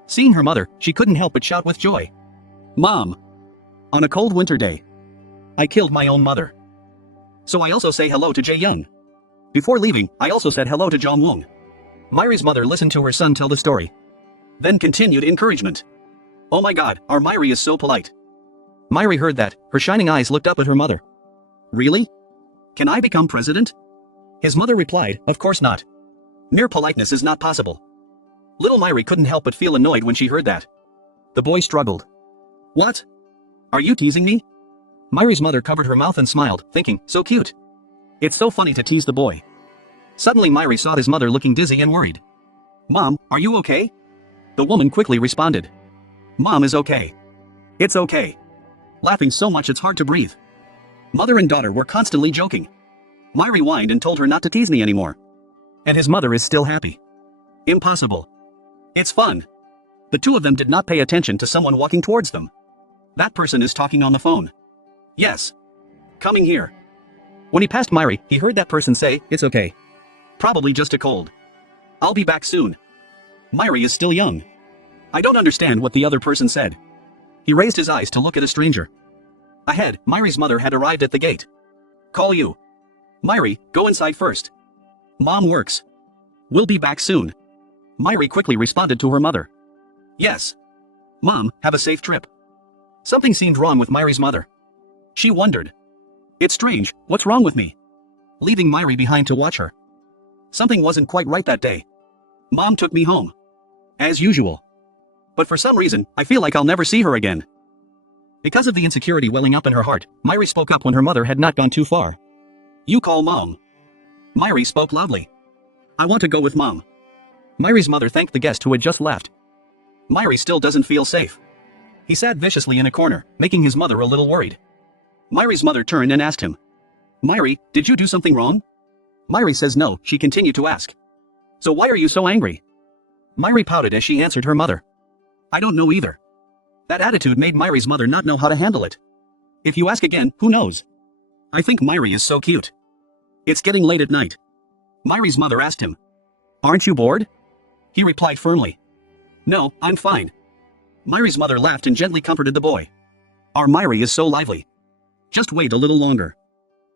Seeing her mother, she couldn't help but shout with joy. Mom! On a cold winter day, I killed my own mother. So I also say hello to Jae-young. Before leaving, I also said hello to Jong-woong. Mairi's mother listened to her son tell the story. Then continued encouragement. Oh my god, our Mairi is so polite. Mairi heard that, her shining eyes looked up at her mother. Really? Can I become president? His mother replied, of course not. Mere politeness is not possible. Little Mairi couldn't help but feel annoyed when she heard that. The boy struggled. What? Are you teasing me? Mairi's mother covered her mouth and smiled, thinking, so cute. It's so funny to tease the boy. Suddenly Mairi saw his mother looking dizzy and worried. Mom, are you okay? The woman quickly responded. Mom is okay. It's okay. Laughing so much it's hard to breathe. Mother and daughter were constantly joking. Mairi whined and told her not to tease me anymore. And his mother is still happy. Impossible. It's fun. The two of them did not pay attention to someone walking towards them. That person is talking on the phone. Yes. Coming here. When he passed Mairi, he heard that person say, it's okay. Probably just a cold. I'll be back soon. Mairi is still young. I don't understand what the other person said. He raised his eyes to look at a stranger. Ahead, Mairi's mother had arrived at the gate. Call you. Mairi, go inside first. Mom works. We'll be back soon. Mairi quickly responded to her mother. Yes. Mom, have a safe trip. Something seemed wrong with Mairi's mother. She wondered. It's strange, what's wrong with me? Leaving Mairi behind to watch her. Something wasn't quite right that day. Mom took me home. As usual. But for some reason, I feel like I'll never see her again. Because of the insecurity welling up in her heart, Mairi spoke up when her mother had not gone too far. You call Mom. Mairi spoke loudly. I want to go with Mom. Mairi's mother thanked the guest who had just left. Mairi still doesn't feel safe. He sat viciously in a corner, making his mother a little worried. Mairi's mother turned and asked him. Mairi, did you do something wrong? Myri says no. She continued to ask. So why are you so angry? Myri pouted as she answered her mother. I don't know either. That attitude made Myri's mother not know how to handle it. If you ask again, who knows? I think Myri is so cute. It's getting late at night. Myri's mother asked him. Aren't you bored? He replied firmly. No, I'm fine. Myri's mother laughed and gently comforted the boy. Our Myri is so lively. Just wait a little longer.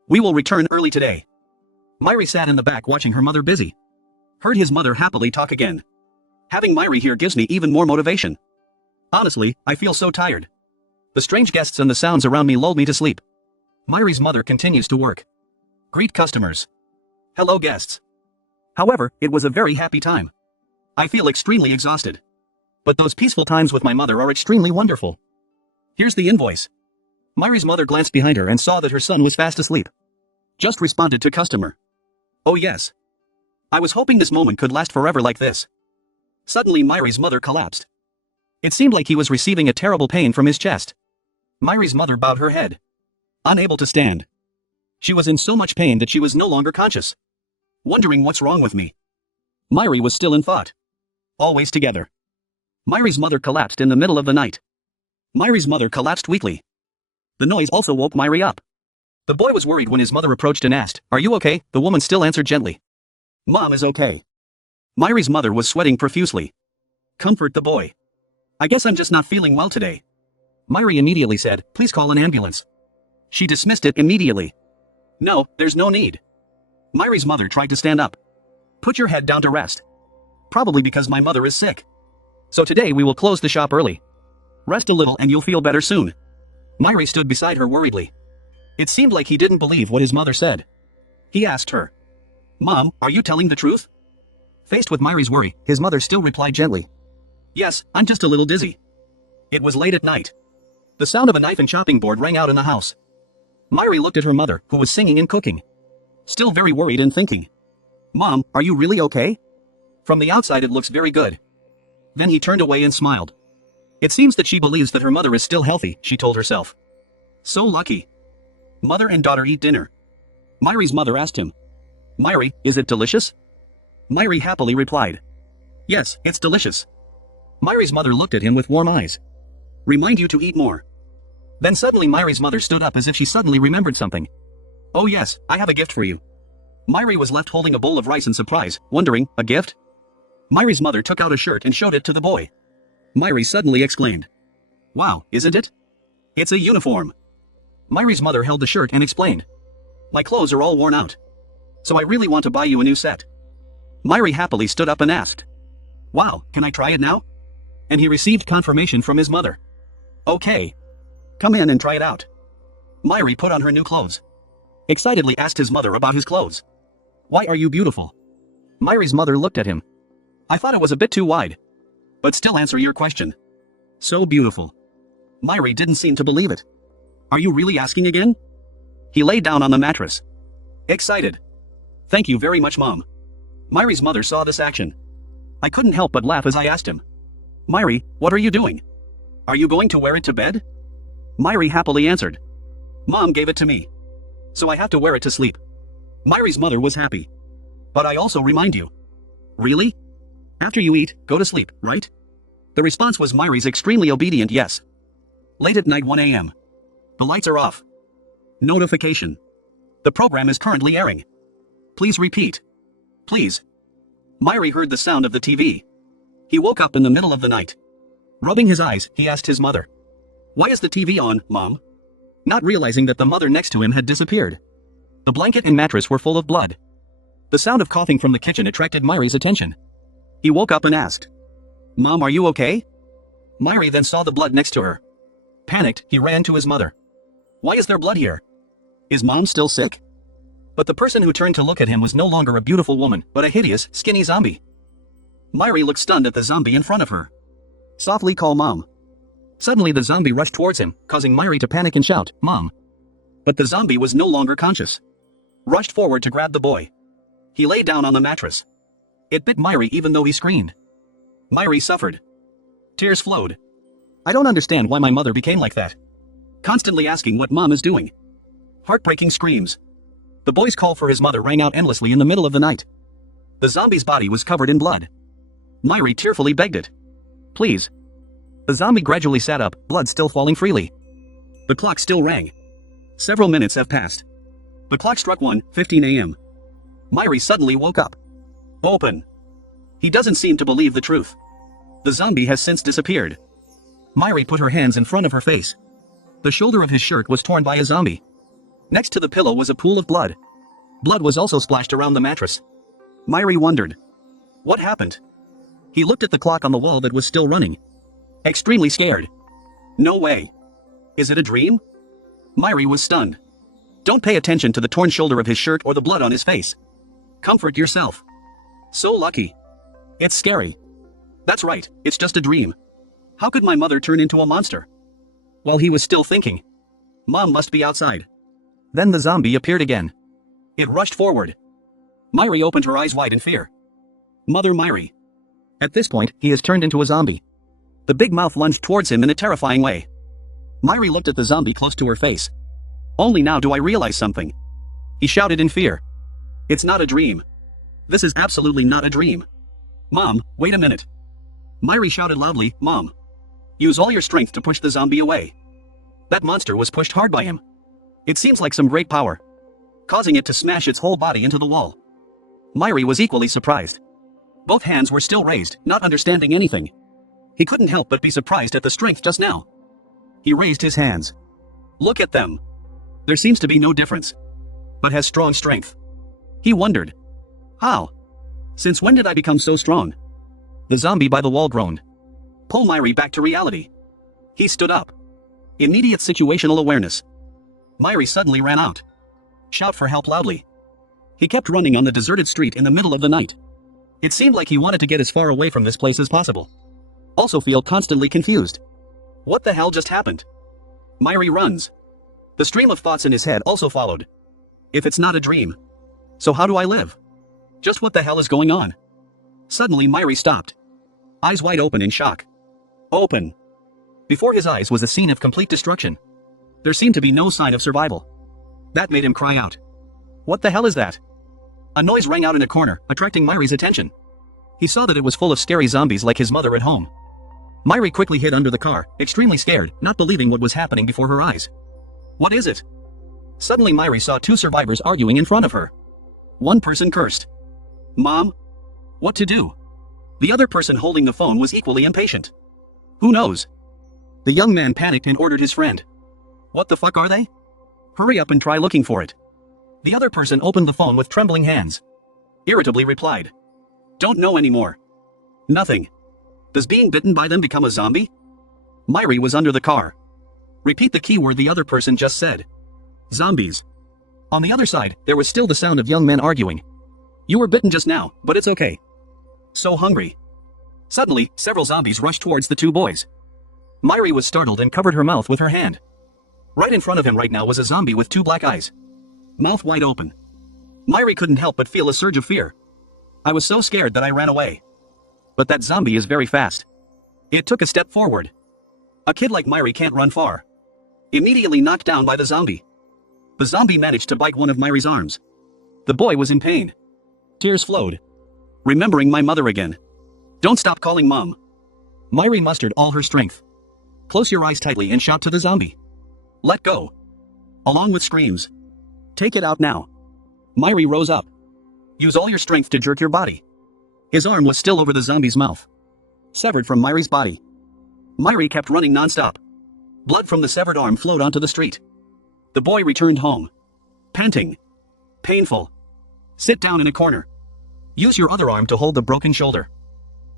We will return early today. Myri sat in the back watching her mother busy. Heard his mother happily talk again. Having Myri here gives me even more motivation. Honestly, I feel so tired. The strange guests and the sounds around me lull me to sleep. Myri's mother continues to work. Greet customers. Hello guests. However, it was a very happy time. I feel extremely exhausted. But those peaceful times with my mother are extremely wonderful. Here's the invoice. Myri's mother glanced behind her and saw that her son was fast asleep. Just responded to customer. Oh yes. I was hoping this moment could last forever like this. Suddenly Myri's mother collapsed. It seemed like he was receiving a terrible pain from his chest. Myri's mother bowed her head. Unable to stand. She was in so much pain that she was no longer conscious. Wondering what's wrong with me. Myri was still in thought. Always together. Myri's mother collapsed in the middle of the night. Myri's mother collapsed weakly. The noise also woke Myri up. The boy was worried when his mother approached and asked, Are you okay? The woman still answered gently. Mom is okay. Myri's mother was sweating profusely. Comfort the boy. I guess I'm just not feeling well today. Myri immediately said, Please call an ambulance. She dismissed it immediately. No, there's no need. Myri's mother tried to stand up. Put your head down to rest. Probably because my mother is sick. So today we will close the shop early. Rest a little and you'll feel better soon. Myri stood beside her worriedly. It seemed like he didn't believe what his mother said. He asked her. Mom, are you telling the truth? Faced with Myri's worry, his mother still replied gently. Yes, I'm just a little dizzy. It was late at night. The sound of a knife and chopping board rang out in the house. Myri looked at her mother, who was singing and cooking. Still very worried and thinking. Mom, are you really okay? From the outside it looks very good. Then he turned away and smiled. It seems that she believes that her mother is still healthy, she told herself. So lucky. Mother and daughter eat dinner. Myri's mother asked him. Myri, is it delicious? Myri happily replied. Yes, it's delicious. Myri's mother looked at him with warm eyes. Remind you to eat more. Then suddenly Myri's mother stood up as if she suddenly remembered something. Oh yes, I have a gift for you. Myri was left holding a bowl of rice in surprise, wondering, a gift? Myri's mother took out a shirt and showed it to the boy. Myri suddenly exclaimed. Wow, isn't it? It's a uniform. Myri's mother held the shirt and explained. My clothes are all worn out. So I really want to buy you a new set. Myri happily stood up and asked. Wow, can I try it now? And he received confirmation from his mother. Okay. Come in and try it out. Myri put on her new clothes. Excitedly asked his mother about his clothes. Why are you beautiful? Myri's mother looked at him. I thought it was a bit too wide. But still answer your question. So beautiful. Myri didn't seem to believe it. Are you really asking again? He lay down on the mattress. Excited. Thank you very much, Mom. Myri's mother saw this action. I couldn't help but laugh as I asked him. Myri, what are you doing? Are you going to wear it to bed? Myri happily answered. Mom gave it to me. So I have to wear it to sleep. Myri's mother was happy. But I also remind you. Really? After you eat, go to sleep, right? The response was Myri's extremely obedient yes. Late at night 1 a.m. The lights are off. Notification. The program is currently airing. Please repeat. Please. Myri heard the sound of the TV. He woke up in the middle of the night. Rubbing his eyes, he asked his mother. Why is the TV on, Mom? Not realizing that the mother next to him had disappeared. The blanket and mattress were full of blood. The sound of coughing from the kitchen attracted Myri's attention. He woke up and asked. Mom, are you okay? Myri then saw the blood next to her. Panicked, he ran to his mother. Why is there blood here? Is Mom still sick? But the person who turned to look at him was no longer a beautiful woman, but a hideous, skinny zombie. Myri looked stunned at the zombie in front of her. Softly call Mom. Suddenly the zombie rushed towards him, causing Myri to panic and shout, Mom. But the zombie was no longer conscious. Rushed forward to grab the boy. He lay down on the mattress. It bit Myri even though he screamed. Myri suffered. Tears flowed. I don't understand why my mother became like that. Constantly asking what Mom is doing. Heartbreaking screams. The boy's call for his mother rang out endlessly in the middle of the night. The zombie's body was covered in blood. Myri tearfully begged it. Please. The zombie gradually sat up, blood still falling freely. The clock still rang. Several minutes have passed. The clock struck 1:15 a.m. Myri suddenly woke up. Open. He doesn't seem to believe the truth. The zombie has since disappeared. Myri put her hands in front of her face. The shoulder of his shirt was torn by a zombie. Next to the pillow was a pool of blood. Blood was also splashed around the mattress. Myri wondered. What happened? He looked at the clock on the wall that was still running. Extremely scared. No way. Is it a dream? Myri was stunned. Don't pay attention to the torn shoulder of his shirt or the blood on his face. Comfort yourself. So lucky. It's scary. That's right, it's just a dream. How could my mother turn into a monster? While he was still thinking, Mom must be outside. Then the zombie appeared again. It rushed forward. Myri opened her eyes wide in fear. Mother Myri. At this point, he has turned into a zombie. The big mouth lunged towards him in a terrifying way. Myri looked at the zombie close to her face. Only now do I realize something. He shouted in fear. It's not a dream. This is absolutely not a dream. Mom, wait a minute. Myri shouted loudly, Mom. Use all your strength to push the zombie away. That monster was pushed hard by him. It seems like some great power, causing it to smash its whole body into the wall. Myri was equally surprised. Both hands were still raised, not understanding anything. He couldn't help but be surprised at the strength just now. He raised his hands. Look at them. There seems to be no difference, but has strong strength. He wondered. How? Since when did I become so strong? The zombie by the wall groaned. Pull Myri back to reality. He stood up. Immediate situational awareness. Myri suddenly ran out. Shout for help loudly. He kept running on the deserted street in the middle of the night. It seemed like he wanted to get as far away from this place as possible. Also feel constantly confused. What the hell just happened? Myri runs. The stream of thoughts in his head also followed. If it's not a dream, so how do I live? Just what the hell is going on? Suddenly Myri stopped. Eyes wide open in shock. Open. Before his eyes was a scene of complete destruction. There seemed to be no sign of survival. That made him cry out. What the hell is that? A noise rang out in a corner, attracting Myri's attention. He saw that it was full of scary zombies like his mother at home. Myri quickly hid under the car, extremely scared, not believing what was happening before her eyes. What is it? Suddenly Myri saw two survivors arguing in front of her. One person cursed. Mom? What to do? The other person holding the phone was equally impatient. Who knows? The young man panicked and ordered his friend. What the fuck are they? Hurry up and try looking for it. The other person opened the phone with trembling hands. Irritably replied. Don't know anymore. Nothing. Does being bitten by them become a zombie? Myri was under the car. Repeat the keyword the other person just said. Zombies. On the other side, there was still the sound of young men arguing. You were bitten just now, but it's okay. So hungry. Suddenly, several zombies rushed towards the two boys. Myri was startled and covered her mouth with her hand. Right in front of him right now was a zombie with two black eyes. Mouth wide open. Myri couldn't help but feel a surge of fear. I was so scared that I ran away. But that zombie is very fast. It took a step forward. A kid like Myri can't run far. Immediately knocked down by the zombie. The zombie managed to bite one of Myri's arms. The boy was in pain. Tears flowed. Remembering my mother again. Don't stop calling Mom. Myri mustered all her strength. Close your eyes tightly and shout to the zombie. Let go. Along with screams. Take it out now. Myri rose up. Use all your strength to jerk your body. His arm was still over the zombie's mouth. Severed from Myri's body. Myri kept running non-stop. Blood from the severed arm flowed onto the street. The boy returned home. Panting. Painful. Sit down in a corner. Use your other arm to hold the broken shoulder.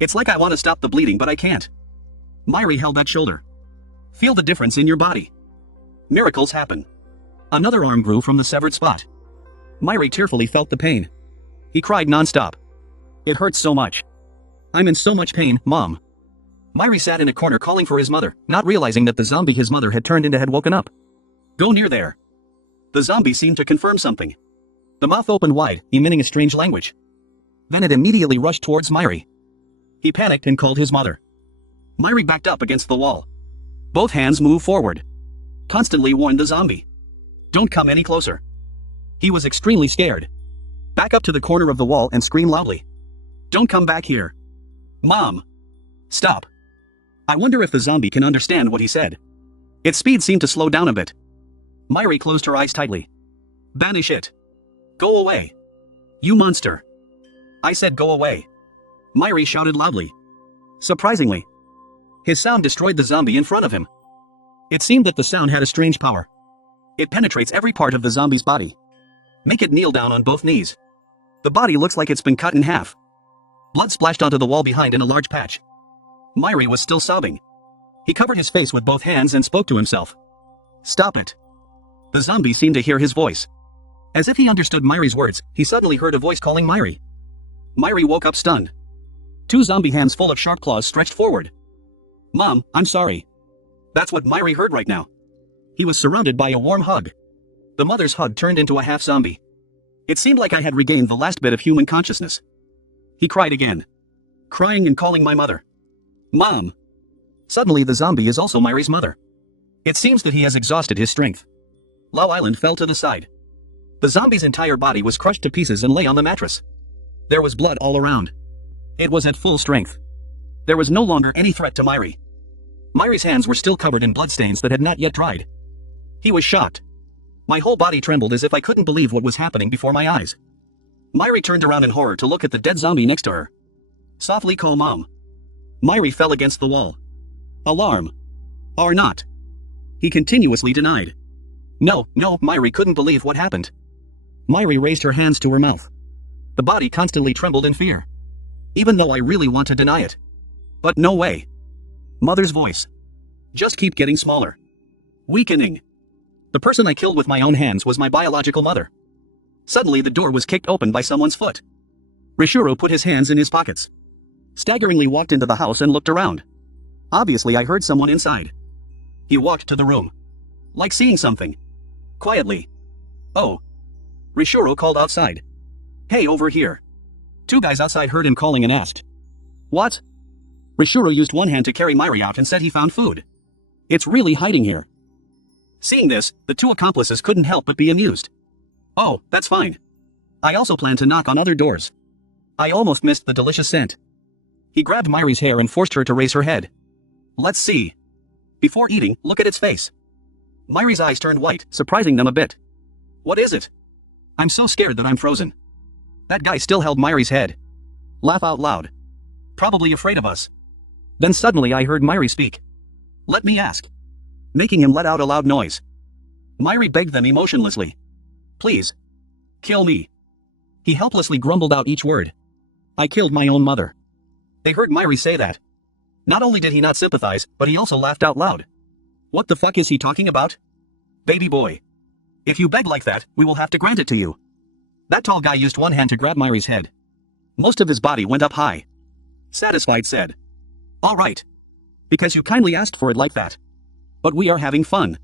It's like I want to stop the bleeding but I can't. Myri held that shoulder. Feel the difference in your body. Miracles happen. Another arm grew from the severed spot. Myri tearfully felt the pain. He cried non-stop. It hurts so much. I'm in so much pain, Mom. Myri sat in a corner calling for his mother, not realizing that the zombie his mother had turned into had woken up. Go near there. The zombie seemed to confirm something. The mouth opened wide, emitting a strange language. Then it immediately rushed towards Myri. He panicked and called his mother. Myri backed up against the wall. Both hands moved forward. Constantly warned the zombie. Don't come any closer. He was extremely scared. Back up to the corner of the wall and scream loudly. Don't come back here. Mom. Stop. I wonder if the zombie can understand what he said. Its speed seemed to slow down a bit. Myri closed her eyes tightly. Banish it. Go away. You monster. I said go away. Myri shouted loudly. Surprisingly, his sound destroyed the zombie in front of him. It seemed that the sound had a strange power. It penetrates every part of the zombie's body. Make it kneel down on both knees. The body looks like it's been cut in half. Blood splashed onto the wall behind in a large patch. Myri was still sobbing. He covered his face with both hands and spoke to himself. Stop it. The zombie seemed to hear his voice. As if he understood Myri's words, he suddenly heard a voice calling Myri. Myri woke up stunned. Two zombie hands full of sharp claws stretched forward. Mom, I'm sorry. That's what Myri heard right now. He was surrounded by a warm hug. The mother's hug turned into a half-zombie. It seemed like I had regained the last bit of human consciousness. He cried again. Crying and calling my mother. Mom. Suddenly the zombie is also Myri's mother. It seems that he has exhausted his strength. Lao Island fell to the side. The zombie's entire body was crushed to pieces and lay on the mattress. There was blood all around. It was at full strength. There was no longer any threat to Myri. Myri's hands were still covered in bloodstains that had not yet dried. He was shocked. My whole body trembled as if I couldn't believe what was happening before my eyes. Myri turned around in horror to look at the dead zombie next to her. Softly call Mom. Myri fell against the wall. Alarm. Or not. He continuously denied. No, Myri couldn't believe what happened. Myri raised her hands to her mouth. The body constantly trembled in fear. Even though I really want to deny it. But no way. Mother's voice. Just keep getting smaller. Weakening. The person I killed with my own hands was my biological mother. Suddenly the door was kicked open by someone's foot. Rishiro put his hands in his pockets. Staggeringly walked into the house and looked around. Obviously I heard someone inside. He walked to the room. Like seeing something. Quietly. Oh. Rishiro called outside. Hey, over here. Two guys outside heard him calling and asked. What? Rishiro used one hand to carry Myri out and said he found food. It's really hiding here. Seeing this, the two accomplices couldn't help but be amused. Oh, that's fine. I also plan to knock on other doors. I almost missed the delicious scent. He grabbed Myri's hair and forced her to raise her head. Let's see. Before eating, look at its face. Myri's eyes turned white, surprising them a bit. What is it? I'm so scared that I'm frozen. That guy still held Myri's head. Laugh out loud. Probably afraid of us. Then suddenly I heard Myri speak. Let me ask. Making him let out a loud noise. Myri begged them emotionlessly. Please. Kill me. He helplessly grumbled out each word. I killed my own mother. They heard Myri say that. Not only did he not sympathize, but he also laughed out loud. What the fuck is he talking about? Baby boy. If you beg like that, we will have to grant it to you. That tall guy used one hand to grab Myri's head. Most of his body went up high. Satisfied said. All right. Because you kindly asked for it like that. But we are having fun.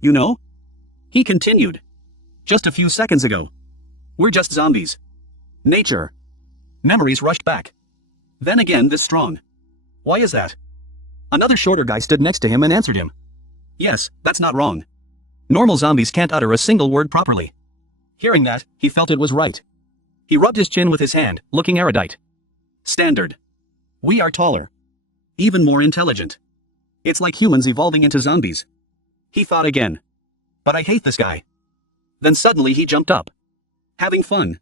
You know? He continued. Just a few seconds ago. We're just zombies. Nature. Memories rushed back. Then again this strong. Why is that? Another shorter guy stood next to him and answered him. Yes, that's not wrong. Normal zombies can't utter a single word properly. Hearing that, he felt it was right. He rubbed his chin with his hand, looking erudite. Standard. We are taller. Even more intelligent. It's like humans evolving into zombies. He thought again. But I hate this guy. Then suddenly he jumped up. Having fun.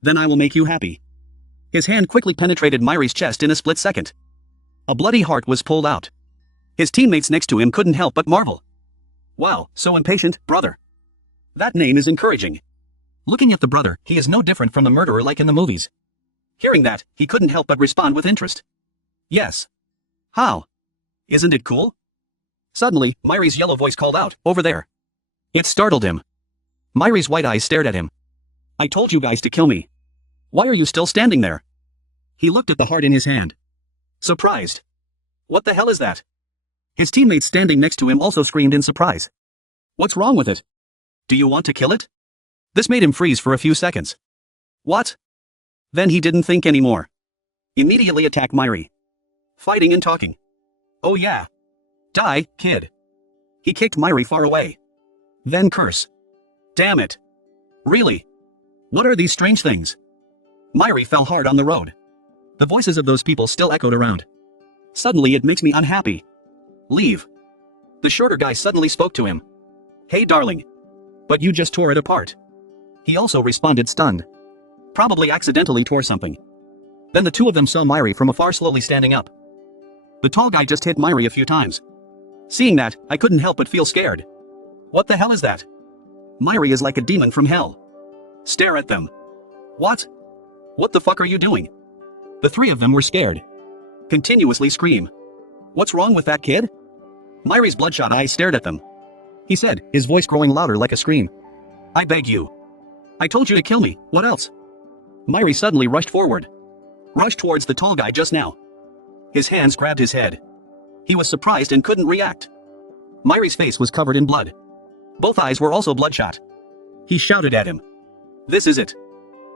Then I will make you happy. His hand quickly penetrated Myri's chest in a split second. A bloody heart was pulled out. His teammates next to him couldn't help but marvel. Wow, so impatient, brother. That name is encouraging. Looking at the brother, he is no different from the murderer like in the movies. Hearing that, he couldn't help but respond with interest. Yes. How? Isn't it cool? Suddenly, Myri's yellow voice called out, over there. It startled him. Myri's white eyes stared at him. I told you guys to kill me. Why are you still standing there? He looked at the heart in his hand. Surprised. What the hell is that? His teammates standing next to him also screamed in surprise. What's wrong with it? Do you want to kill it? This made him freeze for a few seconds. What? Then he didn't think anymore. Immediately attacked Myri. Fighting and talking. Oh yeah. Die, kid. He kicked Myri far away. Then curse. Damn it. Really? What are these strange things? Myri fell hard on the road. The voices of those people still echoed around. Suddenly it makes me unhappy. Leave. The shorter guy suddenly spoke to him. Hey darling. But you just tore it apart. He also responded stunned. Probably accidentally tore something. Then the two of them saw Myri from afar slowly standing up. The tall guy just hit Myri a few times. Seeing that, I couldn't help but feel scared. What the hell is that? Myri is like a demon from hell. Stare at them. What? What the fuck are you doing? The three of them were scared. Continuously scream. What's wrong with that kid? Myri's bloodshot eyes stared at them. He said, his voice growing louder like a scream. I beg you. I told you to kill me, what else? Myri suddenly rushed forward. Rushed towards the tall guy just now. His hands grabbed his head. He was surprised and couldn't react. Myri's face was covered in blood. Both eyes were also bloodshot. He shouted at him. This is it.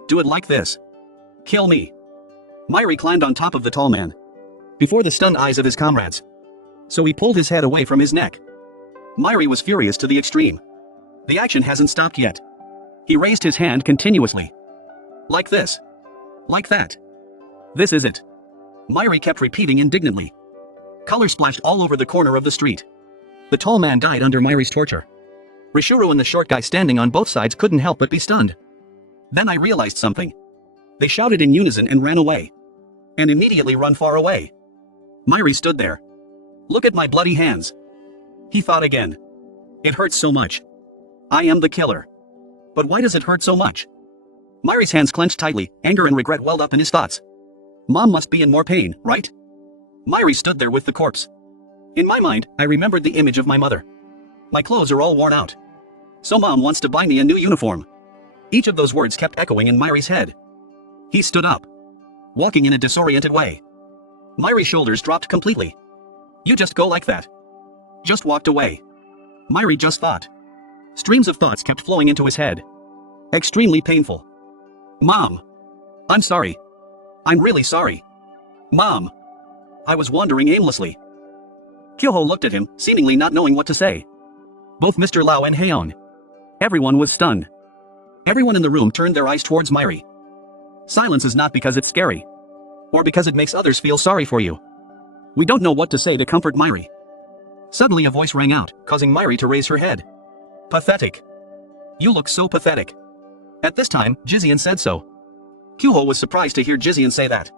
Do it like this. Kill me. Myri climbed on top of the tall man. Before the stunned eyes of his comrades. So he pulled his head away from his neck. Myri was furious to the extreme. The action hasn't stopped yet. He raised his hand continuously. Like this. Like that. This is it. Myri kept repeating indignantly. Color splashed all over the corner of the street. The tall man died under Myri's torture. Rishuru and the short guy standing on both sides couldn't help but be stunned. Then I realized something. They shouted in unison and ran away. And immediately run far away. Myri stood there. Look at my bloody hands. He thought again. It hurts so much. I am the killer. But why does it hurt so much? Myri's hands clenched tightly, anger and regret welled up in his thoughts. Mom must be in more pain, right? Myri stood there with the corpse. In my mind, I remembered the image of my mother. My clothes are all worn out. So Mom wants to buy me a new uniform. Each of those words kept echoing in Myri's head. He stood up. Walking in a disoriented way. Myri's shoulders dropped completely. You just go like that. Just walked away. Myri just thought. Streams of thoughts kept flowing into his head. Extremely painful. Mom. I'm sorry. I'm really sorry. Mom. I was wandering aimlessly. Kyoho looked at him, seemingly not knowing what to say. Both Mr. Lau and Heion. Everyone was stunned. Everyone in the room turned their eyes towards Myri. Silence is not because it's scary. Or because it makes others feel sorry for you. We don't know what to say to comfort Myri. Suddenly a voice rang out, causing Myri to raise her head. Pathetic. You look so pathetic. At this time, Jizian said so. Kyoho was surprised to hear Jizian say that.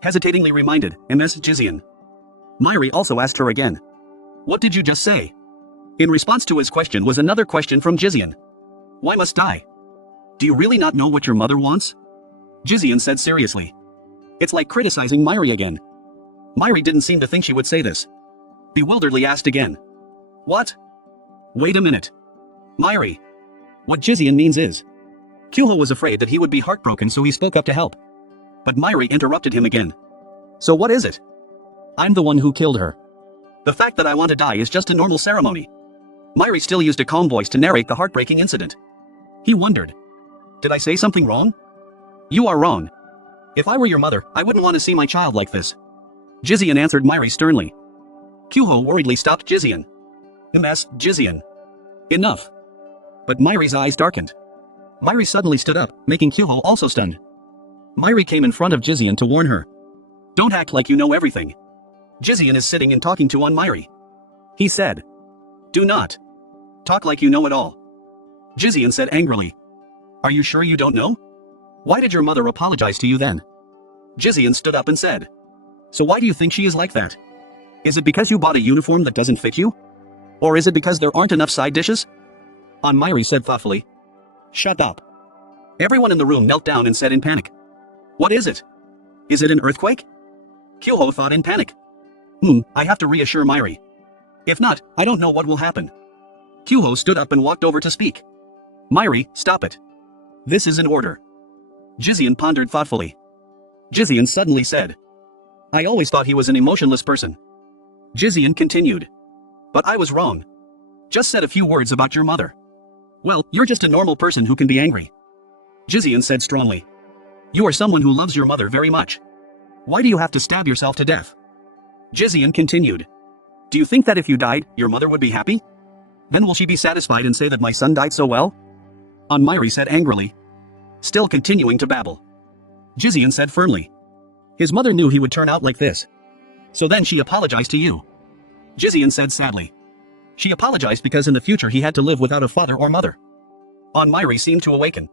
Hesitatingly reminded, Ms. Jizian. Myri also asked her again. What did you just say? In response to his question was another question from Jizian. Why must I? Do you really not know what your mother wants? Jizian said seriously. It's like criticizing Myri again. Myri didn't seem to think she would say this. Bewilderedly asked again. What? Wait a minute. Myri. What Jizian means is. Kyoho was afraid that he would be heartbroken, so he spoke up to help. But Myri interrupted him again. So what is it? I'm the one who killed her. The fact that I want to die is just a normal ceremony. Myri still used a calm voice to narrate the heartbreaking incident. He wondered. Did I say something wrong? You are wrong. If I were your mother, I wouldn't want to see my child like this. Jizian answered Myri sternly. Kyoho worriedly stopped Jizian. Ms. Jizian. Enough. But Myri's eyes darkened. Myri suddenly stood up, making Kyoho also stunned. Myri came in front of Jizian to warn her. Don't act like you know everything. Jizian is sitting and talking to Myri. He said. Do not. Talk like you know it all. Jizian said angrily. Are you sure you don't know? Why did your mother apologize to you then? Jizian stood up and said. So why do you think she is like that? Is it because you bought a uniform that doesn't fit you? Or is it because there aren't enough side dishes? Myri said thoughtfully. Shut up. Everyone in the room knelt down and said in panic. What is it? Is it an earthquake? Kyoho thought in panic. I have to reassure Myri. If not, I don't know what will happen. Kyoho stood up and walked over to speak. Myri, stop it. This is an order. Jizian pondered thoughtfully. Jizian suddenly said. I always thought he was an emotionless person. Jizian continued. But I was wrong. Just said a few words about your mother. Well, you're just a normal person who can be angry. Jizian said strongly. You are someone who loves your mother very much. Why do you have to stab yourself to death? Jizian continued. Do you think that if you died, your mother would be happy? Then will she be satisfied and say that my son died so well? Myri said angrily, still continuing to babble. Jizian said firmly. His mother knew he would turn out like this. So then she apologized to you. Jizian said sadly. She apologized because in the future he had to live without a father or mother. Myri seemed to awaken.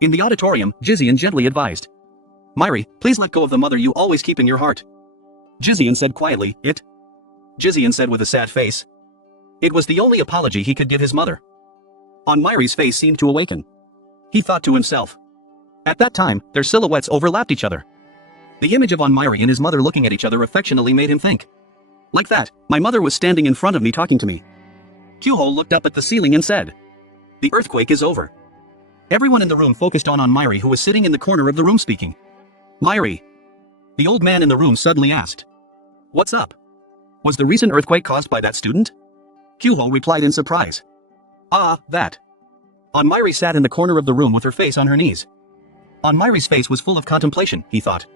In the auditorium, Jizian gently advised. Myri, please let go of the mother you always keep in your heart. Jizian said quietly, it. Jizian said with a sad face. It was the only apology he could give his mother. Myri's face seemed to awaken. He thought to himself. At that time, their silhouettes overlapped each other. The image of Myri and his mother looking at each other affectionately made him think. Like that, my mother was standing in front of me talking to me. Kyuho looked up at the ceiling and said. The earthquake is over. Everyone in the room focused on Myri who was sitting in the corner of the room speaking. Myri. The old man in the room suddenly asked. What's up? Was the recent earthquake caused by that student? Kyuho replied in surprise. That. Myri sat in the corner of the room with her face on her knees. Myri's face was full of contemplation, he thought.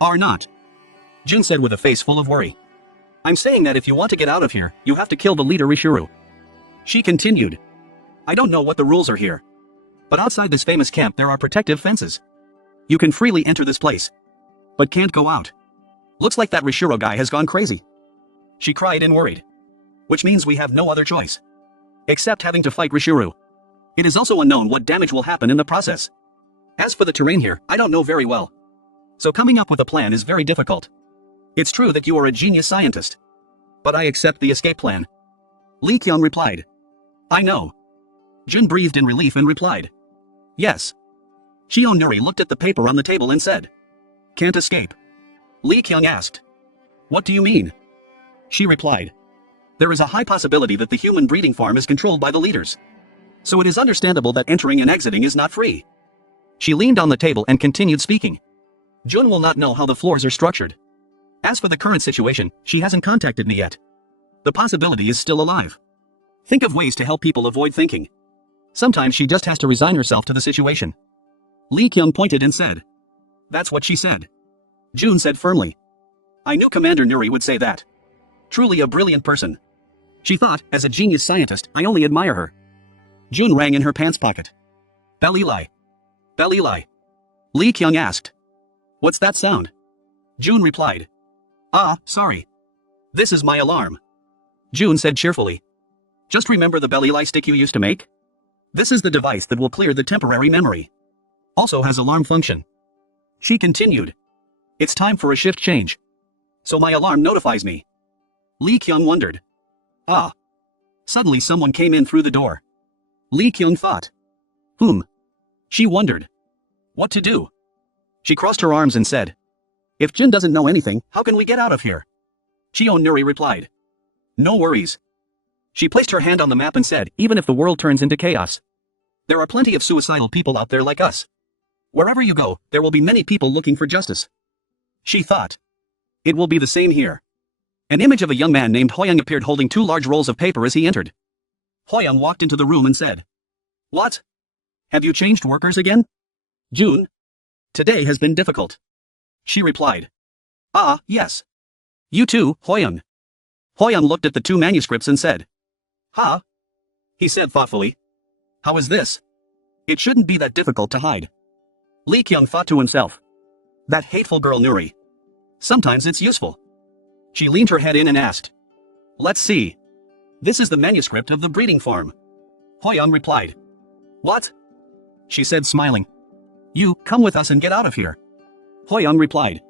Are not. Jun said with a face full of worry. I'm saying that if you want to get out of here, you have to kill the leader Rishuru. She continued. I don't know what the rules are here. But outside this famous camp there are protective fences. You can freely enter this place. But can't go out. Looks like that Rishuru guy has gone crazy. She cried and worried. Which means we have no other choice. Except having to fight Rishuru. It is also unknown what damage will happen in the process. As for the terrain here, I don't know very well. So coming up with a plan is very difficult. It's true that you are a genius scientist. But I accept the escape plan. Lee Kyung replied. I know. Jun breathed in relief and replied. Yes. Shion Nuri looked at the paper on the table and said. Can't escape. Lee Kyung asked. What do you mean? She replied. There is a high possibility that the human breeding farm is controlled by the leaders. So it is understandable that entering and exiting is not free. She leaned on the table and continued speaking. Jun will not know how the floors are structured. As for the current situation, she hasn't contacted me yet. The possibility is still alive. Think of ways to help people avoid thinking. Sometimes she just has to resign herself to the situation. Lee Kyung pointed and said. That's what she said. Jun said firmly. I knew Commander Nuri would say that. Truly a brilliant person. She thought, as a genius scientist, I only admire her. Jun rang in her pants pocket. Bell Eli. Bell Eli. Lee Kyung asked. What's that sound? Jun replied. Sorry. This is my alarm. Jun said cheerfully. Just remember the Bell Eli stick you used to make? This is the device that will clear the temporary memory. Also has alarm function. She continued. It's time for a shift change. So my alarm notifies me. Lee Kyung wondered. Suddenly someone came in through the door. Lee Kyung thought. Whom? She wondered. What to do? She crossed her arms and said. If Jin doesn't know anything, how can we get out of here? Shion Nuri replied. No worries. She placed her hand on the map and said, even if the world turns into chaos. There are plenty of suicidal people out there like us. Wherever you go, there will be many people looking for justice. She thought. It will be the same here. An image of a young man named Hoyoung appeared holding 2 large rolls of paper as he entered. Hoyoung walked into the room and said. What? Have you changed workers again? June? Today has been difficult. She replied. Yes. You too, Hoyoung. Hoyoung looked at the 2 manuscripts and said. Huh? He said thoughtfully. How is this? It shouldn't be that difficult to hide. Lee Kyung thought to himself. That hateful girl Nuri. Sometimes it's useful. She leaned her head in and asked. Let's see. This is the manuscript of the breeding farm. Hoyoung replied. What? She said smiling. You, come with us and get out of here. Hoyoung replied.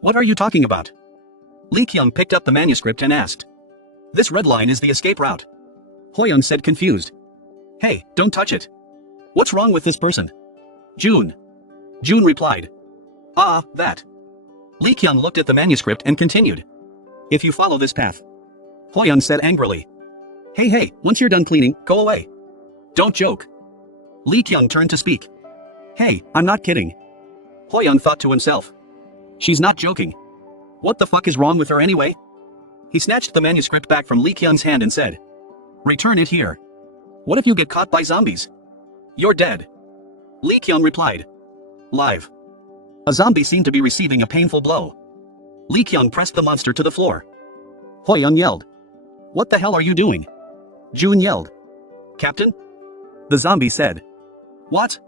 What are you talking about? Lee Kyung picked up the manuscript and asked. This red line is the escape route. Hoyoung said confused. Hey, don't touch it. What's wrong with this person? June. June replied. That. Lee Kyung looked at the manuscript and continued. If you follow this path. Hoyoung said angrily. Hey, once you're done cleaning, go away. Don't joke. Lee Kyung turned to speak. Hey, I'm not kidding. Hoyoung thought to himself. She's not joking. What the fuck is wrong with her anyway? He snatched the manuscript back from Lee Kyung's hand and said. Return it here. What if you get caught by zombies? You're dead. Lee Kyung replied. Live. A zombie seemed to be receiving a painful blow. Lee Kyung pressed the monster to the floor. Hoyoung yelled. What the hell are you doing? June yelled. Captain? The zombie said. What?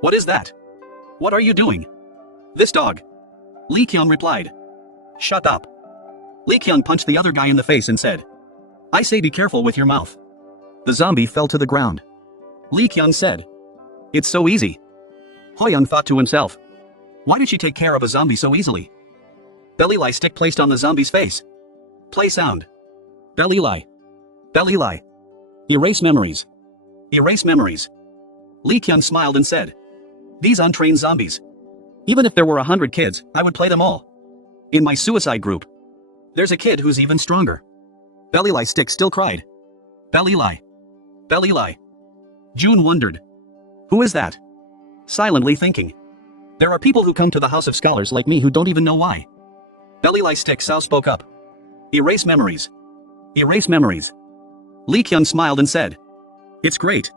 What is that? What are you doing? This dog. Lee Kyung replied. Shut up. Lee Kyung punched the other guy in the face and said, I say be careful with your mouth. The zombie fell to the ground. Lee Kyung said, It's so easy. Hoyoung thought to himself, why did she take care of a zombie so easily? Belly lie stick placed on the zombie's face. Play sound. Belly lie. Belly lie. Erase memories. Erase memories. Lee Kyung smiled and said, These untrained zombies. Even if there were 100 kids, I would play them all. In my suicide group, there's a kid who's even stronger. Belly lie stick still cried. Belly lie. Belly lie. June wondered. Who is that? Silently thinking. There are people who come to the House of Scholars like me who don't even know why. Belly lie stick Sao spoke up. Erase memories. Erase memories. Lee Kyung smiled and said, It's great.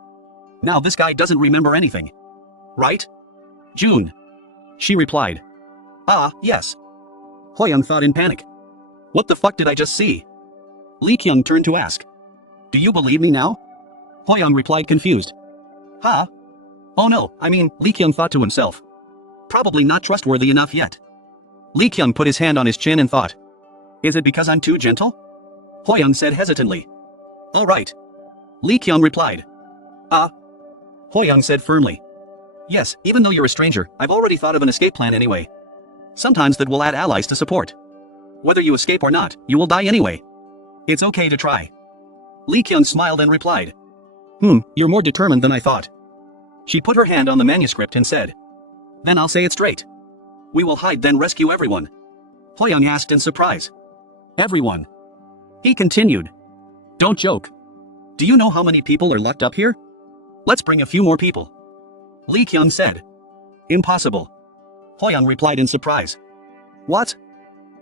Now this guy doesn't remember anything. Right? June. She replied. Ah, yes. Hoyoung thought in panic. What the fuck did I just see? Lee Kyung turned to ask. Do you believe me now? Hoyoung replied confused. Huh? Oh no, I mean, Lee Kyung thought to himself. Probably not trustworthy enough yet. Lee Kyung put his hand on his chin and thought. Is it because I'm too gentle? Hoyoung said hesitantly. All right. Lee Kyung replied. Hoyoung said firmly. Yes, even though you're a stranger, I've already thought of an escape plan anyway. Sometimes that will add allies to support. Whether you escape or not, you will die anyway. It's okay to try. Lee Kyung smiled and replied. You're more determined than I thought. She put her hand on the manuscript and said. Then I'll say it straight. We will hide then rescue everyone. Hoyoung asked in surprise. Everyone. He continued. Don't joke. Do you know how many people are locked up here? Let's bring a few more people. Lee Kyung said. Impossible. Hoyoung replied in surprise. What?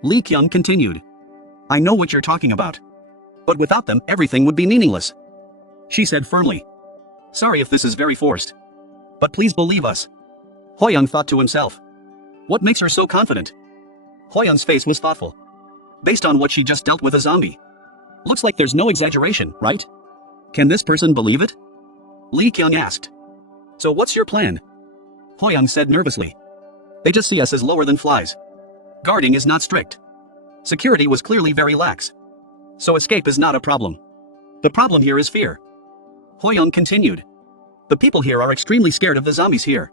Lee Kyung continued. I know what you're talking about. But without them, everything would be meaningless. She said firmly. Sorry if this is very forced. But please believe us. Hoyoung thought to himself. What makes her so confident? Hoyoung's face was thoughtful. Based on what she just dealt with a zombie. Looks like there's no exaggeration, right? Can this person believe it? Lee Kyung asked. So what's your plan? Hoyoung said nervously. They just see us as lower than flies. Guarding is not strict. Security was clearly very lax. So escape is not a problem. The problem here is fear. Hoyoung continued. The people here are extremely scared of the zombies here.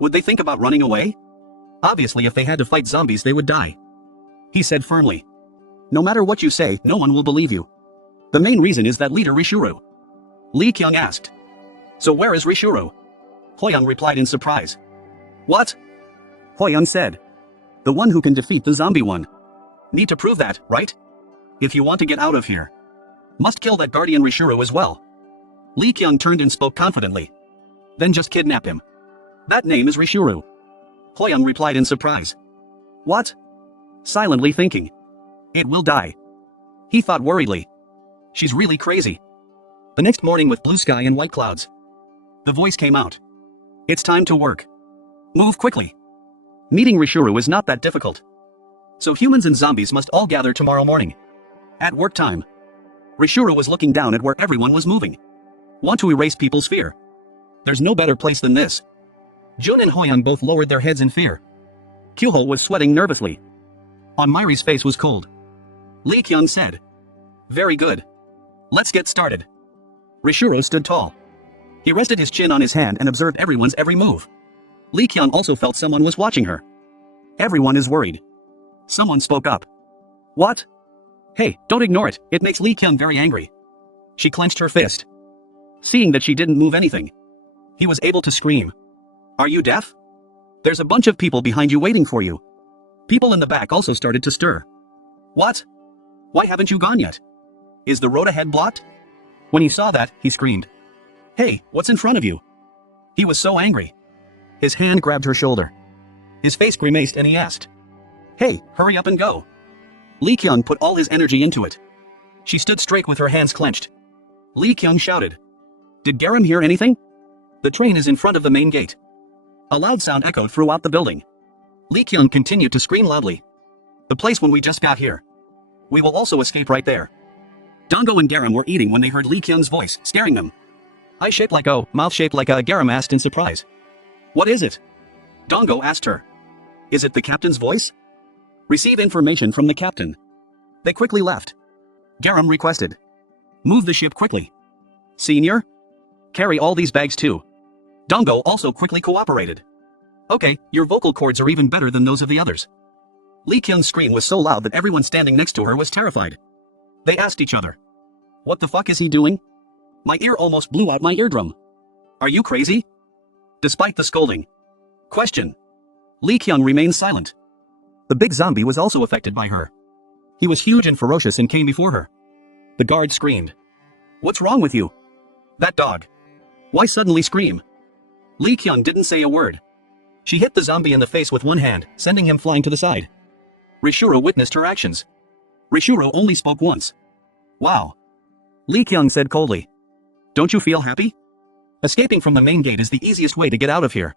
Would they think about running away? Obviously if they had to fight zombies they would die. He said firmly. No matter what you say, no one will believe you. The main reason is that leader Rishuru. Lee Kyung asked. So where is Rishuru? Hoyoung replied in surprise. What? Hoyoung said. The one who can defeat the zombie one. Need to prove that, right? If you want to get out of here. Must kill that guardian Rishuru as well. Lee Kyung turned and spoke confidently. Then just kidnap him. That name is Rishuru. Hoyoung replied in surprise. What? Silently thinking. It will die. He thought worriedly. She's really crazy. The next morning with blue sky and white clouds. The voice came out. It's time to work. Move quickly. Meeting Rishuru is not that difficult. So humans and zombies must all gather tomorrow morning. At work time. Rishuru was looking down at where everyone was moving. Want to erase people's fear. There's no better place than this. Jun and Hoyoung both lowered their heads in fear. Kyuho was sweating nervously. On Myri's face was cold. Lee Kyung said. Very good. Let's get started. Rishuru stood tall. He rested his chin on his hand and observed everyone's every move. Lee Kyung also felt someone was watching her. Everyone is worried. Someone spoke up. What? Hey, don't ignore it, it makes Lee Kyung very angry. She clenched her fist. Seeing that she didn't move anything. He was able to scream. Are you deaf? There's a bunch of people behind you waiting for you. People in the back also started to stir. What? Why haven't you gone yet? Is the road ahead blocked? When he saw that, he screamed. Hey, what's in front of you? He was so angry. His hand grabbed her shoulder. His face grimaced and he asked. Hey, hurry up and go. Lee Kyung put all his energy into it. She stood straight with her hands clenched. Lee Kyung shouted. Did Garam hear anything? The train is in front of the main gate. A loud sound echoed throughout the building. Lee Kyung continued to scream loudly. The place when we just got here. We will also escape right there. Dango and Garam were eating when they heard Lee Kyung's voice, staring them. Eye shaped like O, mouth shaped like a, Garam asked in surprise. What is it? Dongo asked her. Is it the captain's voice? Receive information from the captain. They quickly left. Garam requested. Move the ship quickly. Senior? Carry all these bags too. Dongo also quickly cooperated. Okay, your vocal cords are even better than those of the others. Lee Kyung's scream was so loud that everyone standing next to her was terrified. They asked each other. What the fuck is he doing? My ear almost blew out my eardrum. Are you crazy? Despite the scolding. Question. Lee Kyung remained silent. The big zombie was also affected by her. He was huge and ferocious and came before her. The guard screamed. What's wrong with you? That dog. Why suddenly scream? Lee Kyung didn't say a word. She hit the zombie in the face with one hand, sending him flying to the side. Rishuro witnessed her actions. Rishuro only spoke once. Wow. Lee Kyung said coldly. Don't you feel happy? Escaping from the main gate is the easiest way to get out of here.